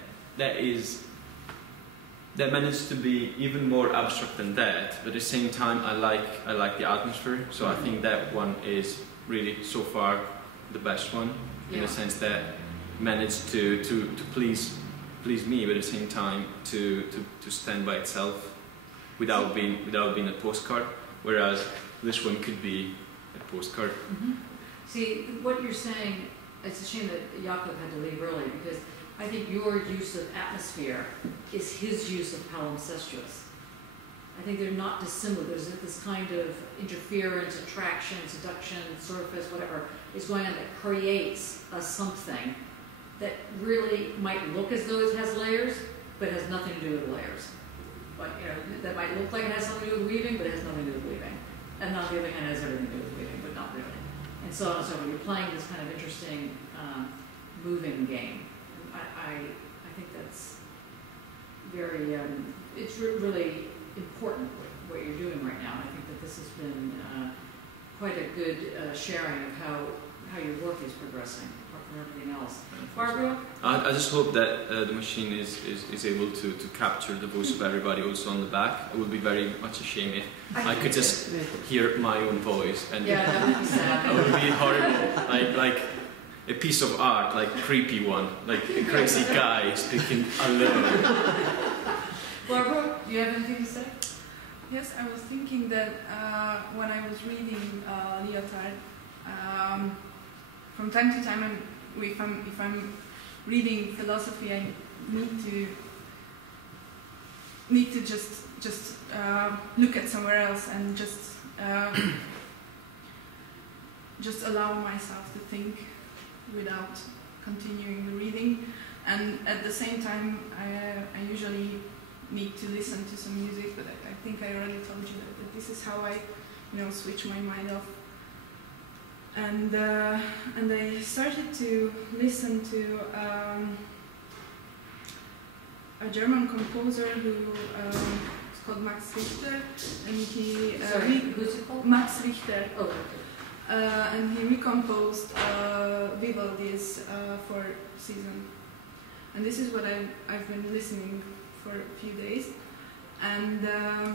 managed to be even more abstract than that, but at the same time I like the atmosphere. So I think that one is really so far the best one, in the sense that managed to please me, but at the same time to stand by itself without being a postcard. Whereas this one could be a postcard. Mm-hmm. See, what you're saying, it's a shame that Jakob had to leave early, because I think your use of atmosphere is his use of palimpsestrous. I think they're not dissimilar. There's this kind of interference, attraction, seduction, surface, whatever is going on that creates a something that really might look as though it has layers, but has nothing to do with layers. But that might look like it has something to do with weaving, but it has nothing to do with weaving. And on the other hand, it has everything to do with weaving, but not really. And so on and so on. You're playing this kind of interesting moving game. I think that's very, it's really important what you're doing right now. And I think that this has been quite a good sharing of how your work is progressing, apart from everything else. Barbara? I just hope that the machine is able to capture the voice of everybody also on the back. It would be very much a shame if I could just hear my own voice, and that would be sad. That would be horrible. Like a piece of art, like a creepy one, like a crazy guy speaking alone. Barbara, do you have anything to say? Yes, I was thinking that when I was reading Lyotard, from time to time, if I'm reading philosophy, I need to just look at somewhere else and just allow myself to think without continuing the reading. And at the same time, I usually need to listen to some music, but I think I already told you that this is how I, switch my mind off. And I started to listen to a German composer who is called Max Richter, and he who's it called? Max Richter. Oh. And he recomposed Vivaldi's Four Seasons. And this is what I've been listening for a few days. And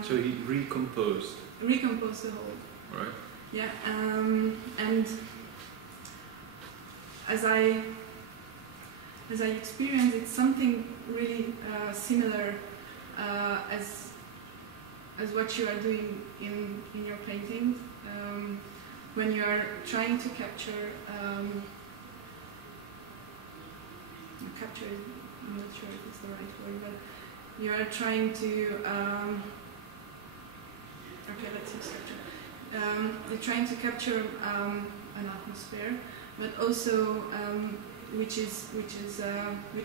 so he recomposed the whole. Right. Yeah. And as I experience, it's something really similar as what you are doing in your painting. When you are trying to capture, I'm not sure if it's the right word, but you are trying to, you're trying to capture an atmosphere, but also which is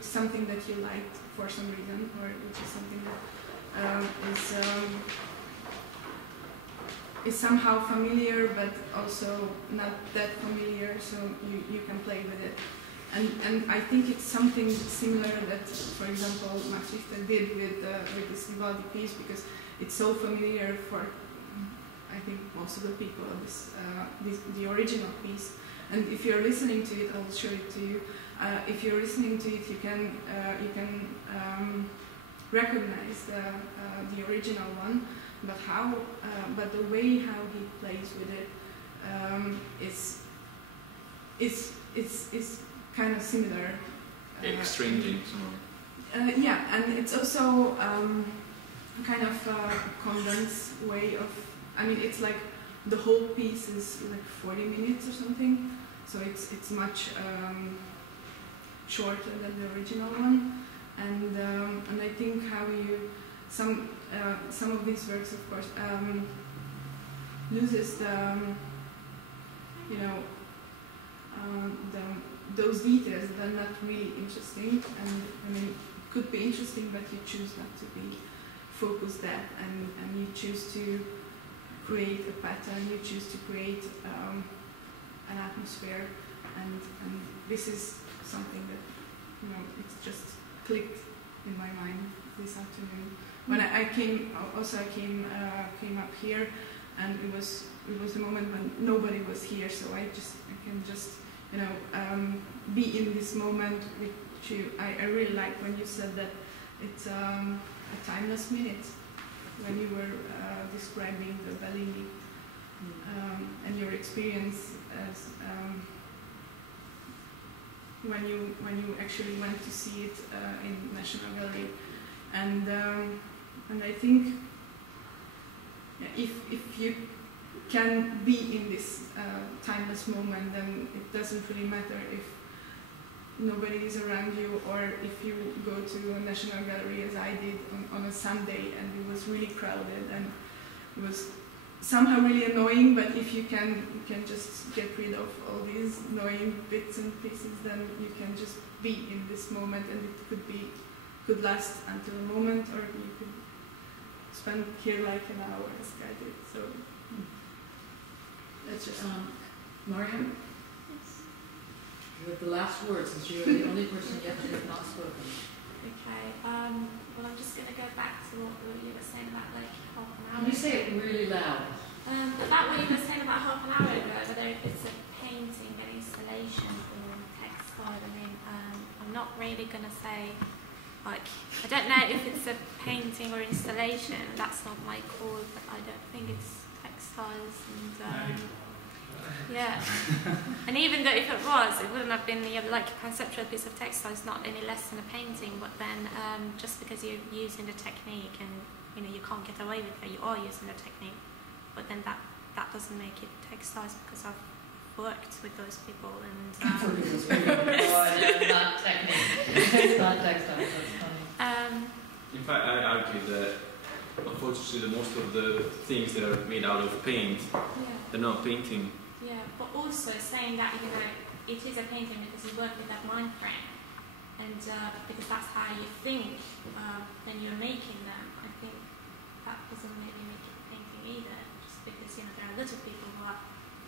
something that you liked for some reason, or which is something that is somehow familiar, but also not that familiar, so you can play with it. And I think it's something similar that, for example, Max Richter did with this Vivaldi piece, because it's so familiar for, I think, most of the people of the original piece. And if you're listening to it, I'll show it to you. If you're listening to it, you can recognize the original one. But but the way how he plays with it is kind of similar. Exchanging somehow. Yeah, and it's also kind of a condensed way of. I mean, it's like the whole piece is like 40 minutes or something, so it's much shorter than the original one, and I think how you. Some of these works, of course, loses those details that are not really interesting, and I mean, could be interesting, but you choose not to be focused that, and you choose to create a pattern, you choose to create an atmosphere, and this is something that it's just clicked in my mind this afternoon. When I came up here, and it was the moment when nobody was here, so I can just be in this moment, which I really like when you said that it's a timeless minute, when you were describing the Bellini and your experience as when you actually went to see it in National Gallery. And I think if you can be in this timeless moment, then it doesn't really matter nobody is around you, or if you go to a National Gallery as I did on a Sunday and it was really crowded and it was somehow really annoying, but if you can just get rid of all these annoying bits and pieces, then you can just be in this moment, and it could last until a moment, or you could spend here like an hour as I did. So that's just Mariam? Yes. You have the last word, since you're the only person yet to have not spoken. Okay. Well, I'm just going to go back to what you were saying about like half an hour. Can you say it really loud? About what you were saying about half an hour ago, whether it's a painting, an installation, or textile. I mean, I'm not really going to say, like, I don't know if it's a painting or installation. That's not my call, but I don't think it's textiles. And yeah, and even though if it was, it wouldn't have been like a conceptual piece of textile. It's not any less than a painting. But then, just because you're using the technique, and you can't get away with it, you are using the technique. But then that doesn't make it textiles, because I've worked with those people and. Not technique. It's not textiles. That's funny. In fact, I argue that unfortunately most of the things that are made out of paint, they're not painting. Yeah, but also saying that it is a painting because you work with that mind frame, and because that's how you think when you're making them. I think that doesn't maybe make it a painting either. Just because there are a lot of people who are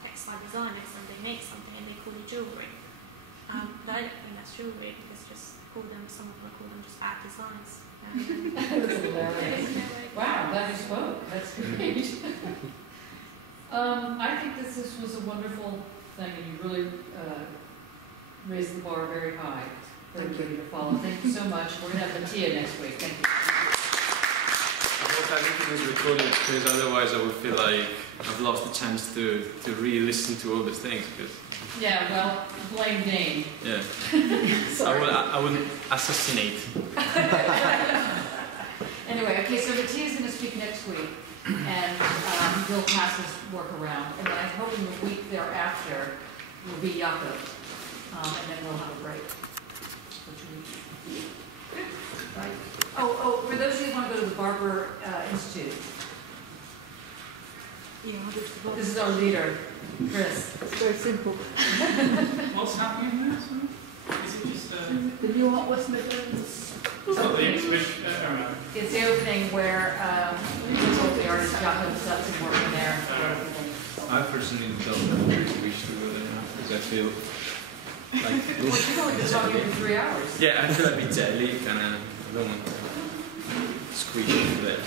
textile designers and they make something and they call it jewelry. But I don't think that's jewelry, because some of them call them just bad designs. Wow, that is spoke. That's great. I think this was a wonderful thing, and you really raised the bar very high for everybody to follow. Thank you so much. We're going to have Mattia next week. Thank you. I hope everything is recorded, because otherwise I would feel like I've lost the chance to really listen to all these things. Because yeah, well, blame Dane. Yeah. I will assassinate. Anyway, okay, so Mattia's going to speak next week, and he'll pass his work around, and then I hope in the week thereafter will be Jakob, and then we'll have a break. Right. Oh, for those of you who want to go to the Barber Institute, this is our leader, Chris. It's very simple. What's happening there? Is it just the new West Midlands? It's not the exhibition. It's the opening where the artist Jacob's done some work in there. I personally don't wish to go there now, because I feel like... Well, you've only been talking for 3 hours. Yeah, I feel a bit jelly, and I don't want to squeeze there.